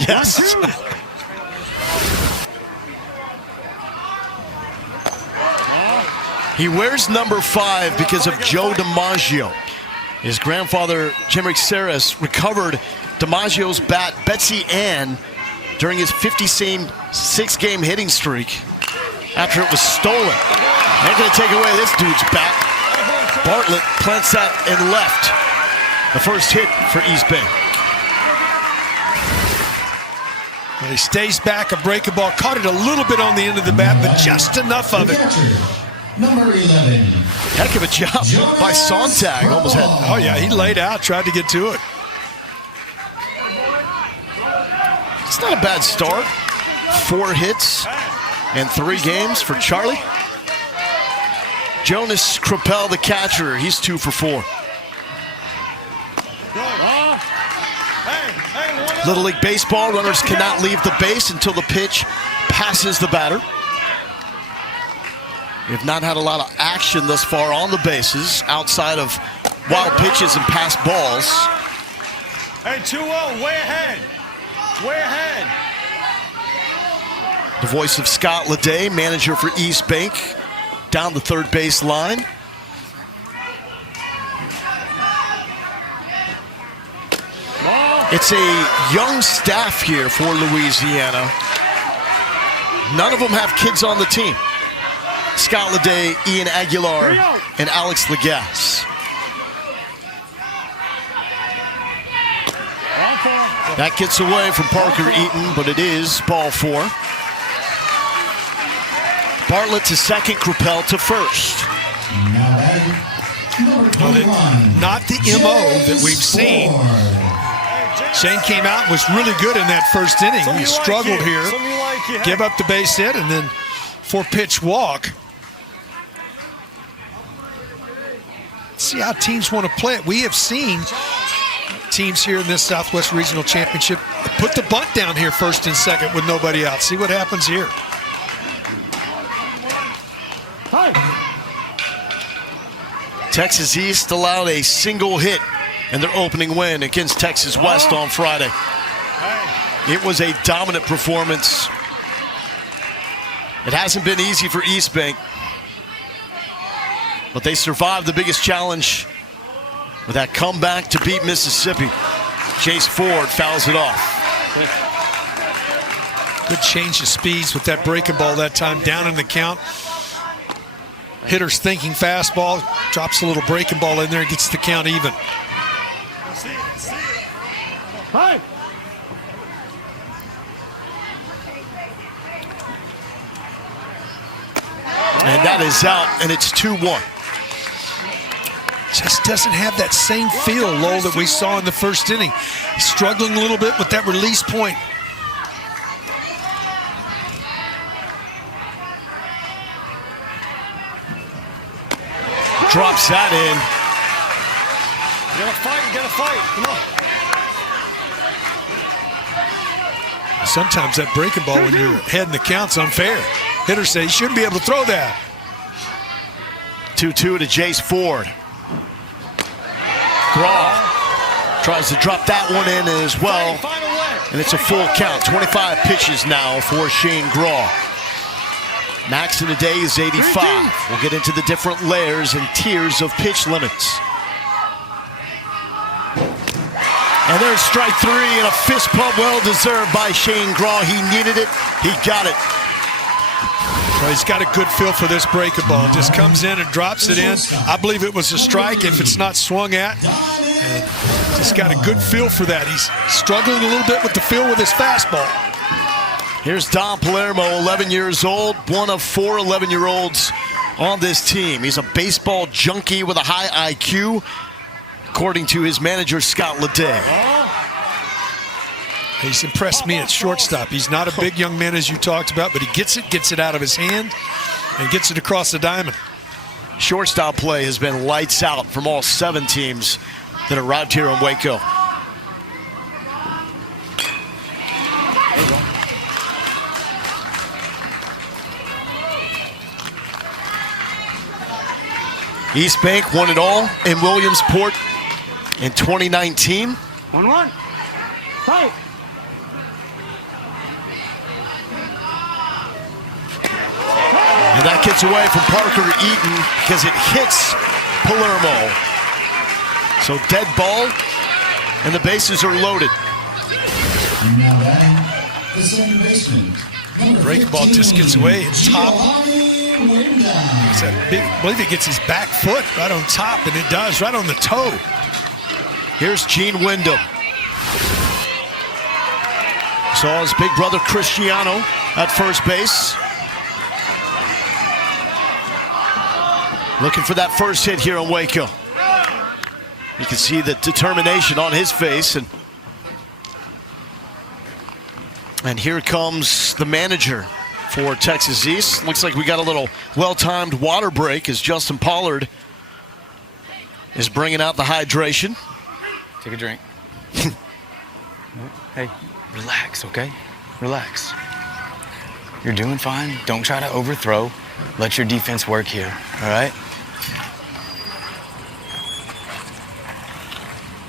Yes. He wears number 5 because of Joe DiMaggio. His grandfather, Jim Xeris, recovered DiMaggio's bat, Betsy Ann, during his 56-game hitting streak after it was stolen. They're going to take away this dude's bat. Bartlett plants that in left. The first hit for East Bay. Well, he stays back, a breaking ball. Caught it a little bit on the end of the bat, but just enough of it. Number 11. Heck of a job by Sontag. Almost had. Oh, yeah, he laid out, tried to get to it. It's not a bad start. 4 hits in 3 games for Charlie. Jonas Krupel, the catcher, he's 2 for 4. Little League baseball, runners cannot leave the base until the pitch passes the batter. We have not had a lot of action thus far on the bases outside of wild pitches and pass balls. Hey, 2-0, way ahead. Way ahead. The voice of Scott Leday, manager for East Bank, down the third base line. It's a young staff here for Louisiana. None of them have kids on the team. Scott Leday, Ian Aguilar, and Alex Lagasse. That gets away from Parker Eaton, but it is ball 4. Bartlett to second, Krupel to first. Not the MO that we've seen. Shane came out and was really good in that first inning. He struggled here, give up the base hit, and then 4-pitch walk. See how teams want to play it. We have seen teams here in this Southwest Regional Championship put the bunt down here first and second with nobody out. See what happens here. Texas East allowed a single hit in their opening win against Texas West on Friday. It was a dominant performance. It hasn't been easy for East Bank, but they survived the biggest challenge with that comeback to beat Mississippi. Chase Ford fouls it off. Good change of speeds with that breaking ball that time, down in the count. Hitter's thinking fastball, drops a little breaking ball in there and gets the count even. And that is out, and it's 2-1. Just doesn't have that same feel, Lowell, that we saw in the first inning. He's struggling a little bit with that release point. Drops that in. You gotta fight, you gotta fight. Come on. Sometimes that breaking ball when you're ahead in the count's unfair. Hitters say you shouldn't be able to throw that. 2-2 to Jace Ford. Graw tries to drop that one in as well. And it's a full count. 25 pitches now for Shane Graw. Max in a day is 85. We'll get into the different layers and tiers of pitch limits. And there's strike three and a fist pump well deserved by Shane Graw. He needed it. He got it. Well, he's got a good feel for this breaking ball. Just comes in and drops it in. I believe it was a strike if it's not swung at. And just got a good feel for that. He's struggling a little bit with the feel with his fastball. Here's Don Palermo, 11 years old, one of 4 11-year-olds on this team. He's a baseball junkie with a high IQ, according to his manager, Scott Leday. He's impressed me at shortstop. He's not a big young man, as you talked about, but he gets it out of his hand, and gets it across the diamond. Shortstop play has been lights out from all 7 teams that arrived here in Waco. East Bank won it all in Williamsport in 2019. 1-1. Fight. And that gets away from Parker Eaton because it hits Palermo. So dead ball, and the bases are loaded. And now batting, the second baseman. Breaking ball just gets away at top. I believe he gets his back foot right on top, and it does, right on the toe. Here's Gene Wyndham. Saw his big brother Cristiano at first base. Looking for that first hit here in Waco. You can see the determination on his face. And here comes the manager for Texas East. Looks like we got a little well-timed water break as Justin Pollard is bringing out the hydration. Take a drink. Hey, relax, okay? Relax. You're doing fine. Don't try to overthrow. Let your defense work here, all right?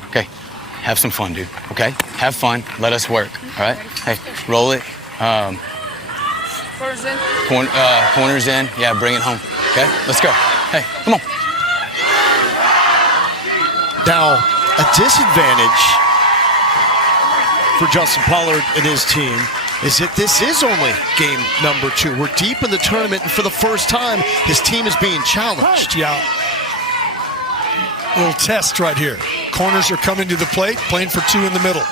Okay, have some fun, dude, okay? Have fun, let us work, all right? Hey, roll it. Corners in. Corners in, yeah, bring it home, okay? Let's go. Hey, come on. Now, a disadvantage for Justin Pollard and his team is that this is only game number 2. We're deep in the tournament, and for the first time, his team is being challenged. Yeah. Little test right here. Corners are coming to the plate, playing for 2 in the middle.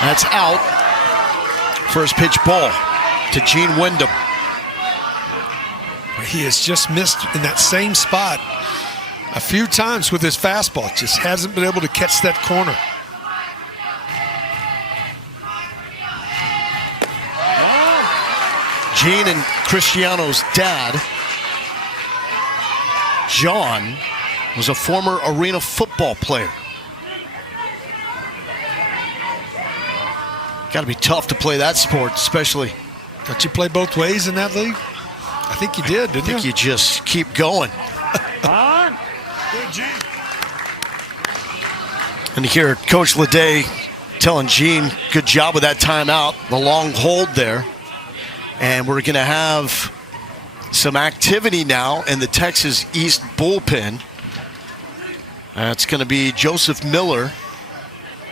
That's out. First pitch ball to Gene Wyndham. He has just missed in that same spot a few times with his fastball. Just hasn't been able to catch that corner. Gene and Cristiano's dad, John, was a former arena football player. Got to be tough to play that sport, especially. Don't you play both ways in that league? I think you did, didn't you? I think you just keep going. On. Good, Gene. And to hear Coach Leday telling Gene, good job with that timeout, the long hold there. And we're going to have some activity now in the Texas East bullpen. That's going to be Joseph Miller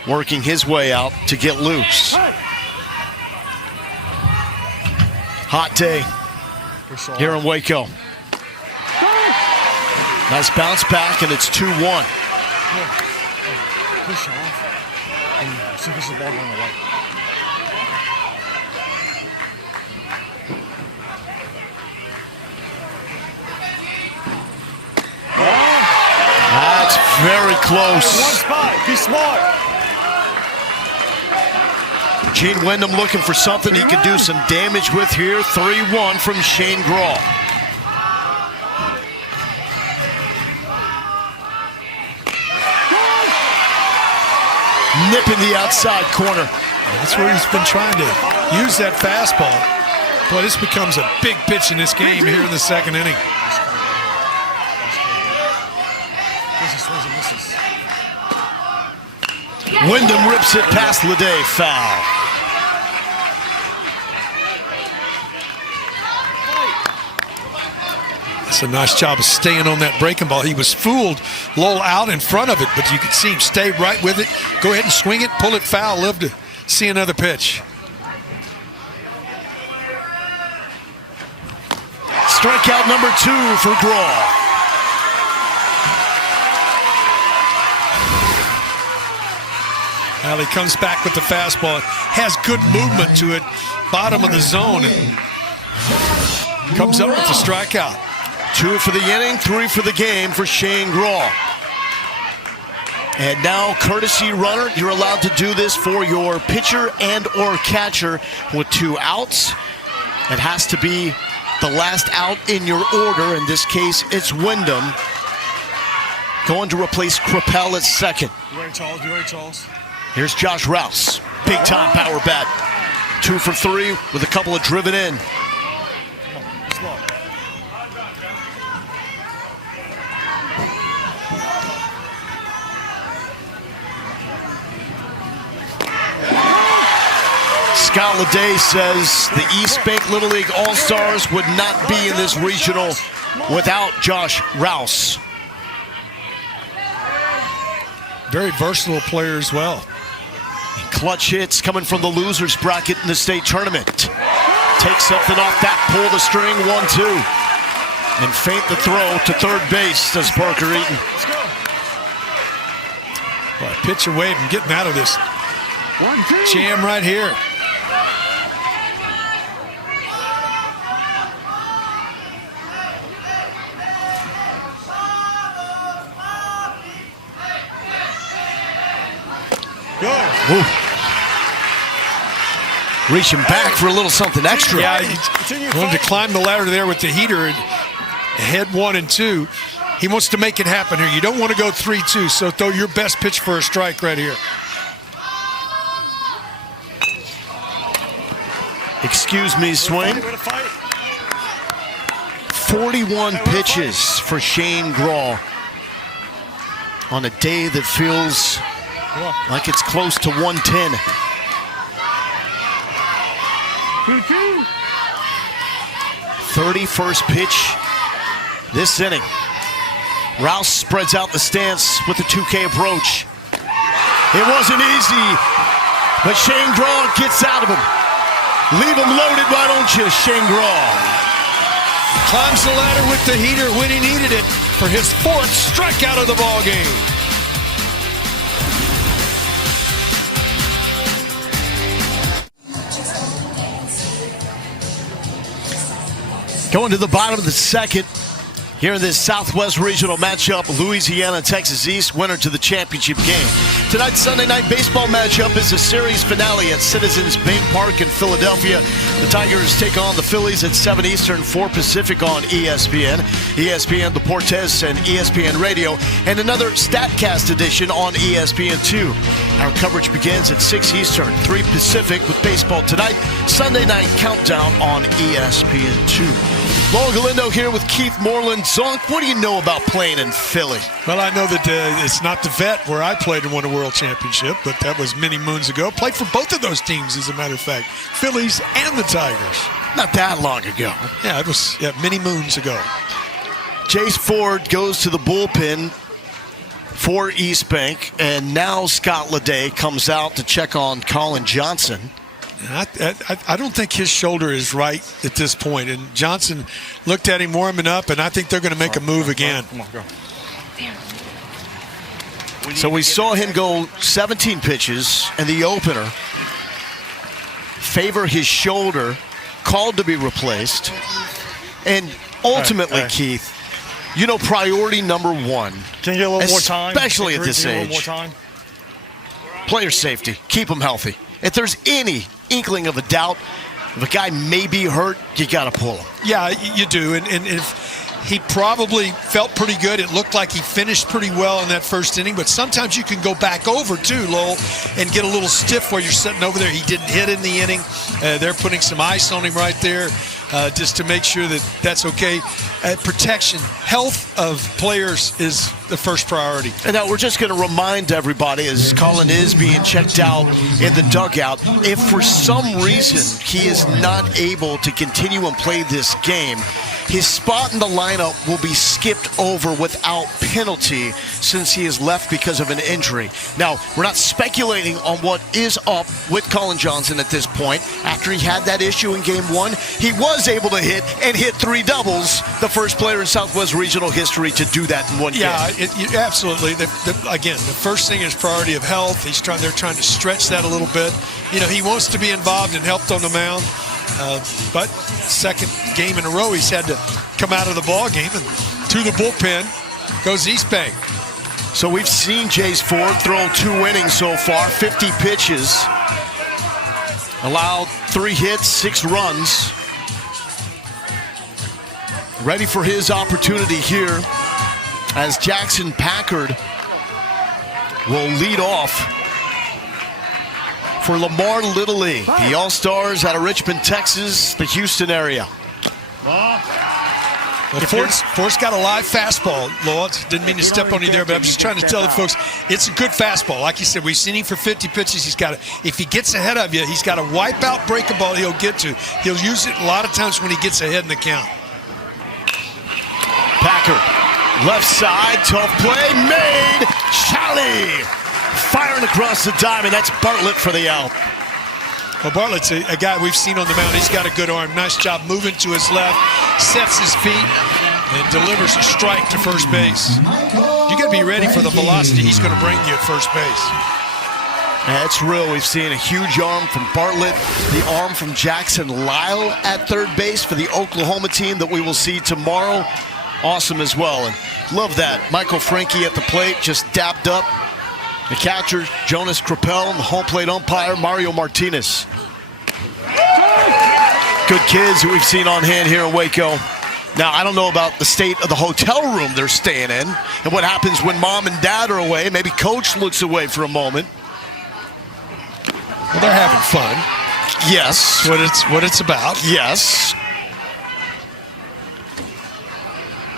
working his way out to get loose. Hot day here in Waco. Nice bounce back, and it's 2-1. Push off and see if this is the ball going right. That's very close. One spot. Be smart. Gene Wyndham looking for something he could do some damage with here. 3-1 from Shane Graw. Nipping the outside corner. That's where he's been trying to use that fastball. Boy, this becomes a big pitch in this game here in the second inning. Wyndham rips it past Leday, foul. That's a nice job of staying on that breaking ball. He was fooled, Lowell out in front of it, but you could see him stay right with it. Go ahead and swing it, pull it foul, live to see another pitch. Strikeout number 2 for Graw. Well, he comes back with the fastball. Has good movement to it, bottom of the zone. Comes up with the strikeout. 2 for the inning, 3 for the game for Shane Graw. And now, courtesy runner, you're allowed to do this for your pitcher and or catcher with 2 outs. It has to be the last out in your order. In this case, it's Wyndham. Going to replace Krappel at second. You ready, Charles? You ready, Charles? Here's Josh Rouse. Big time power bat. 2 for 3 with a couple of driven in. Come on, be smart. Scott Leday says the East Bank Little League All-Stars would not be in this regional without Josh Rouse. Very versatile player as well. Clutch hits coming from the losers bracket in the state tournament. Takes something off that, pull the string, 1-2. And feint the throw to third base, does Parker Eaton. Let's go. Boy, pitcher wave and getting out of this jam right here. Ooh. Reaching back for a little something extra. Yeah, he wanted to climb the ladder there with the heater and head 1 and 2. He wants to make it happen here. You don't want to go 3-2, so throw your best pitch for a strike right here. Excuse me, swing. 41 pitches for Shane Graw on a day that feels like it's close to 110. 31st pitch this inning. Rouse spreads out the stance with the 2K approach. It wasn't easy, but Shane Graw gets out of him. Leave him loaded, why don't you, Shane Graw? Climbs the ladder with the heater when he needed it for his 4th strikeout of the ball game. Going to the bottom of the second here in this Southwest Regional matchup, Louisiana, Texas East, winner to the championship game. Tonight's Sunday night baseball matchup is a series finale at Citizens Bank Park in Philadelphia. The Tigers take on the Phillies at 7 Eastern, 4 Pacific on ESPN, ESPN Deportes, and ESPN Radio, and another StatCast edition on ESPN2. Our coverage begins at 6 Eastern, 3 Pacific with baseball tonight. Sunday night countdown on ESPN2. Lowell Galindo here with Keith Moreland. Zonk, what do you know about playing in Philly? Well, I know that it's not the Vet where I played and won a world championship, but that was many moons ago. Played for both of those teams, as a matter of fact, Phillies and the Tigers. Not that long ago. Yeah, it was many moons ago. Jace Ford goes to the bullpen for East Bank, and now Scott Leday comes out to check on Colin Johnson. I don't think his shoulder is right at this point. And Johnson looked at him warming up, and I think they're going to make a move again. Come on, go. So we saw him go 17 pitches in the opener, favor his shoulder, called to be replaced. And ultimately, Keith, you know, priority number one, Can you get a little more time? especially at this Can you age, get a little more time? player safety, keep them healthy. If there's any inkling of a doubt, if a guy may be hurt, you got to pull him. Yeah, you do. And if he probably felt pretty good. It looked like he finished pretty well in that first inning, but sometimes you can go back over too, Lowell, and get a little stiff while you're sitting over there. He didn't hit in the inning. They're putting some ice on him right there just to make sure that that's okay. Protection, health of players is the first priority. And now we're just going to remind everybody, as Colin is being checked out in the dugout, if for some reason he is not able to continue and play this game, his spot in the lineup will be skipped over without penalty since he is left because of an injury. Now, we're not speculating on what is up with Colin Johnson at this point. After he had that issue in Game 1, he was able to hit 3 doubles, the first player in Southwest Regional history to do that in one game. Yeah, absolutely. Again, the first thing is priority of health. They're trying to stretch that a little bit. You know, he wants to be involved and helped on the mound. But second game in a row, he's had to come out of the ball game, and to the bullpen goes East Bank. So we've seen Jace Ford throw 2 innings so far, 50 pitches, allowed 3 hits, 6 runs. Ready for his opportunity here as Jackson Packard will lead off for Lamar Little League. The All-Stars out of Richmond, Texas, the Houston area. Well, Ford's got a live fastball, Lord. Didn't mean to step on you there, but I'm just trying to tell the folks it's a good fastball. Like you said, we've seen him for 50 pitches. If he gets ahead of you, he's got a wipeout breaking ball he'll get to. He'll use it a lot of times when he gets ahead in the count. Packard, left side, tough play, made. Charlie firing across the diamond. That's Bartlett for the out. Well, Bartlett's a guy we've seen on the mound. He's got a good arm. Nice job moving to his left, sets his feet, and delivers a strike to first base. You got to be ready for the velocity he's going to bring you at first base. That's real. We've seen a huge arm from Bartlett, the arm from Jackson Lyle at third base for the Oklahoma team that we will see tomorrow. Awesome as well. And love that. Michael Frankie at the plate, just dapped up. The catcher, Jonas Krappel, and the home plate umpire, Mario Martinez. Good kids who we've seen on hand here in Waco. Now, I don't know about the state of the hotel room they're staying in and what happens when mom and dad are away. Maybe coach looks away for a moment. Well, they're having fun. Yes. What it's about. Yes.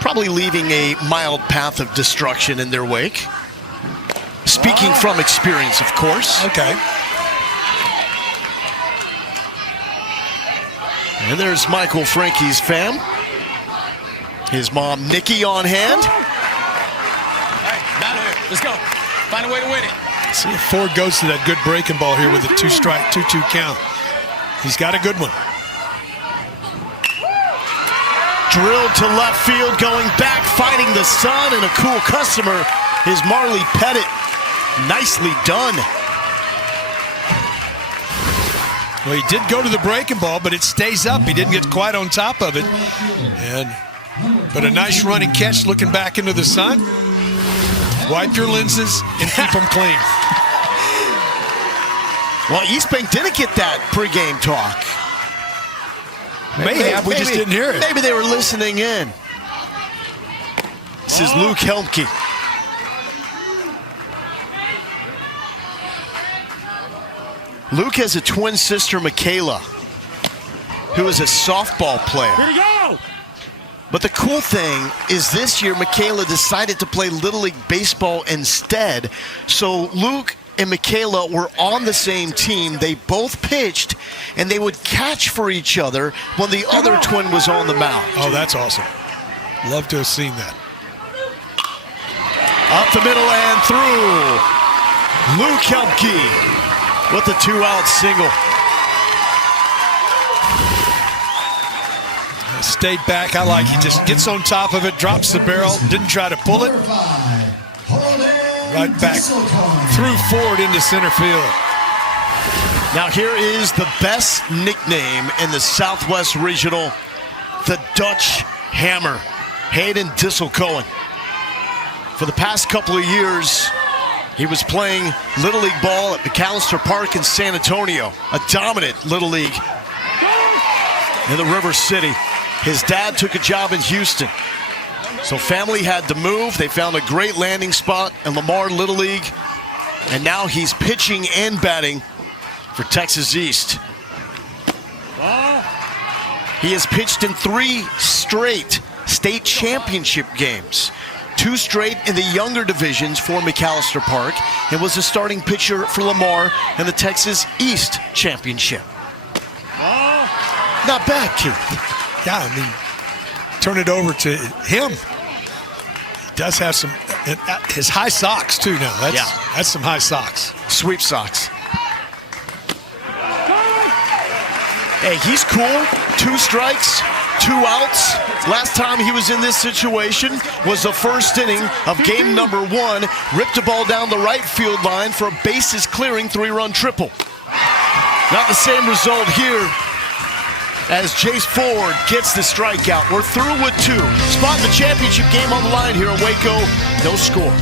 Probably leaving a mild path of destruction in their wake. Speaking from experience, of course. Okay. And there's Michael Frankie's fam. His mom, Nikki, on hand. Hey, not here. Let's go. Find a way to win it. See if Ford goes to that good breaking ball here with a 2-strike, 2-2 count. He's got a good one. Drilled to left field, going back, fighting the sun, and a cool customer is Marley Pettit. Nicely done. Well, he did go to the breaking ball, but it stays up. He didn't get quite on top of it. But a nice running catch looking back into the sun. Wipe your lenses and keep them clean. Well, East Bank didn't get that pregame talk. May have, we just didn't hear it. Maybe they were listening in. This is Luke Helmke. Luke has a twin sister, Michaela, who is a softball player. Here we go! But the cool thing is this year, Michaela decided to play Little League Baseball instead. So Luke and Michaela were on the same team. They both pitched, and they would catch for each other when the other twin was on the mound. Oh, that's awesome. Love to have seen that. Up the middle and through. Luke Helmke with the 2-out single. Stayed back. I like he just gets on top of it, drops the barrel, didn't try to pull it. Right back through forward into center field. Now here is the best nickname in the Southwest Regional, the Dutch Hammer, Hayden Disselkoen. For the past couple of years, he was playing Little League ball at McAllister Park in San Antonio, a dominant Little League in the River City. His dad took a job in Houston, so family had to move. They found a great landing spot in Lamar Little League, and now he's pitching and batting for Texas East. He has pitched in 3 straight state championship games, 2 straight in the younger divisions for McAllister Park, and was a starting pitcher for Lamar in the Texas East Championship. Not bad, Keith. Yeah, I mean, turn it over to him. He does have some, his high socks too now. That's some high socks. Sweep socks. Hey, he's cool. 2 strikes, 2 outs. Last time he was in this situation was the first inning of game number 1. Ripped the ball down the right field line for a bases clearing 3-run triple. Not the same result here as Jace Ford gets the strikeout. We're through with 2. Spot the championship game on the line here in Waco. No score.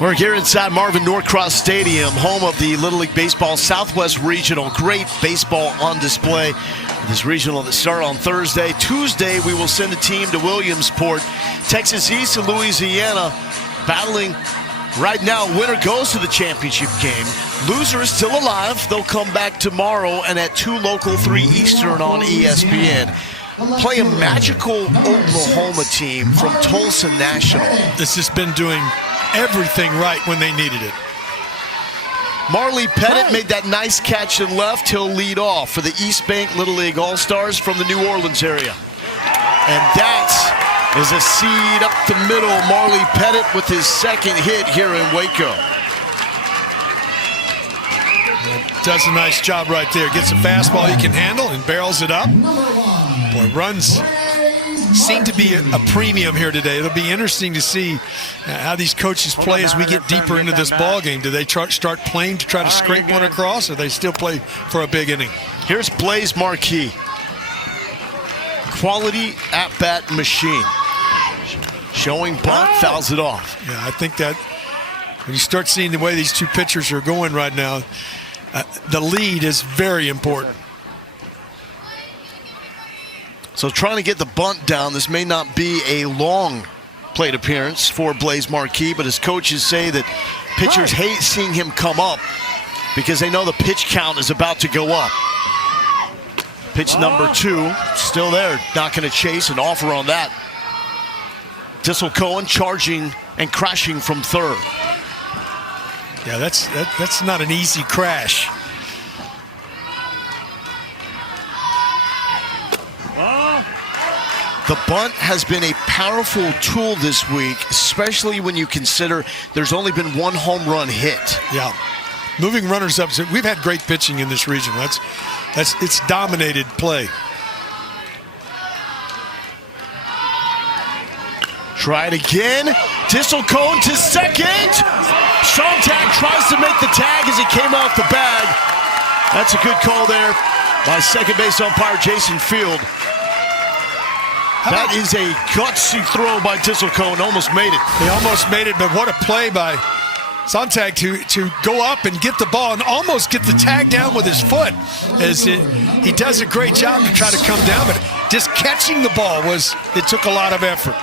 We're here inside Marvin Norcross Stadium, home of the Little League Baseball Southwest Regional. Great baseball on display. This regional that started on Thursday. Tuesday, we will send a team to Williamsport. Texas East and Louisiana battling right now. Winner goes to the championship game. Loser is still alive. They'll come back tomorrow and at 2 local, 3 Eastern on ESPN. Play a magical Oklahoma team from Tulsa National. This has been doing everything right when they needed it. Marley Pettit made that nice catch and left. He'll lead off for the East Bank Little League All-Stars from the New Orleans area. And that is a seed up the middle. Marley Pettit with his 2nd hit here in Waco. Does a nice job right there. Gets a fastball he can handle and barrels it up. Boy, runs seem to be a premium here today. It'll be interesting to see how these coaches play as we get deeper into this ball game. Do they start playing to try to scrape one across, or they still play for a big inning? Here's Blaze Marquis. Quality at-bat machine. Showing bunt, fouls it off. Yeah, I think that when you start seeing the way these 2 pitchers are going right now, the lead is very important. So trying to get the bunt down. This may not be a long plate appearance for Blaze Marquis, but his coaches say that pitchers hate seeing him come up because they know the pitch count is about to go up. Pitch number 2, still there. Not going to chase, an offer on that. Disselkoen charging and crashing from 3rd. Yeah, that's not an easy crash. The bunt has been a powerful tool this week, especially when you consider there's only been 1 home run hit. Yeah, moving runners up. We've had great pitching in this region. It's dominated play. Try it again. Disselkoen to 2nd. Sontag tries to make the tag as it came off the bag. That's a good call there by second base umpire Jason Field. That is a gutsy throw by Disselkoen. Almost made it. He almost made it, but what a play by Sontag to go up and get the ball and almost get the tag down with his foot. He does a great job to try to come down, but just catching the ball it took a lot of effort.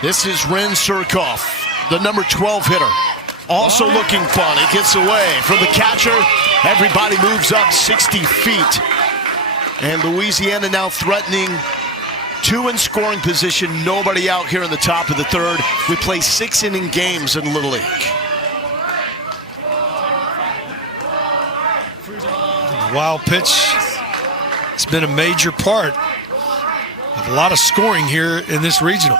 This is Ren Surkoff, the number 12 hitter. Also looking fun. He gets away from the catcher. Everybody moves up 60 feet. And Louisiana now threatening 2 in scoring position. Nobody out here in the top of the 3rd. We play 6-inning games in Little League. Wild pitch. It's been a major part of a lot of scoring here in this regional.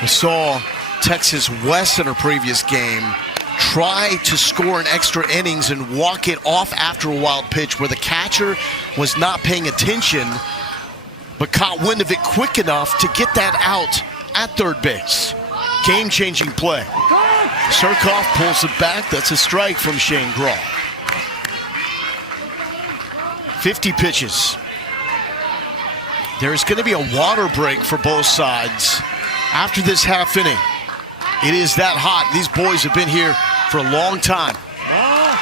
We saw Texas West in her previous game, try to score an extra innings and walk it off after a wild pitch where the catcher was not paying attention but caught wind of it quick enough to get that out at third base. Game-changing play. Surkoff pulls it back. That's a strike from Shane Graw. 50 pitches. There's going to be a water break for both sides after this half inning. It is that hot. These boys have been here for a long time. Oh.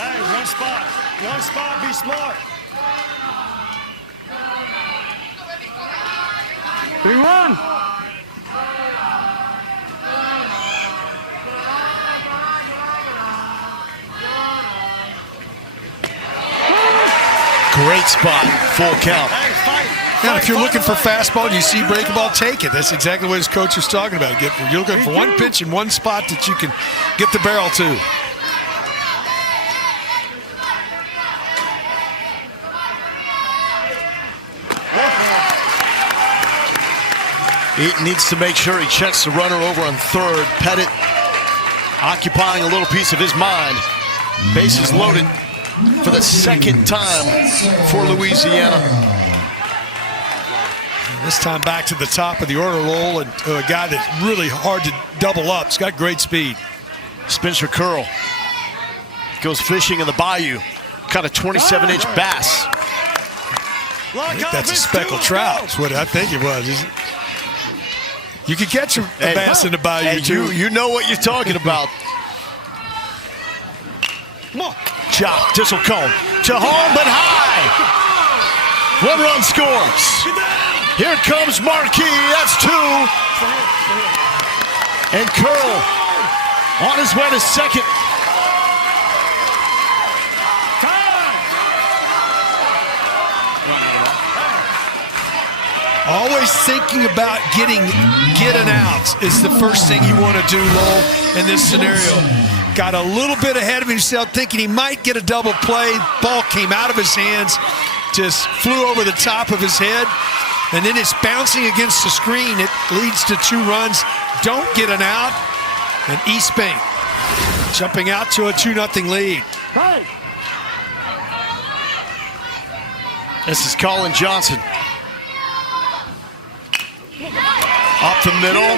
Hey, one spot. One spot, be smart. 3-1. Great spot, full count. Hey, fight. Now, if you're looking for fastball and you see breaking ball, take it. That's exactly what his coach was talking about. You're looking for one pitch in one spot that you can get the barrel to. He needs to make sure he checks the runner over on third. Pettit occupying a little piece of his mind. Bases loaded for the second time for Louisiana. This time back to the top of the order, Lowell, and a guy that's really hard to double up. He's got great speed. Spencer Curl goes fishing in the bayou. Caught a 27-inch bass. I think that's a speckled trout. That's what I think it was. You can catch a bass in the bayou, hey, too. You know what you're talking about. Chop, Thistle Cone to home, but high. One run scores. Here comes Marquis. That's two. And Curl on his way to second. Always thinking about getting outs is the first thing you want to do, Lowell, in this scenario. Got a little bit ahead of himself, thinking he might get a double play. Ball came out of his hands, just flew over the top of his head, and then it's bouncing against the screen. It leads to 2 runs. Don't get an out, and East Bank jumping out to a 2-0 lead. This is Colin Johnson. Up the middle,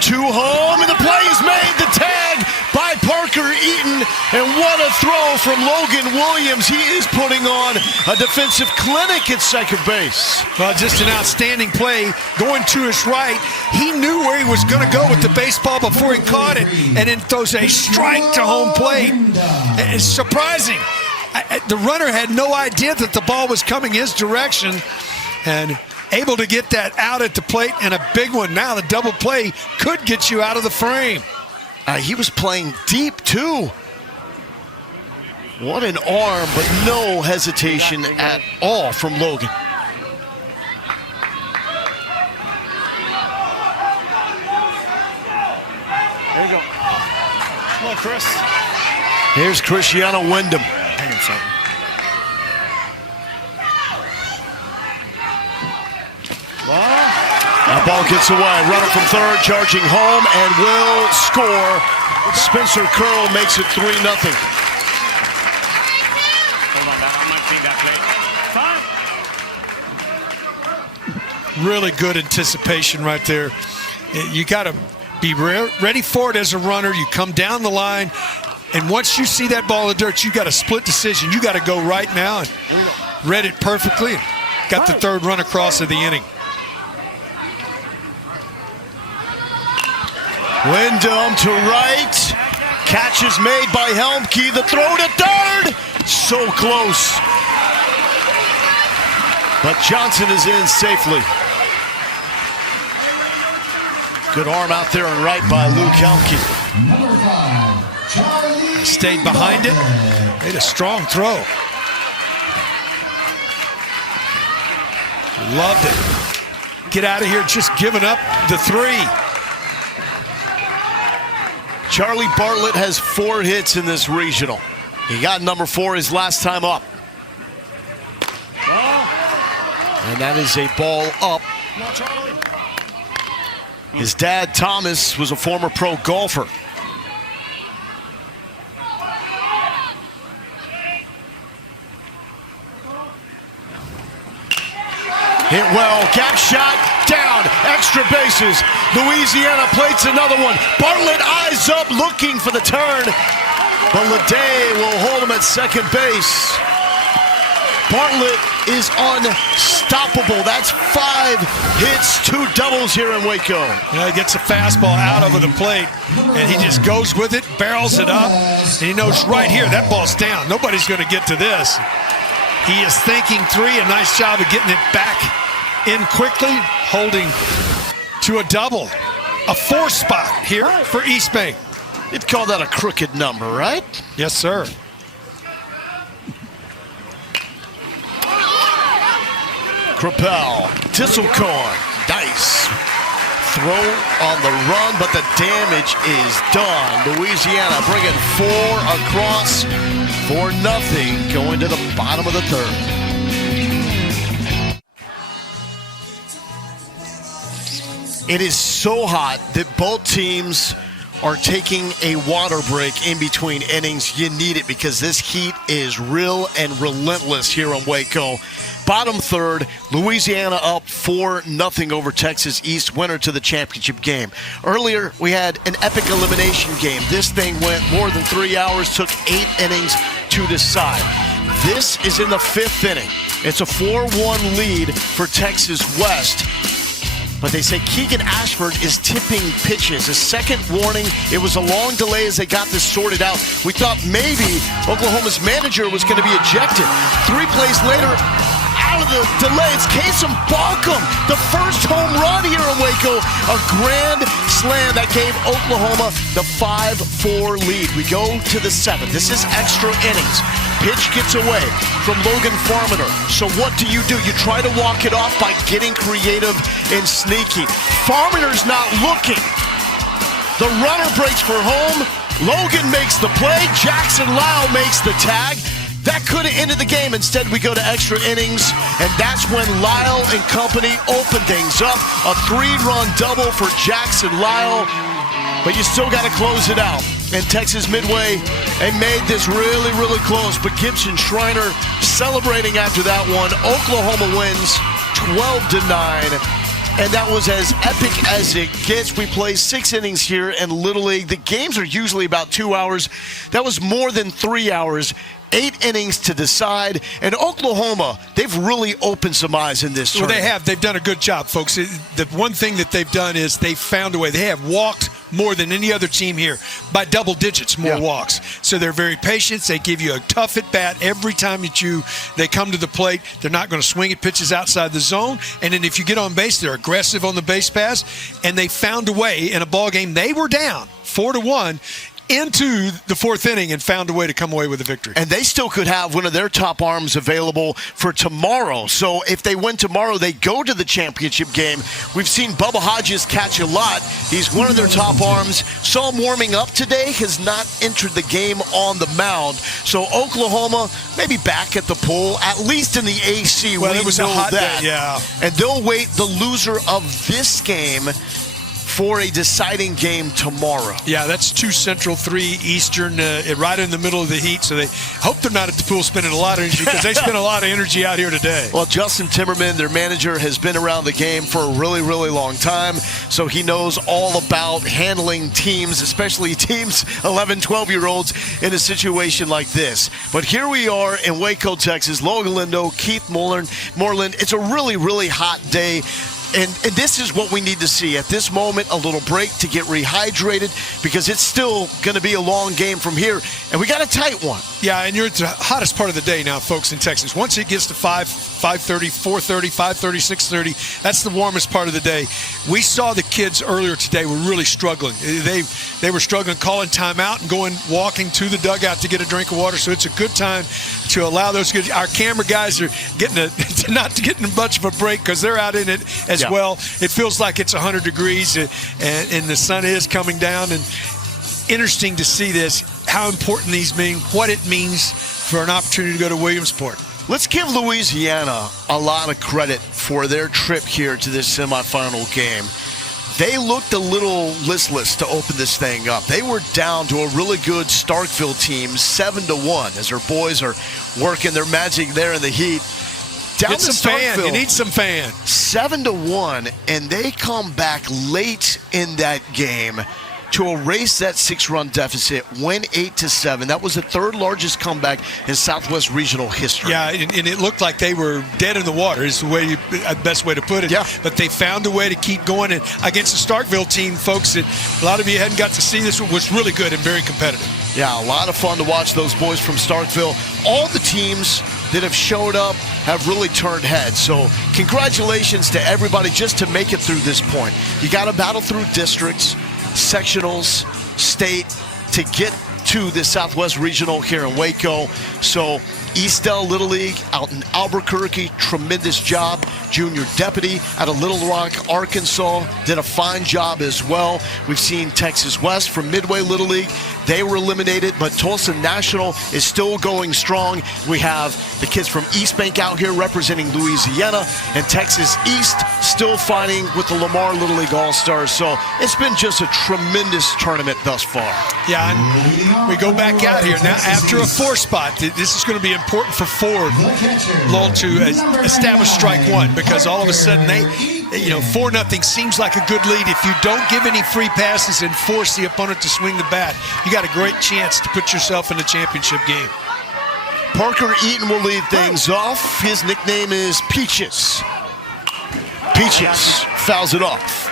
2 home, and the play is made. The tag by Parker Eaton, and what a throw from Logan Williams. He is putting on a defensive clinic at second base. Well, just an outstanding play, going to his right. He knew where he was going to go with the baseball before he caught it, and then throws a strike to home plate. It's surprising. The runner had no idea that the ball was coming his direction, and able to get that out at the plate, and a big one. Now the double play could get you out of the frame. He was playing deep, too. What an arm, but no hesitation at all from Logan. There you go. Come on, Chris. Here's Cristiano Wyndham. Hang on, son. That ball gets away. Runner from third, charging home, and will score. Spencer Curl makes it 3-0. Hold on, I might see that play. Really good anticipation right there. You got to be ready for it as a runner. You come down the line, and once you see that ball in the dirt, you got a split decision. You got to go right now, and read it perfectly. Got the third run across of the inning. Wyndham to right. Catch is made by Helmke. The throw to third. So close. But Johnson is in safely. Good arm out there and right by Luke Helmke. Stayed behind it. Made a strong throw. Loved it. Get out of here, just giving up the 3. Charlie Bartlett has 4 hits in this regional. He got number 4 his last time up. And that is a ball up. Come on, Charlie. His dad, Thomas, was a former pro golfer. Hit well, gap shot, down, extra bases. Louisiana plates another one. Bartlett eyes up, looking for the turn, but Leday will hold him at second base. Bartlett is unstoppable. That's 5 hits, 2 doubles here in Waco. He gets a fastball out over the plate, and he just goes with it, barrels it up, and he knows right here, that ball's down. Nobody's going to get to this. He is thinking 3, a nice job of getting it back in quickly, holding to a double. A 4 spot here for East Bay. You'd call that a crooked number, right? Yes, sir. Crapel, Tisselcorn, nice. Throw on the run, but the damage is done. Louisiana bringing 4 across, 4-0, going to the bottom of the third. It is so hot that both teams are taking a water break in between innings. You need it because this heat is real and relentless here in Waco. Bottom third, Louisiana up 4-0 over Texas East, winner to the championship game. Earlier, we had an epic elimination game. This thing went more than 3 hours, took 8 innings to decide. This is in the 5th inning. It's a 4-1 lead for Texas West. But they say Keegan Ashford is tipping pitches. A second warning. It was a long delay as they got this sorted out. We thought maybe Oklahoma's manager was going to be ejected. 3 plays later, out of the delay, it's Kasem Balcom, the first home run here in Waco. A grand slam that gave Oklahoma the 5-4 lead. We go to the 7th. This is extra innings. Pitch gets away from Logan Farminder. So what do? You try to walk it off by getting creative and sneaky. Farminder's not looking. The runner breaks for home. Logan makes the play. Jackson Lyle makes the tag. That could have ended the game. Instead, we go to extra innings, and that's when Lyle and company open things up. A 3-run double for Jackson Lyle, but you still got to close it out. And Texas Midway, they made this really, really close, but Gibson Shriner celebrating after that one. Oklahoma wins 12-9. And that was as epic as it gets. We play 6 innings here in Little League. The games are usually about 2 hours. That was more than 3 hours. 8 innings to decide. And Oklahoma, they've really opened some eyes in this tournament. Well, they have. They've done a good job, folks. The one thing that they've done is they've found a way. They have walked more than any other team here, by double digits more walks. So they're very patient. They give you a tough at bat every time that they come to the plate. They're not going to swing at pitches outside the zone. And then if you get on base, they're aggressive on the base pass. And they found a way in a ball game. They were down 4-1 into the 4th inning and found a way to come away with a victory. And they still could have one of their top arms available for tomorrow. So if they win tomorrow, they go to the championship game. We've seen Bubba Hodges catch a lot. He's one of their top arms. Saw him warming up today, has not entered the game on the mound. So Oklahoma maybe back at the pool, at least in the AC. Well, it was a hot day, yeah. And they'll wait the loser of this game for a deciding game tomorrow. Yeah, that's 2 Central, 3 Eastern, right in the middle of the heat. So they hope they're not at the pool spending a lot of energy because they spent a lot of energy out here today. Well, Justin Timmerman, their manager, has been around the game for a really, really long time. So he knows all about handling teams, especially teams 11, 12-year-olds in a situation like this. But here we are in Waco, Texas. Logan Lindo, Keith Moreland. It's a really, really hot day. And this is what we need to see at this moment, a little break to get rehydrated because it's still going to be a long game from here. And we got a tight one. Yeah, and you're at the hottest part of the day now, folks, in Texas. Once it gets to 5:30, 4:30, 5:30, 6:30, that's the warmest part of the day. We saw the kids earlier today were really struggling. They were struggling calling timeout and walking to the dugout to get a drink of water. So it's a good time to allow those kids. Our camera guys are not getting much of a break because they're out in it as well. It feels like it's 100 degrees and the sun is coming down. And interesting to see this, how important these mean, what it means for an opportunity to go to Williamsport. Let's give Louisiana a lot of credit for their trip here to this semifinal game. they looked a little listless to open this thing up. They were down to a really good Starkville team, 7-1, as our boys are working their magic there in the heat. Down Get some fan. You need some fan. 7-1, and they come back late in that game to erase that 6-run deficit, win 8-7. That was the third largest comeback in Southwest Regional history. Yeah, and it looked like they were dead in the water is the best way to put it. Yeah. But they found a way to keep going. And against the Starkville team, folks, that a lot of you hadn't got to see, this was really good and very competitive. Yeah, a lot of fun to watch those boys from Starkville. All the teams that have showed up have really turned heads. So congratulations to everybody just to make it through this point. You got to battle through districts, sectionals, state to get to the Southwest Regional here in Waco. So Eastdale Little League out in Albuquerque, tremendous job. Junior Deputy out of Little Rock, Arkansas, did a fine job as well. We've seen Texas West from Midway Little League. They were eliminated, but Tulsa National is still going strong. We have the kids from East Bank out here representing Louisiana, and Texas East still fighting with the Lamar Little League All-Stars. So it's been just a tremendous tournament thus far. Yeah, and we go back out here. Now, after a 4 spot, this is going to be important for Ford, Lowell, to establish strike one, because all of a sudden they 4-0 seems like a good lead. If you don't give any free passes and force the opponent to swing the bat, you got a great chance to put yourself in the championship game. Parker Eaton will lead things off. His nickname is Peaches. Peaches fouls it off.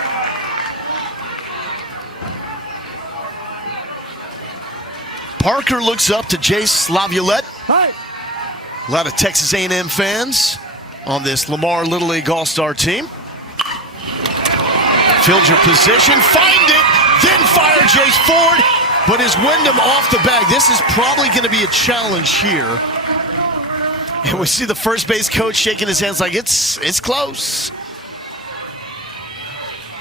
Parker looks up to Jace Laviolette. A lot of Texas A&M fans on this Lamar Little League All-Star team. Field your position, find it, then fire Jace Ford, but is Wyndham off the bag? This is probably going to be a challenge here. And we see the first base coach shaking his hands like it's close.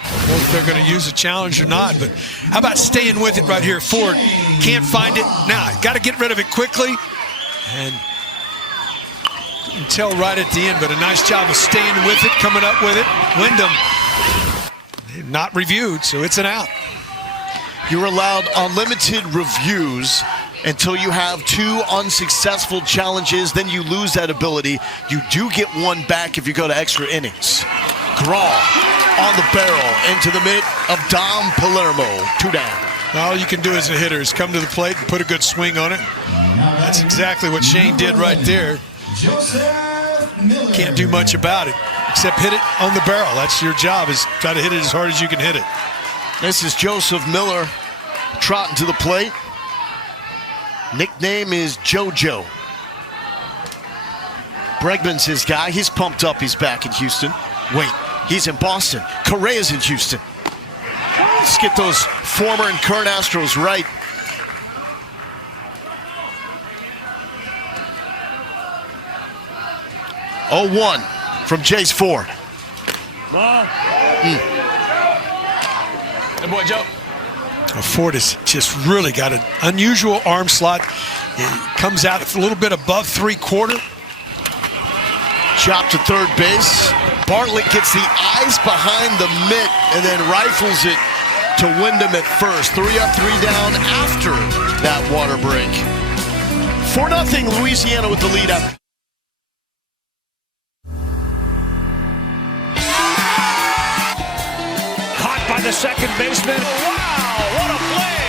I don't know if they're going to use a challenge or not, but how about staying with it right here? Ford can't find it. Now, got to get rid of it quickly. And until right at the end, but a nice job of staying with it, coming up with it. Wyndham not reviewed, so it's an out. You're allowed unlimited reviews until you have 2 unsuccessful challenges. Then you lose that ability. You do get 1 back if you go to extra innings. Graw on the barrel into the mitt of Dom Palermo. 2 down. All you can do as a hitter is come to the plate and put a good swing on it. That's exactly what Shane did right there. Can't do much about it except hit it on the barrel. That's your job, is try to hit it as hard as you can hit it. This is Joseph Miller trotting to the plate. Nickname is JoJo. Bregman's his guy. He's pumped up. He's back in Houston. Wait, he's in Boston. Correa's in Houston. Let's get those former and current Astros right. Oh, 1 from Jace Ford. Good boy, Joe. Ford has just really got an unusual arm slot. It comes out a little bit above 3/4. Chop to third base. Bartlett gets the eyes behind the mitt and then rifles it to Wyndham at first. 3 up, 3 down after that water break. 4-0 Louisiana with the lead up. Caught by the second baseman. Wow, what a play!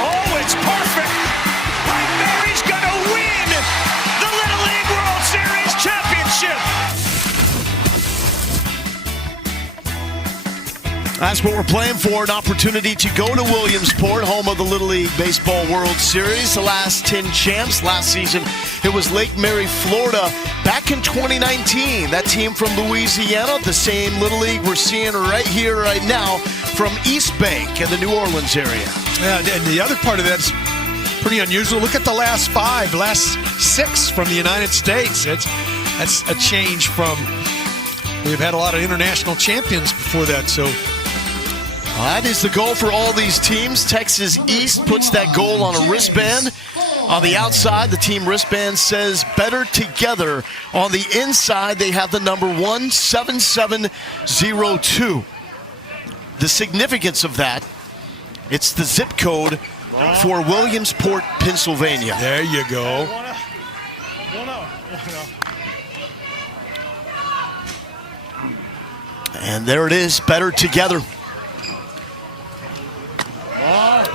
Oh, it's perfect! Mike Mary's gonna win the Little League World Series championship! That's what we're playing for, an opportunity to go to Williamsport, home of the Little League Baseball World Series. The last 10 champs last season, it was Lake Mary, Florida. Back in 2019, that team from Louisiana, the same Little League we're seeing right here, right now, from East Bank in the New Orleans area. Yeah, and the other part of that's pretty unusual. Look at the last 6 from the United States. That's a change from, we've had a lot of international champions before that, so. That is the goal for all these teams. Texas East puts that goal on a wristband. On the outside, the team wristband says better together. On the inside, they have the number 17702. The significance of that, it's the zip code for Williamsport, Pennsylvania. There you go. And there it is, better together.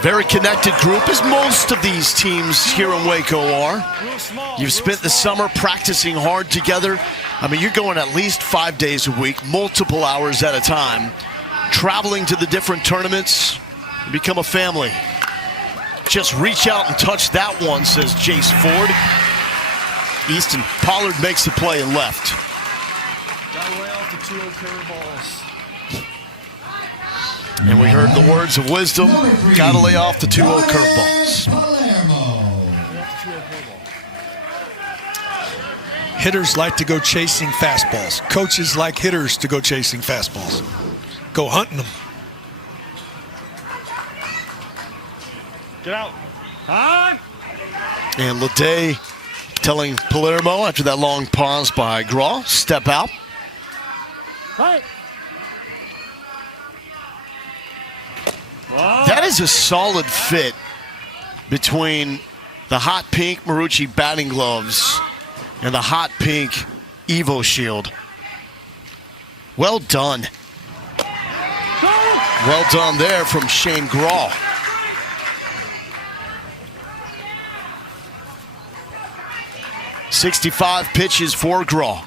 Very connected group, as most of these teams here in Waco are. You've spent the summer practicing hard together. I mean, you're going at least 5 days a week, multiple hours at a time, traveling to the different tournaments. You become a family. Just reach out and touch that one, says Jace Ford. Easton Pollard makes the play and left. Gotta lay off the 2-0 curveballs. And we heard the words of wisdom. Gotta lay off the 2-0 curveballs. Hitters like to go chasing fastballs. Coaches like hitters to go chasing fastballs. Go hunting them. Get out. Time. And Leday telling Palermo after that long pause by Graw, step out. Right. That is a solid fit between the hot pink Marucci batting gloves and the hot pink Evo shield. Well done. Well done there from Shane Graw. .65 pitches for Graw.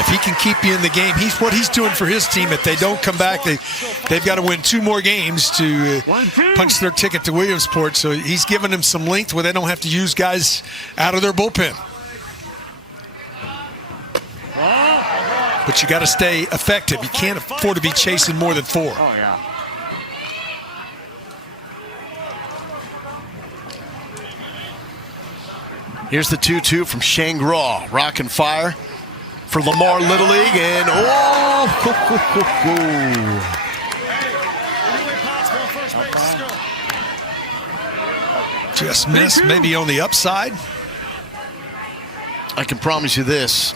If he can keep you in the game, what he's doing for his team. If they don't come back, they've got to win 2 more games to punch their ticket to Williamsport. So he's giving them some length where they don't have to use guys out of their bullpen. But you got to stay effective. You can't afford to be chasing more than 4. Oh, yeah. Here's the 2-2 from Shane Graw. Rock and fire for Lamar Little League. And just missed, maybe on the upside. I can promise you this.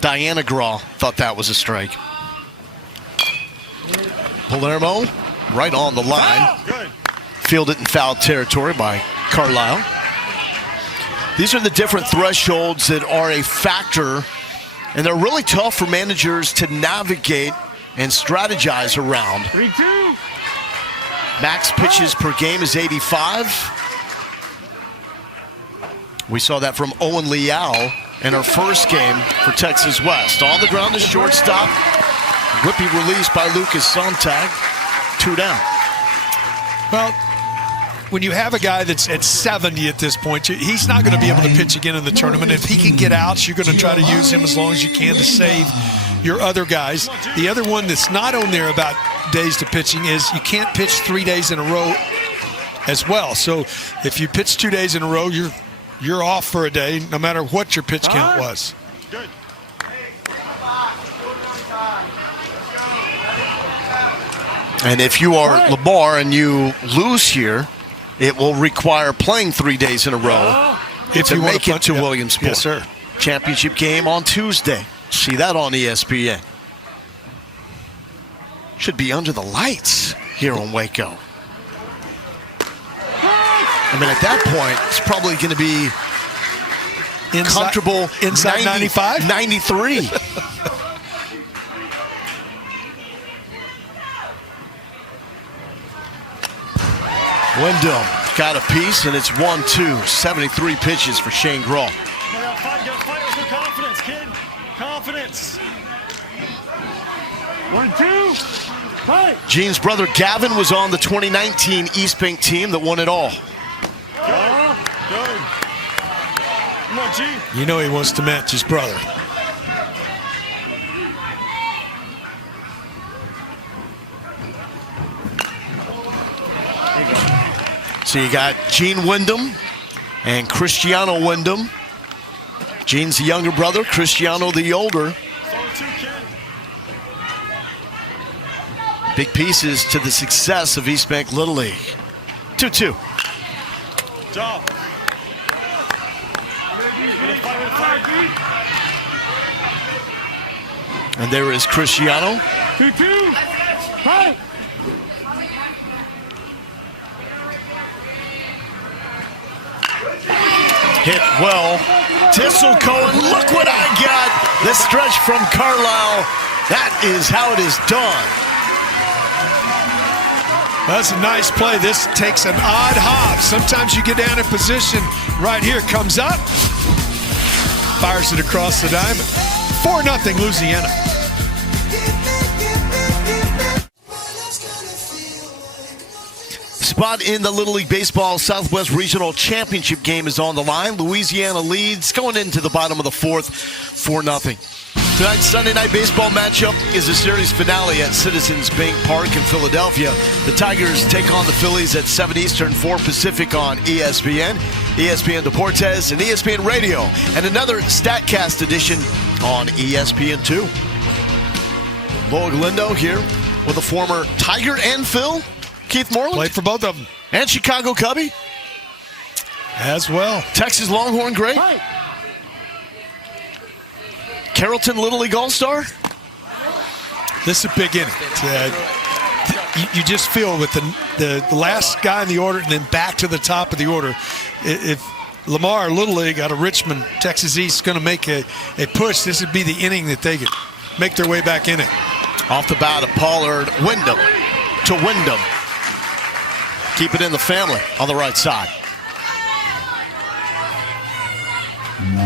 Diana Graw thought that was a strike. Palermo right on the line. Fielded in foul territory by Carlisle. These are the different thresholds that are a factor, and they're really tough for managers to navigate and strategize around. 3-2. Max pitches per game is 85. We saw that from Owen Liao in our first game for Texas West. On the ground is shortstop. Whippy released by Lucas Sontag. 2 down. Well, when you have a guy that's at 70 at this point, he's not going to be able to pitch again in the tournament. If he can get outs, you're going to try to use him as long as you can to save your other guys. The other one that's not on there about days to pitching is you can't pitch 3 days in a row as well. So if you pitch 2 days in a row, you're off for a day, no matter what your pitch count was. Good. And if you are Lamar and you lose here, it will require playing 3 days in a row If to you want make to it to Williamsport. Yes, sir. Championship game on Tuesday. See that on ESPN. Should be under the lights here on Waco. I mean, at that point, it's probably going to be comfortable inside 95? 93. Wyndham got a piece, and it's 1-2. 73 pitches for Shane Graw. You gotta fight with your confidence, kid. Confidence. 1-2. Fight. Gene's brother Gavin was on the 2019 East Bank team that won it all. Good. Good. Come on, G. You know he wants to match his brother. So you got Gene Wyndham and Cristiano Wyndham. Gene's the younger brother, Cristiano the older. It's only 2, kid. Big pieces to the success of East Bank Little League. 2-2. Job. And there is Cristiano. 2-2. Hi. Hit well. Tissel Cohen, look what I got. The stretch from Carlisle. That is how it is done. That's a nice play. This takes an odd hop. Sometimes you get down in position. Right here, comes up. Fires it across the diamond. 4-0 Louisiana. Spot in the Little League Baseball Southwest Regional Championship game is on the line. Louisiana leads going into the bottom of the fourth, 4-0. Tonight's Sunday night baseball matchup is a series finale at Citizens Bank Park in Philadelphia. The Tigers take on the Phillies at 7 Eastern, 4 Pacific on ESPN, ESPN Deportes, and ESPN Radio, and another StatCast edition on ESPN2. Loa Galindo here with a former Tiger and Phil, Keith Moreland. Played for both of them. And Chicago Cubby. As well. Texas Longhorn great. Hi. Carrollton Little League All-Star. This is a big inning. You just feel with the last guy in the order and then back to the top of the order. If Lamar Little League out of Richmond, Texas East, is going to make a push, this would be the inning that they could make their way back in it. Off the bat of Pollard, Wyndham to Wyndham. Keep it in the family on the right side.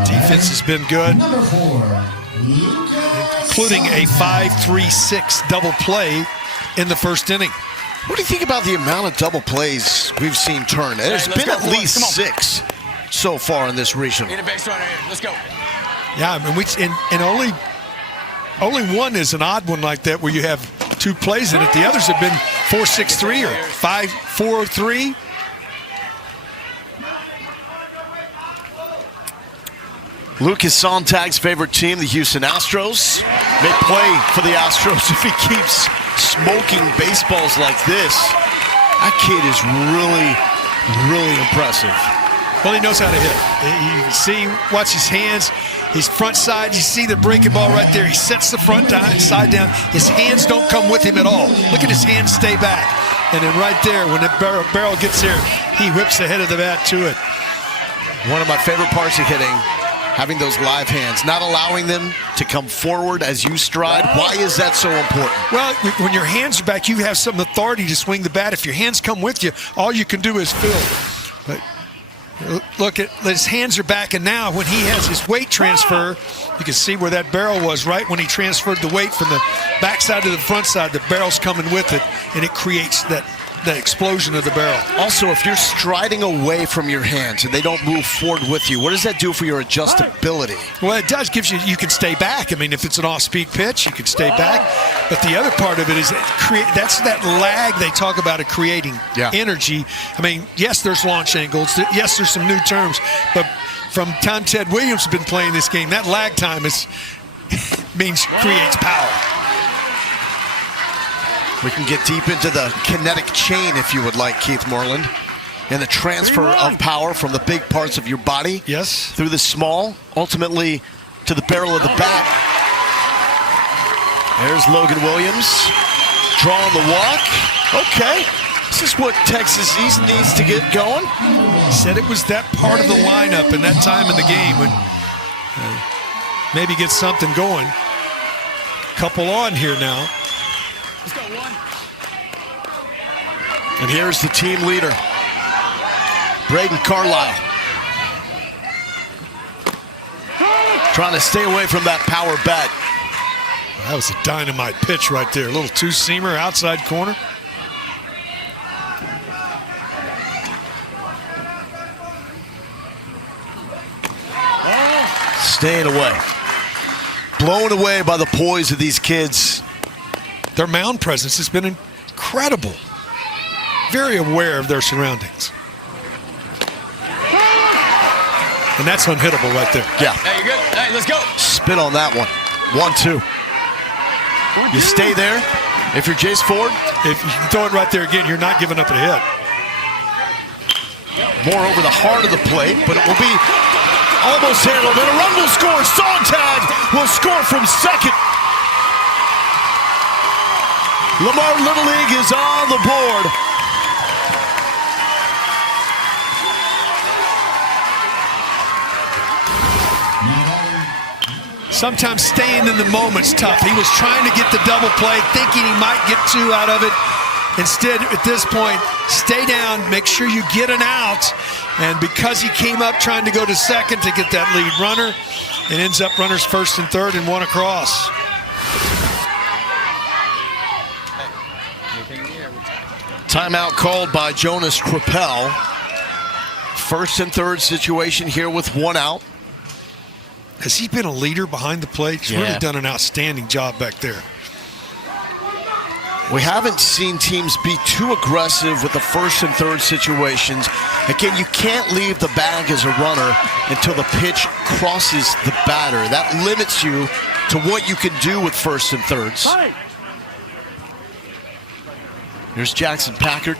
Defense has been good, Number 4. including a 5-3-6 double play in the first inning. What do you think about the amount of double plays we've seen turn? There's let's been go. at least 6 so far in this region. Need a base runner here. Let's go. Yeah, I mean, and only one is an odd one like that where you have 2 plays in it. The others have been 4-6-3 or 5-4-3. Lucas Sontag's favorite team, the Houston Astros, may play for the Astros if he keeps smoking baseballs like this. That kid is really, really impressive. Well, he knows how to hit. You can see, watch his hands. His front side, you see the breaking ball right there. He sets the front side down. His hands don't come with him at all. Look at his hands stay back. And then right there, when the barrel gets there, he whips the head of the bat to it. One of my favorite parts of hitting, having those live hands, not allowing them to come forward as you stride. Why is that so important? Well, when your hands are back, you have some authority to swing the bat. If your hands come with you, all you can do is fill. But look at his hands are back, and now when he has his weight transfer, you can see where that barrel was right when he transferred the weight from the backside to the front side. The barrel's coming with it, and it creates that explosion of the barrel. Also, if you're striding away from your hands and they don't move forward with you, what does that do for your adjustability? Well, it does. Gives you can stay back. I mean, if it's an off-speed pitch, you can stay back. But the other part of it is that's that lag they talk about of creating energy. I mean, yes, there's launch angles. Yes, there's some new terms. But from time Ted Williams has been playing this game, that lag time means creates power. We can get deep into the kinetic chain if you would like, Keith Moreland, and the transfer of power from the big parts of your body through the small, ultimately to the barrel of the bat. There's Logan Williams drawing the walk. Okay, this is what Texas East needs to get going. Said it was that part of the lineup and that time in the game when maybe get something going. Couple on here now. Let's go, one. And here's the team leader, Braden Carlisle. Trying to stay away from that power bat. That was a dynamite pitch right there. A little two-seamer, outside corner. Staying away. Blown away by the poise of these kids. Their mound presence has been incredible. Very aware of their surroundings. And that's unhittable right there. Yeah. Hey, you're good. Hey, let's go. Spit on that one. 1-2. You stay there. If you're Jace Ford? If you can throw it right there again, you're not giving up a hit. More over the heart of the plate, but it will be almost handled. And a run will score. Sontag will score from second. Lamar Little League is on the board. Sometimes staying in the moment's tough. He was trying to get the double play, thinking he might get two out of it. Instead, at this point, stay down, make sure you get an out. And because he came up trying to go to second to get that lead runner, it ends up runners first and third and one across. Timeout called by Jonas Krupel. First and third situation here with one out. Has he been a leader behind the plate? He's really done an outstanding job back there. We haven't seen teams be too aggressive with the first and third situations. Again, you can't leave the bag as a runner until the pitch crosses the batter. That limits you to what you can do with first and thirds. Here's Jackson Packard.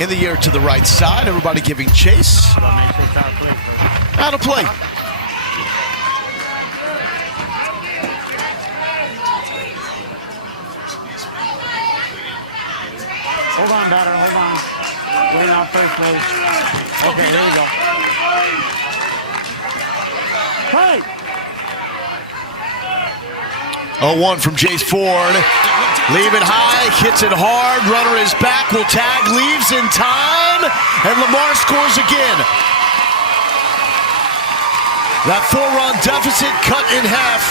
In the air to the right side, everybody giving chase. Out of play. Hold on, batter, hold on. Waiting on first base. Okay, here we go. Hey! 0-1 from Jace Ford. Leave it high, hits it hard. Runner is back, will tag, leaves in time. And Lamar scores again. That 4-run deficit cut in half.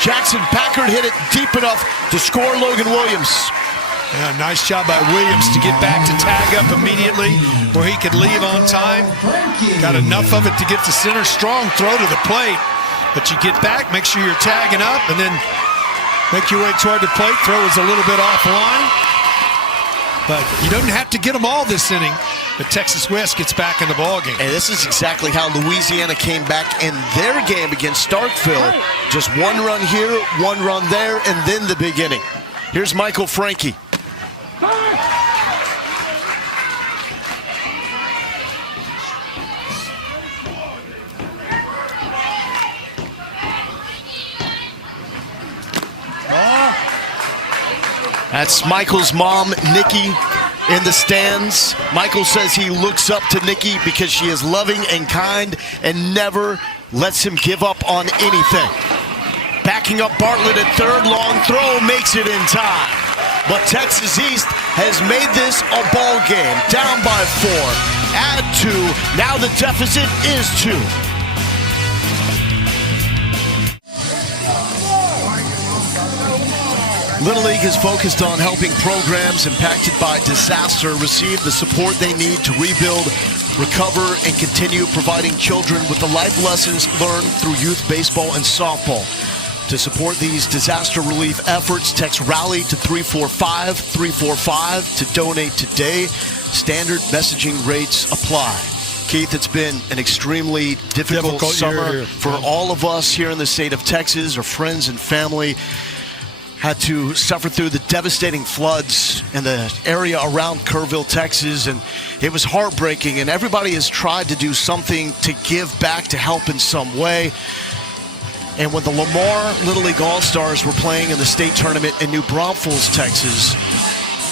Jackson Packard hit it deep enough to score Logan Williams. Yeah, nice job by Williams to get back to tag up immediately where he could leave on time. Got enough of it to get to center. Strong throw to the plate. But you get back, make sure you're tagging up, and then make your way toward the plate. Throw is a little bit offline. But you don't have to get them all this inning. But Texas West gets back in the ballgame. And this is exactly how Louisiana came back in their game against Starkville. Just one run here, one run there, and then the big inning. Here's Michael Frankie. That's Michael's mom, Nikki, in the stands. Michael says he looks up to Nikki because she is loving and kind and never lets him give up on anything. Backing up Bartlett at third, long throw, makes it in time. But Texas East has made this a ball game. Down by 4, add 2, now the deficit is 2. Little League is focused on helping programs impacted by disaster receive the support they need to rebuild, recover, and continue providing children with the life lessons learned through youth baseball and softball. To support these disaster relief efforts, text RALLY to 345-345 to donate today. Standard messaging rates apply. Keith, it's been an extremely difficult summer for all of us here in the state of Texas. Our friends and family had to suffer through the devastating floods in the area around Kerrville, Texas, and it was heartbreaking, and everybody has tried to do something to give back, to help in some way. And when the Lamar Little League All-Stars were playing in the state tournament in New Braunfels, Texas,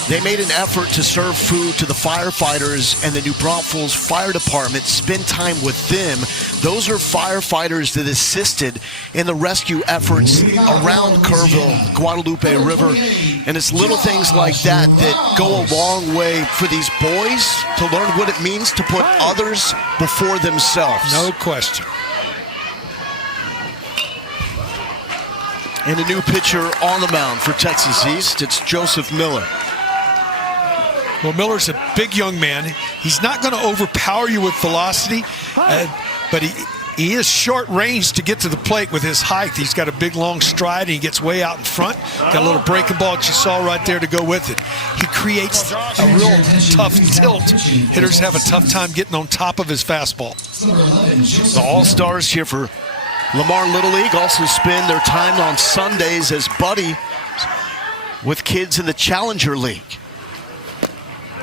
they made an effort to serve food to the firefighters and the New Braunfels Fire Department, spend time with them. Those are firefighters that assisted in the rescue efforts around Kerrville, Guadalupe River. And it's little things like that that go a long way for these boys to learn what it means to put others before themselves. No question. And a new pitcher on the mound for Texas East, it's Joseph Miller. Well, Miller's a big young man. He's not going to overpower you with velocity, but he is short range to get to the plate with his height. He's got a big, long stride, and he gets way out in front. Got a little breaking ball that you saw right there to go with it. He creates a real tough tilt. Hitters have a tough time getting on top of his fastball. The All-Stars here for Lamar Little League also spend their time on Sundays as Buddy with kids in the Challenger League.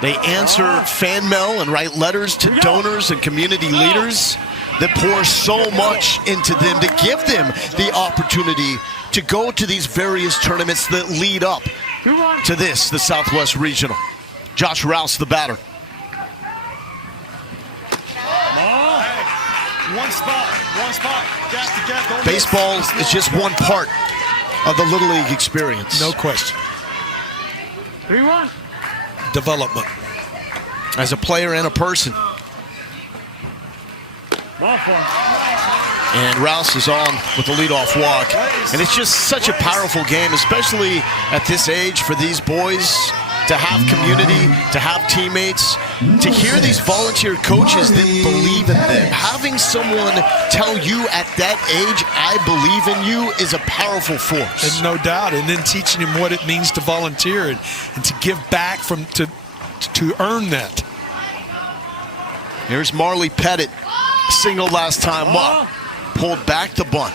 They answer fan mail and write letters to donors and community leaders that pour so much into them to give them the opportunity to go to these various tournaments that lead up to this, the Southwest Regional. Josh Rouse, the batter. One spot. Baseball is just one part of the Little League experience. No question. 3-1. Development. As a player and a person. Ball four. And Rouse is on with the leadoff walk. And it's just such a powerful game, especially at this age for these boys to have community, to have teammates, to hear these volunteer coaches that believe in them. Having someone tell you at that age, I believe in you, is a powerful force. And no doubt. And then teaching him what it means to volunteer and to give back to earn that. Here's Marley Pettit, single last time up. Pulled back the bunt.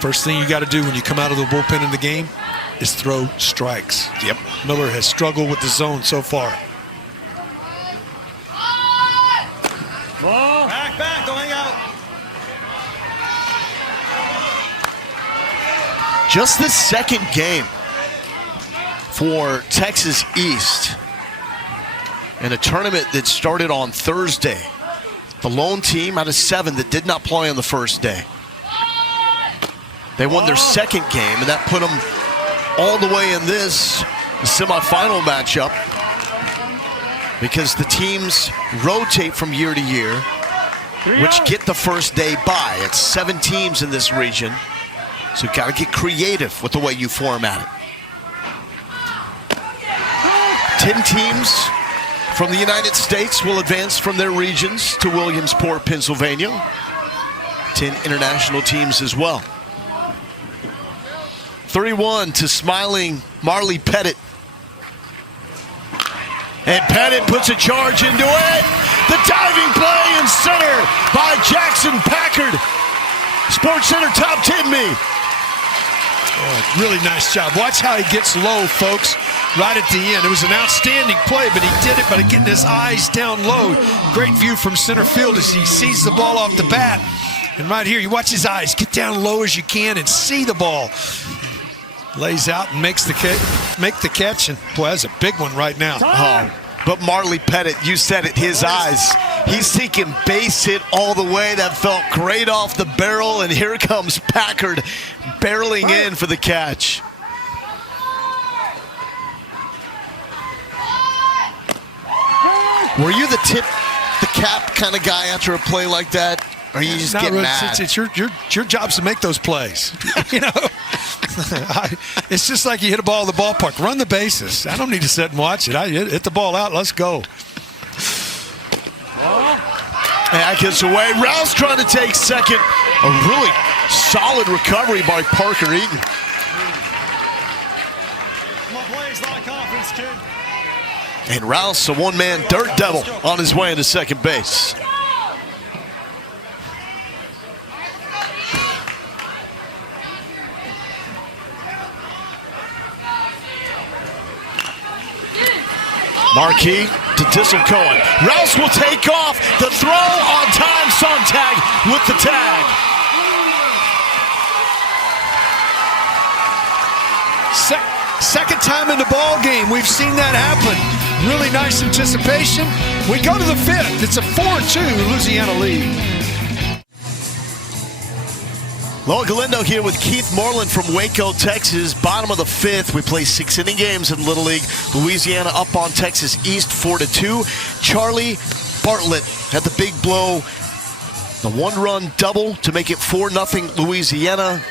First thing you got to do when you come out of the bullpen in the game is throw strikes. Yep. Miller has struggled with the zone so far. Ball. Back, don't hang out. Just the second game for Texas East in a tournament that started on Thursday. The lone team out of 7 that did not play on the first day. They won their second game, and that put them all the way in this semifinal matchup because the teams rotate from year to year, which get the first day bye. It's 7 teams in this region, so you've got to get creative with the way you format it. 10 teams from the United States will advance from their regions to Williamsport, Pennsylvania. 10 international teams as well. 3-1 to smiling Marley Pettit. And Pettit puts a charge into it. The diving play in center by Jackson Packard. Sports Center top 10 me. Oh, really nice job. Watch how he gets low, folks, right at the end. It was an outstanding play, but he did it by getting his eyes down low. Great view from center field as he sees the ball off the bat. And right here, you watch his eyes. Get down low as you can and see the ball. Lays out and makes the catch, and boy, that's a big one right now. Oh, but Marley Pettit, you said it, his eyes. He's seeking base hit all the way. That felt great off the barrel, and here comes Packard barreling in for the catch. Were you the tip the cap kind of guy after a play like that? Or you just get mad? It's your job to make those plays. You know, it's just like you hit a ball in the ballpark. Run the bases. I don't need to sit and watch it. I hit the ball out. Let's go. That gets away. Rouse trying to take second. A really solid recovery by Parker Eaton. And Rouse, a one-man dirt devil, on his way into second base. Marquis to Dissel Cohen. Rouse will take off. The throw on time. Sontag with the tag. Second time in the ball game we've seen that happen. Really nice anticipation. We go to the 5th. It's a 4-2 Louisiana lead. Loa Galindo here with Keith Moreland from Waco, Texas. Bottom of the 5th. We play 6-inning games in Little League. Louisiana up on Texas East 4-2. Charlie Bartlett had the big blow. The 1-run double to make it 4-0 Louisiana.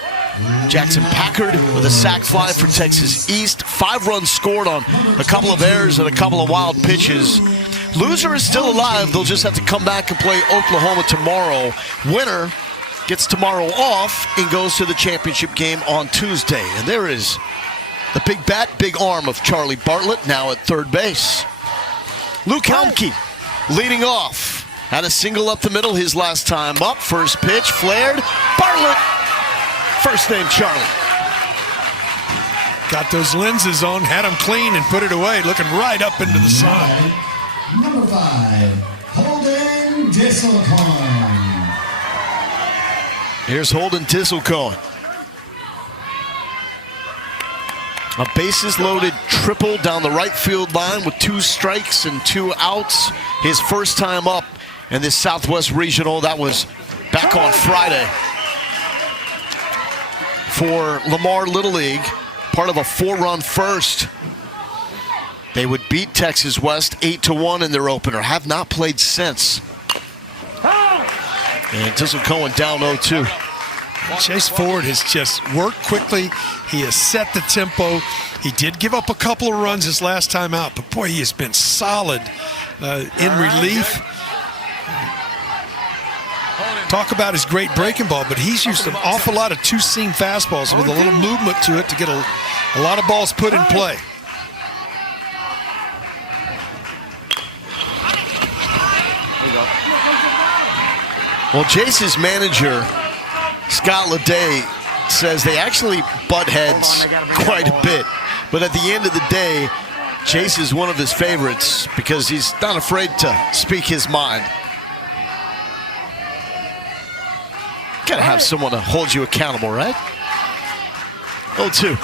Jackson Packard with a sac fly for Texas East. 5 runs scored on a couple of errors and a couple of wild pitches. Loser is still alive. They'll just have to come back and play Oklahoma tomorrow. Winner gets tomorrow off and goes to the championship game on Tuesday. And there is the big bat, big arm of Charlie Bartlett now at third base. Luke Helmke leading off. Had a single up the middle his last time up. First pitch flared. Bartlett First name Charlie. Got those lenses on, had them clean and put it away, looking right up into the sun. Number 5, Holden Disselcorn. Here's Holden Disselcorn. A bases-loaded triple down the right field line with 2 strikes and 2 outs. His first time up in this Southwest Regional. That was back on Friday for Lamar Little League, part of a 4-run first. They would beat Texas West 8-1 in their opener. Have not played since. And Disselcorn down 0-2. Chase Ford has just worked quickly. He has set the tempo. He did give up a couple of runs his last time out, but boy, he has been solid in relief. Talk about his great breaking ball, but he's used an awful lot of two-seam fastballs with a little movement to it to get a lot of balls put in play. Well, Jace's manager, Scott Leday, says they actually butt heads quite a bit. But at the end of the day, Jace is one of his favorites because he's not afraid to speak his mind. Gotta have someone to hold you accountable, right? 0-2.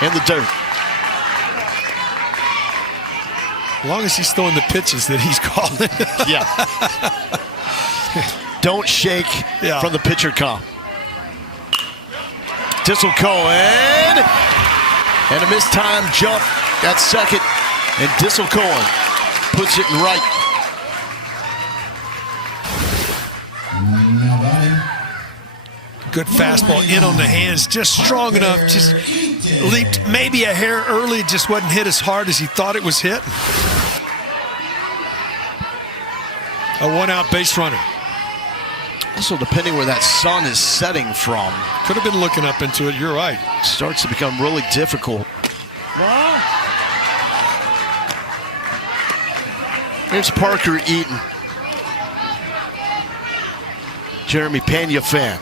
In the dirt. As long as he's throwing the pitches that he's calling. Yeah. Don't shake from the pitcher comp. Disselcorn. And a mistimed jump at second. And Disselcorn puts it in right. Good fastball in on the hands, just strong enough, just leaped maybe a hair early, just wasn't hit as hard as he thought it was hit. A 1-out base runner. Also, depending where that sun is setting from. Could have been looking up into it, you're right. Starts to become really difficult. Here's Parker Eaton. Jeremy Pena fan.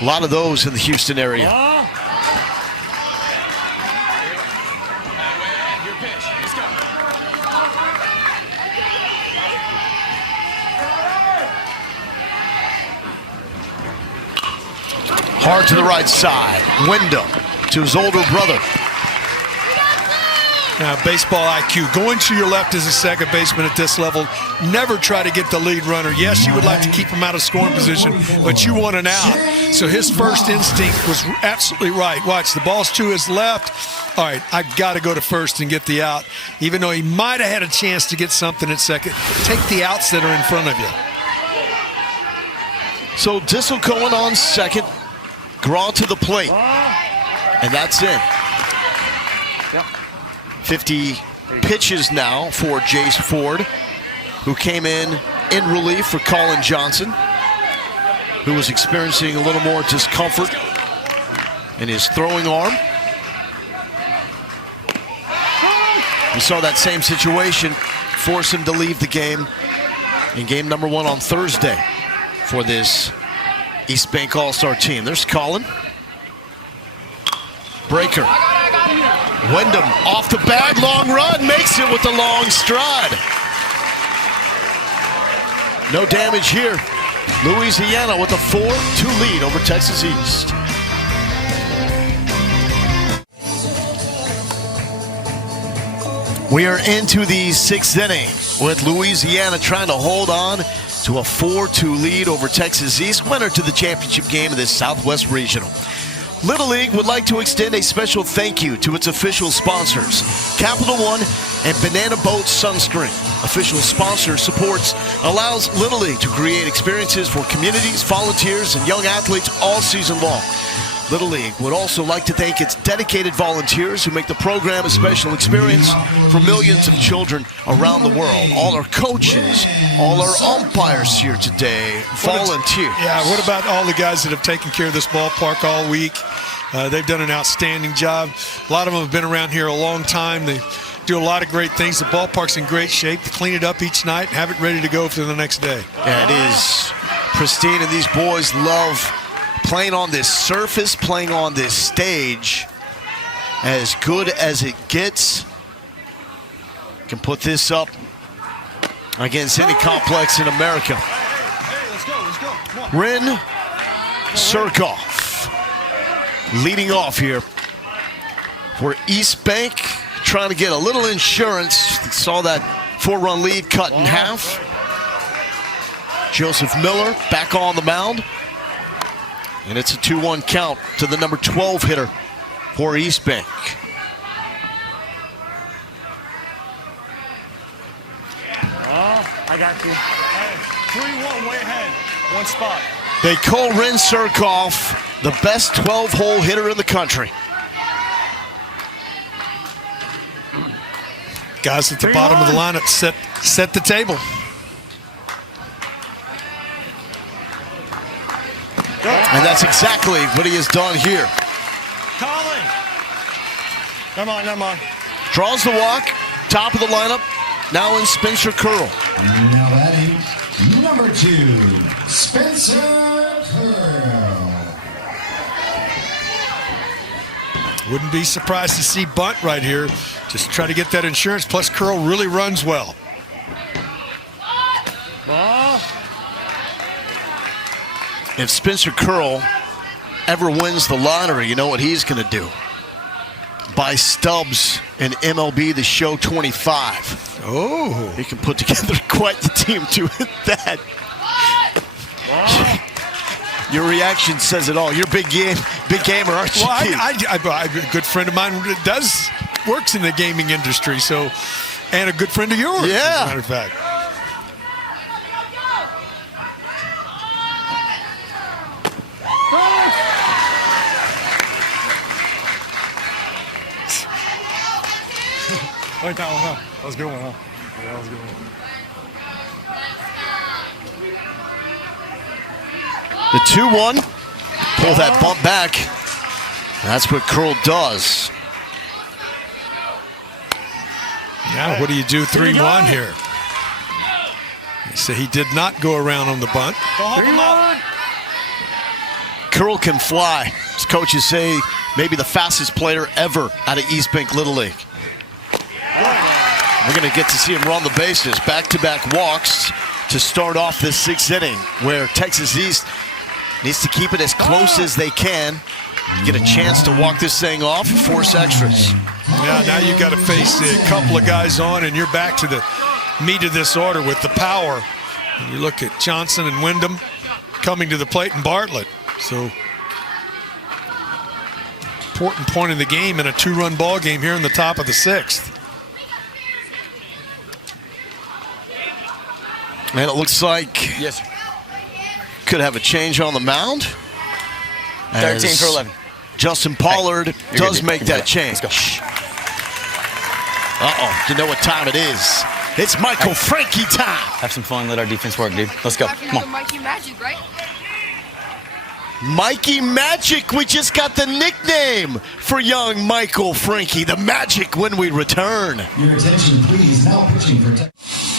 A lot of those in the Houston area. Hard to the right side. Wyndham to his older brother. Now, baseball IQ. Going to your left as a second baseman at this level. Never try to get the lead runner. Yes, you would like to keep him out of scoring position, but you want an out. So his first instinct was absolutely right. Watch, the ball's to his left. All right, I've got to go to first and get the out. Even though he might have had a chance to get something at second, take the outs that are in front of you. So Disselcorn on second. Graw to the plate. And that's it. 50 pitches now for Jace Ford, who came in relief for Colin Johnson, who was experiencing a little more discomfort in his throwing arm. We saw that same situation force him to leave the game in game number 1 on Thursday for this East Bank All-Star team. There's Colin. Breaker. Wyndham off the bag, long run, makes it with the long stride. No damage here. Louisiana with a 4-2 lead over Texas East. We are into the 6th inning with Louisiana trying to hold on to a 4-2 lead over Texas East, winner to the championship game of this Southwest Regional. Little League would like to extend a special thank you to its official sponsors, Capital One and Banana Boat Sunscreen. Official sponsor supports allows Little League to create experiences for communities, volunteers, and young athletes all season long. Little League would also like to thank its dedicated volunteers who make the program a special experience for millions of children around the world. All our coaches, all our umpires here today, volunteers. Yeah, what about all the guys that have taken care of this ballpark all week? They've done an outstanding job. A lot of them have been around here a long time. They do a lot of great things. The ballpark's in great shape. They clean it up each night and have it ready to go for the next day. Yeah, it is pristine, and these boys love playing on this surface, playing on this stage, as good as it gets. Can put this up against any complex in America. Ren Surkoff leading off here for East Bank, trying to get a little insurance. Saw that 4-run lead cut in half. Joseph Miller back on the mound. And it's a 2-1 count to the number 12 hitter for East Bank. I got you. Hey, 3-1 way ahead. One spot. They call Ren Surkoff the best 12-hole hitter in the country. Guys at the bottom of the lineup set the table. And that's exactly what he has done here. Colin. Never mind. Draws the walk, top of the lineup, now in Spencer Curl. Now batting, number 2, Spencer Curl. Wouldn't be surprised to see bunt right here. Just try to get that insurance. Plus, Curl really runs well. If Spencer Curl ever wins the lottery, you know what he's going to do? Buy stubs in MLB The Show 25. Oh. He can put together quite the team doing that. Your reaction says it all. You're a big gamer, aren't you? Well, a good friend of mine works in the gaming industry, so, and a good friend of yours, yeah. As a matter of fact. Like that one, huh? That was a good one, huh? Yeah, that was a good one. The 2-1, pull that bump back. That's what Curl does. Now, what do you do 3-1 here? So he did not go around on the bunt. Curl can fly. As coaches say, maybe the fastest player ever out of East Bank Little League. We're going to get to see him run the bases. Back-to-back walks to start off this 6th inning, where Texas East needs to keep it as close as they can. Get a chance to walk this thing off, force extras. Yeah, now you got to face a couple of guys on, and you're back to the meat of this order with the power. And you look at Johnson and Wyndham coming to the plate, and Bartlett. So, important point in the game in a 2-run ball game here in the top of the 6th. And it looks like Yes, sir. could have a change on the mound. 13 for 11. Justin Pollard does good, make dude. that change. Let's go. Uh-oh, you know what time it is. It's Michael Frankie time. Have some fun. Let our defense work, dude. Let's go. Come on. Mikey Magic, right? Mikey Magic, we just got the nickname for young Michael Frankie, the Magic, when we return. Your attention, please. Now pitching for Texas.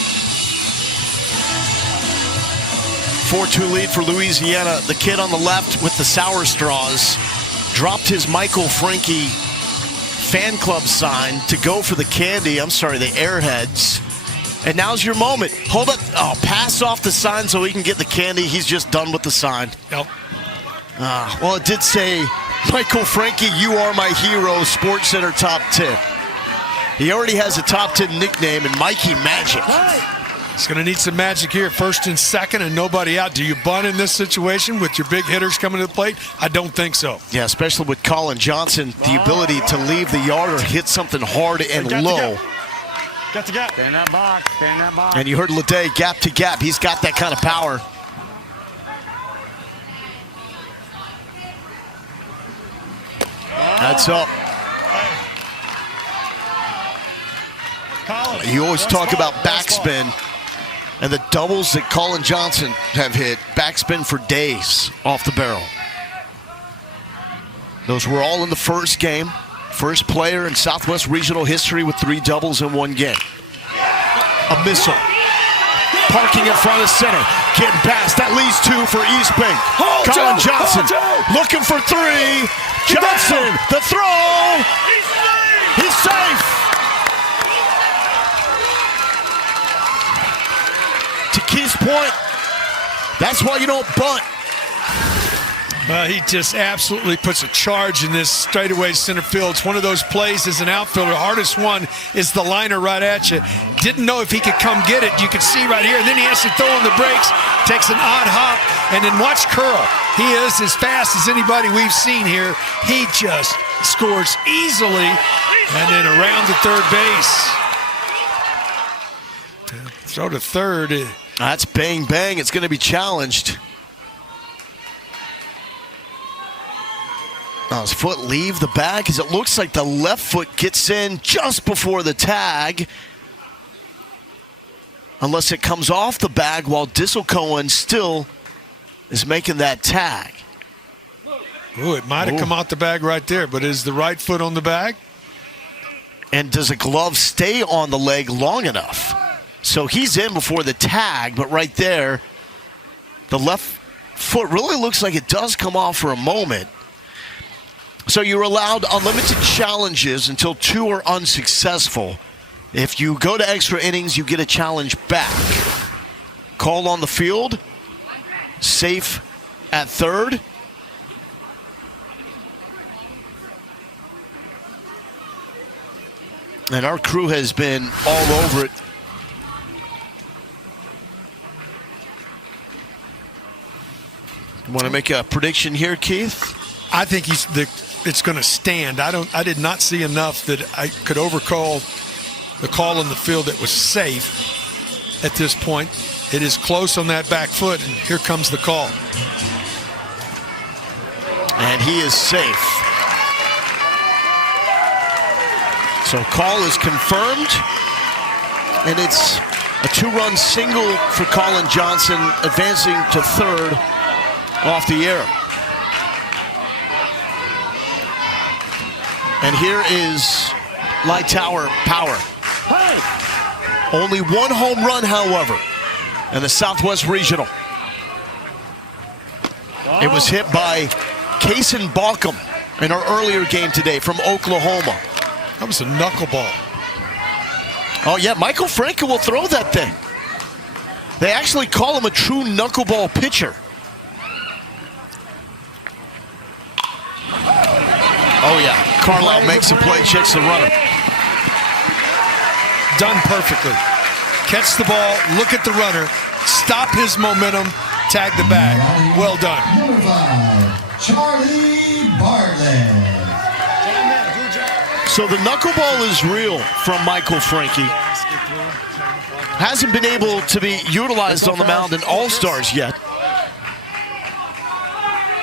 4-2 lead for Louisiana. The kid on the left with the sour straws dropped his Michael Frankie fan club sign to go for the candy. I'm sorry, the Airheads. And now's your moment. Hold up. Oh, pass off the sign so he can get the candy. He's just done with the sign. Yep. Well, it did say, Michael Frankie, you are my hero, Sports Center top 10. He already has a top 10 nickname in Mikey Magic. He's going to need some magic here, 1st and 2nd, and nobody out. Do you bunt in this situation with your big hitters coming to the plate? I don't think so. Yeah, especially with Colin Johnson, the ability to leave the yard or hit something hard and low. Got to gap. Stay in that box. Stay in that box. And you heard Leday, gap to gap. He's got that kind of power. That's up. You always talk about backspin and the doubles that Colin Johnson have hit. Backspin for days off the barrel. Those were all in the first game. First player in Southwest Regional history with 3 doubles in one game. A missile. Parking in front of center. Getting past, that leads 2 for East Bank. Colin Johnson looking for 3. Johnson, the throw. He's safe. To Keith's point, that's why you don't bunt. He just absolutely puts a charge in this straightaway center field. It's one of those plays as an outfielder. The hardest one is the liner right at you. Didn't know if he could come get it. You can see right here. Then he has to throw in the brakes, takes an odd hop, and then watch Curl. He is as fast as anybody we've seen here. He just scores easily, and then around to third base. Throw to third. That's bang, bang. It's going to be challenged. His foot leave the bag as it looks like the left foot gets in just before the tag. Unless it comes off the bag while Disselcohen still is making that tag. Ooh, it might have come out the bag right there, but is the right foot on the bag? And does a glove stay on the leg long enough? So he's in before the tag, but right there, the left foot really looks like it does come off for a moment. So you're allowed unlimited challenges until 2 are unsuccessful. If you go to extra innings, you get a challenge back. Call on the field. Safe at third. And our crew has been all over it. Want to make a prediction here, Keith? I think it's going to stand. I did not see enough that I could overcall the call on the field that was safe at this point. It is close on that back foot, and here comes the call. And he is safe. So call is confirmed, and it's a 2-run single for Colin Johnson, advancing to third off the air. And here is Lightower Power. Only 1 home run, however, in the Southwest Regional. It was hit by Kason Balkum in our earlier game today from Oklahoma. That was a knuckleball. Oh, yeah, Michael Franco will throw that thing. They actually call him a true knuckleball pitcher. Oh, yeah. Carlisle makes a play, checks the runner. Done perfectly. Catch the ball, look at the runner, stop his momentum, tag the bag. Well done. Number 5, Charlie Bartlett. So the knuckleball is real from Michael Frankie. Hasn't been able to be utilized on the mound in All-Stars yet.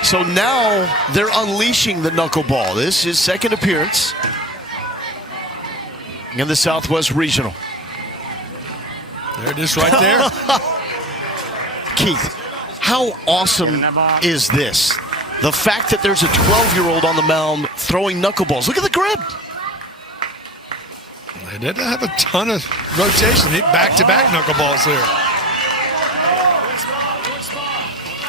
So now they're unleashing the knuckleball. This is second appearance in the Southwest Regional. There it is right there. Keith, how awesome is this? The fact that there's a 12-year-old on the mound throwing knuckleballs. Look at the grip. They didn't have a ton of rotation. Back-to-back knuckleballs there.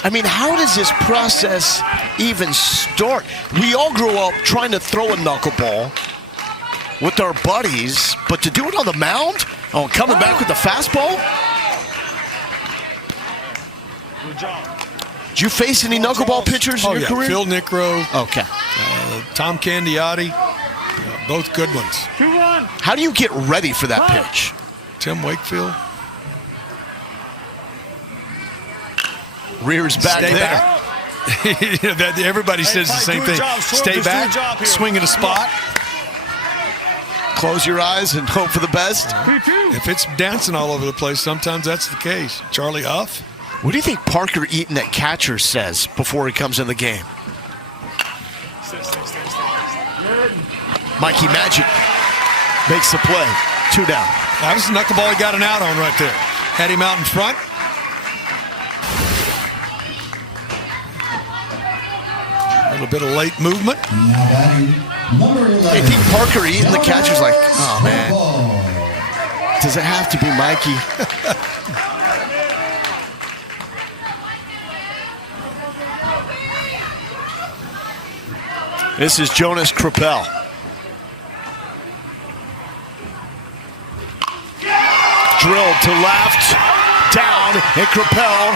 I mean, how does this process even start? We all grew up trying to throw a knuckleball with our buddies, but to do it on the mound? Oh, coming back with the fastball? Did you face any knuckleball pitchers in your career? Phil Nicro. Okay. Tom Candiotti. Both good ones. How do you get ready for that pitch? Tim Wakefield. Rears back Stay there. back. Everybody says the same thing. Stay back, swing at a spot. Close your eyes and hope for the best. If it's dancing all over the place, sometimes that's the case. Charlie Huff. What do you think Parker Eaton at catcher says before he comes in the game? Mikey Magic makes the play. 2 down. That was the knuckleball he got an out on right there. Had him out in front. A little bit of late movement. Now batting, number 11. I think Parker Eaton, the catcher's like, oh, man. Does it have to be Mikey? This is Jonas Krupel. Drilled to left, down, and Krupel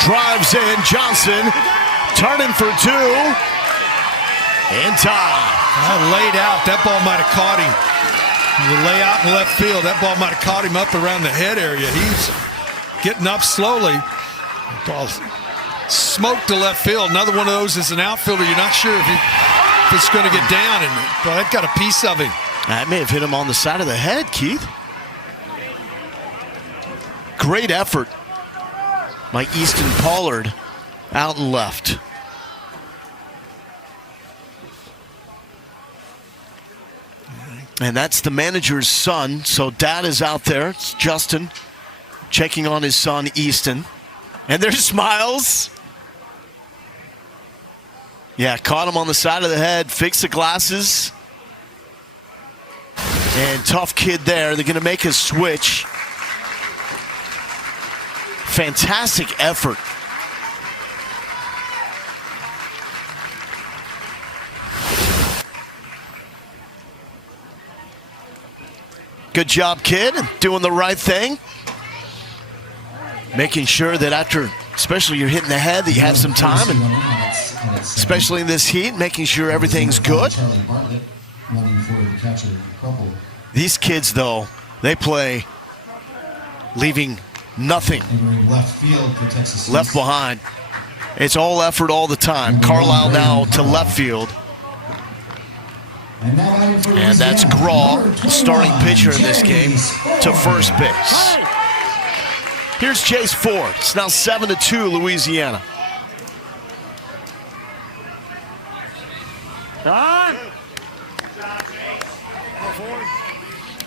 drives in. Johnson turning for two. In time. Laid out. That ball might have caught him. The layout in left field, that ball might have caught him up around the head area. He's getting up slowly. Ball smoked to left field. Another one of those is an outfielder. You're not sure if it's going to get down. And that got a piece of him. That may have hit him on the side of the head, Keith. Great effort by Easton Pollard out and left. And that's the manager's son. So dad is out there. It's Justin checking on his son, Easton. And there's smiles. Yeah, caught him on the side of the head. Fixed the glasses. And tough kid there. They're going to make a switch. Fantastic effort. Good job, kid. Doing the right thing. Making sure that after, especially you're hitting the head, that you have some time. And especially in this heat, making sure everything's good. These kids, though, they play leaving nothing left behind. It's all effort all the time. Carlisle now to left field. And that's Graw, the starting pitcher in this game, to first base. Here's Chase Ford. It's now 7-2 Louisiana.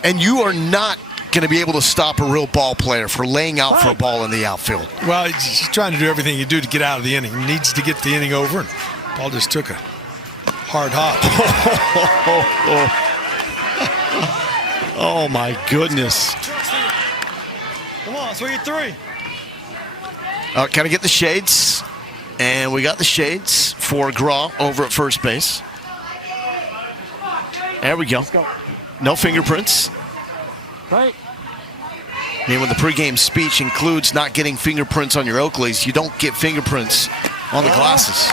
And you are not going to be able to stop a real ball player for laying out for a ball in the outfield. Well, he's trying to do everything you do to get out of the inning. He needs to get the inning over, and ball just took a hard hop. Oh my goodness. Come on, 3-3. Can I get the shades? And we got the shades for Graw over at first base. There we go. No fingerprints. Right. I mean, when the pregame speech includes not getting fingerprints on your Oakleys, you don't get fingerprints on the glasses.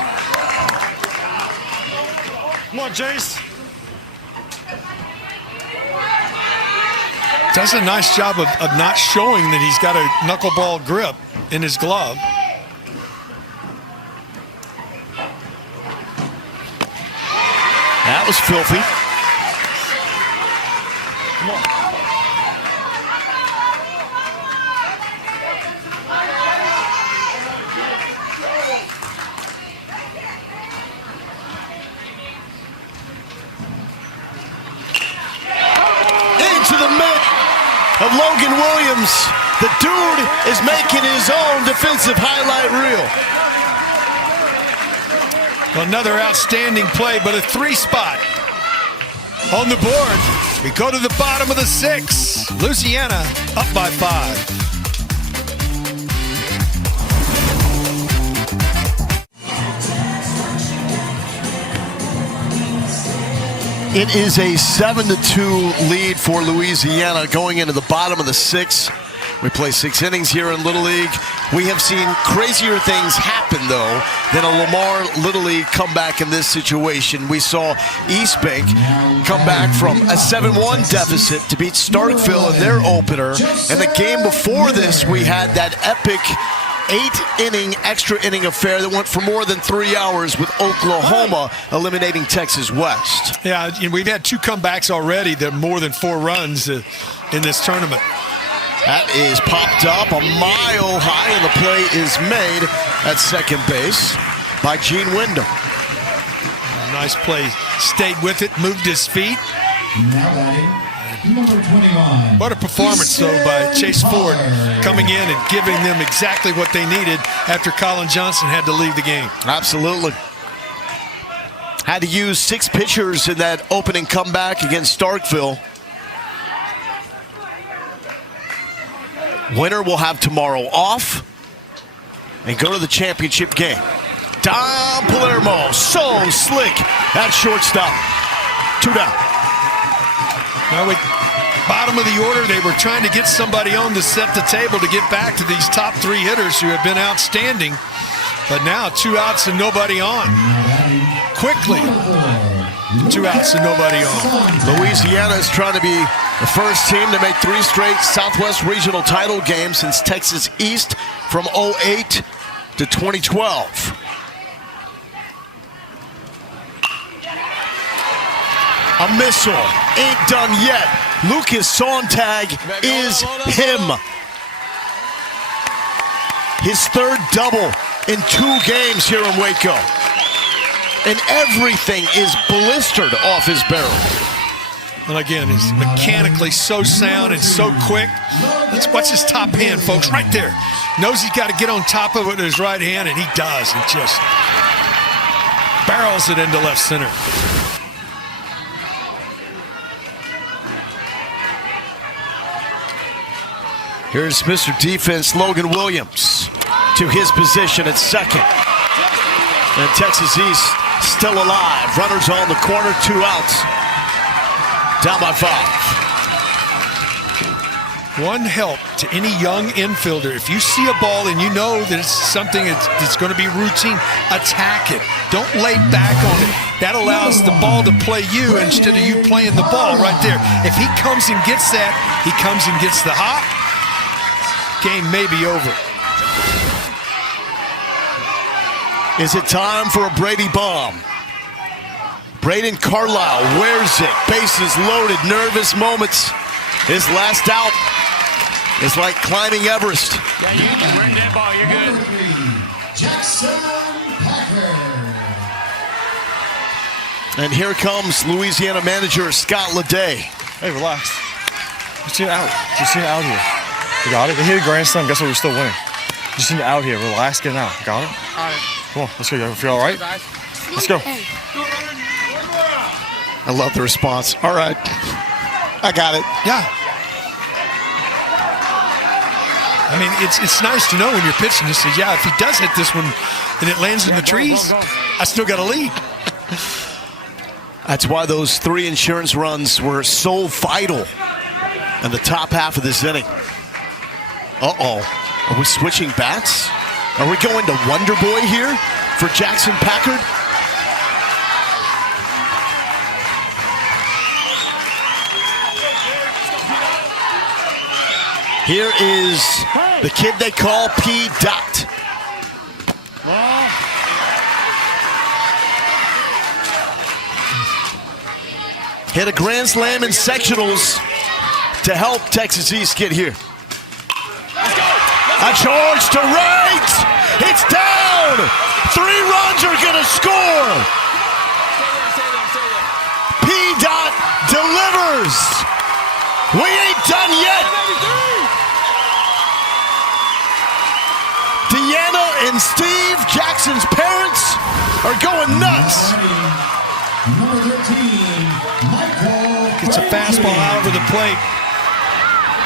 Come on, Jace. Does a nice job of not showing that he's got a knuckleball grip in his glove. That was filthy. Come on. Into the mitt of Logan Williams. The dude is making his own defensive highlight reel. Another outstanding play, but a 3-spot on the board. We go to the bottom of the 6. Louisiana up by 5. It is a 7-2 lead for Louisiana going into the bottom of the 6th. We play 6 innings here in Little League. We have seen crazier things happen, though, than a Lamar Little League comeback in this situation. We saw East Bank come back from a 7-1 deficit to beat Starkville in their opener. And the game before this, we had that epic 8-inning, extra inning affair that went for more than 3 hours with Oklahoma eliminating Texas West. Yeah, we've had 2 comebacks already that are more than 4 runs in this tournament. That is popped up a mile high, and the play is made at second base by Gene Wyndham. Nice play. Stayed with it, moved his feet. Now batting, number 21. What a performance, though, by Chase Ford coming in and giving them exactly what they needed after Colin Johnson had to leave the game. Absolutely. Had to use 6 pitchers in that opening comeback against Starkville. Winner will have tomorrow off and go to the championship game. Don Palermo, so slick at shortstop. 2 down. Now with bottom of the order, they were trying to get somebody on to set the table to get back to these top 3 hitters who have been outstanding. But now 2 outs and nobody on. Quickly, 2 outs and nobody on. Louisiana is trying to be the first team to make 3 straight Southwest Regional title games since Texas East from 2008 to 2012. A missile, ain't done yet. Lucas Sontag is him. His 3rd double in 2 games here in Waco. And everything is blistered off his barrel. And again, he's mechanically so sound and so quick. Let's watch his top hand, folks, right there. Knows he's got to get on top of it with his right hand, and he does. He just barrels it into left center. Here's Mr. Defense, Logan Williams, to his position at second. And Texas East still alive. Runners on the corner, 2 outs. Down by 5. One help to any young infielder. If you see a ball and you know that it's something that's going to be routine, attack it. Don't lay back on it. That allows the ball to play you instead of you playing the ball right there. If he comes and gets that, he comes and gets the hop. Game may be over. Is it time for a Brady bomb? Braden Carlisle wears it. Bases loaded. Nervous moments. His last out is like climbing Everest. Yeah, you bring that ball. You're good. Jackson Packer. And here comes Louisiana manager Scott Leday. Hey, relax. Just need out. Just need out here. You got it? They hit a grand slam. Guess what? We're still winning. Just need out here. Relax. Get out. Got it? All right. Come on. Let's go. You feel all right? Let's go. I love the response. All right. I got it. Yeah. I mean, it's nice to know when you're pitching this. Yeah, if he does hit this one and it lands in the trees, I still got a lead. That's why those 3 insurance runs were so vital in the top half of this inning. Uh-oh. Are we switching bats? Are we going to Wonder Boy here for Jackson Packard? Here is the kid they call P. Dot. Hit a grand slam in sectionals to help Texas East get here. A charge to right. It's down. 3 runs are going to score. P. Dot delivers. We ain't done yet. Deanna and Steve, Jackson's parents, are going nuts. Number 13, Michael. Gets a fastball out over the plate.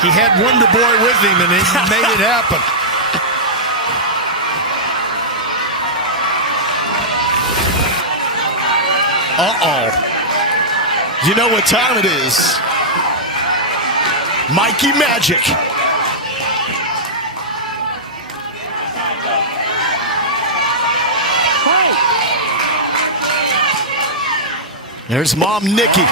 He had Wonder Boy with him, and he made it happen. Uh-oh. You know what time it is. Mikey Magic. There's Mom Nikki.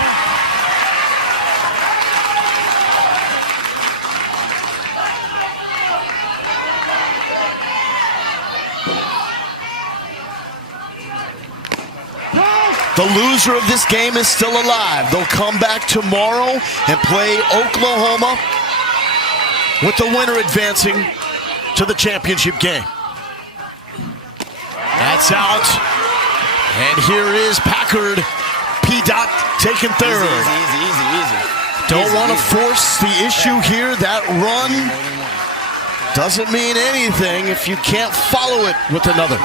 The loser of this game is still alive. They'll come back tomorrow and play Oklahoma, with the winner advancing to the championship game. That's out. And here is Packard. P-Dot taking 3rd. Easy. Don't want to force the issue here. That run doesn't mean anything if you can't follow it with another.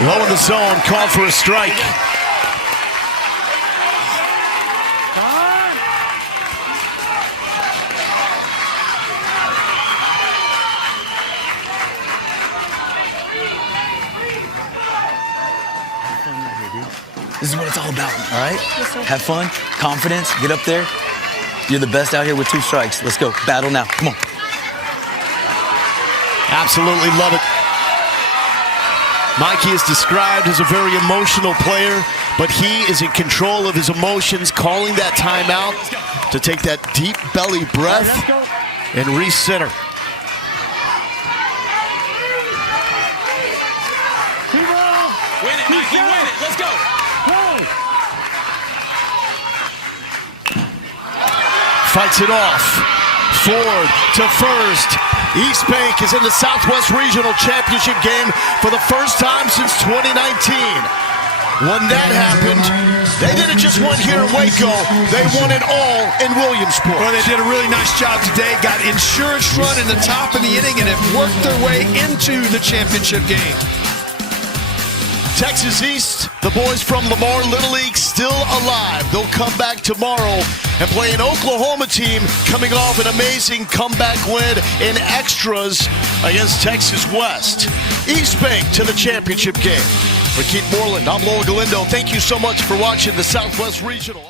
Low in the zone, called for a strike. This is what it's all about, all right? Have fun, confidence, get up there. You're the best out here with 2 strikes. Let's go. Battle now. Come on. Absolutely love it. Mikey is described as a very emotional player, but he is in control of his emotions, calling that timeout to take that deep belly breath and recenter. Win it, Mikey, win it. Let's go. Fights it off. Forward to first. East Bank is in the Southwest Regional Championship game for the first time since 2019. When that happened, they didn't just win here in Waco, they won it all in Williamsport. Well, they did a really nice job today. Got insurance run in the top of the inning and have worked their way into the championship game. Texas East, the boys from Lamar Little League still alive. They'll come back tomorrow and play an Oklahoma team coming off an amazing comeback win in extras against Texas West. East Bank to the championship game. For Keith Moreland, I'm Lola Galindo. Thank you so much for watching the Southwest Regional.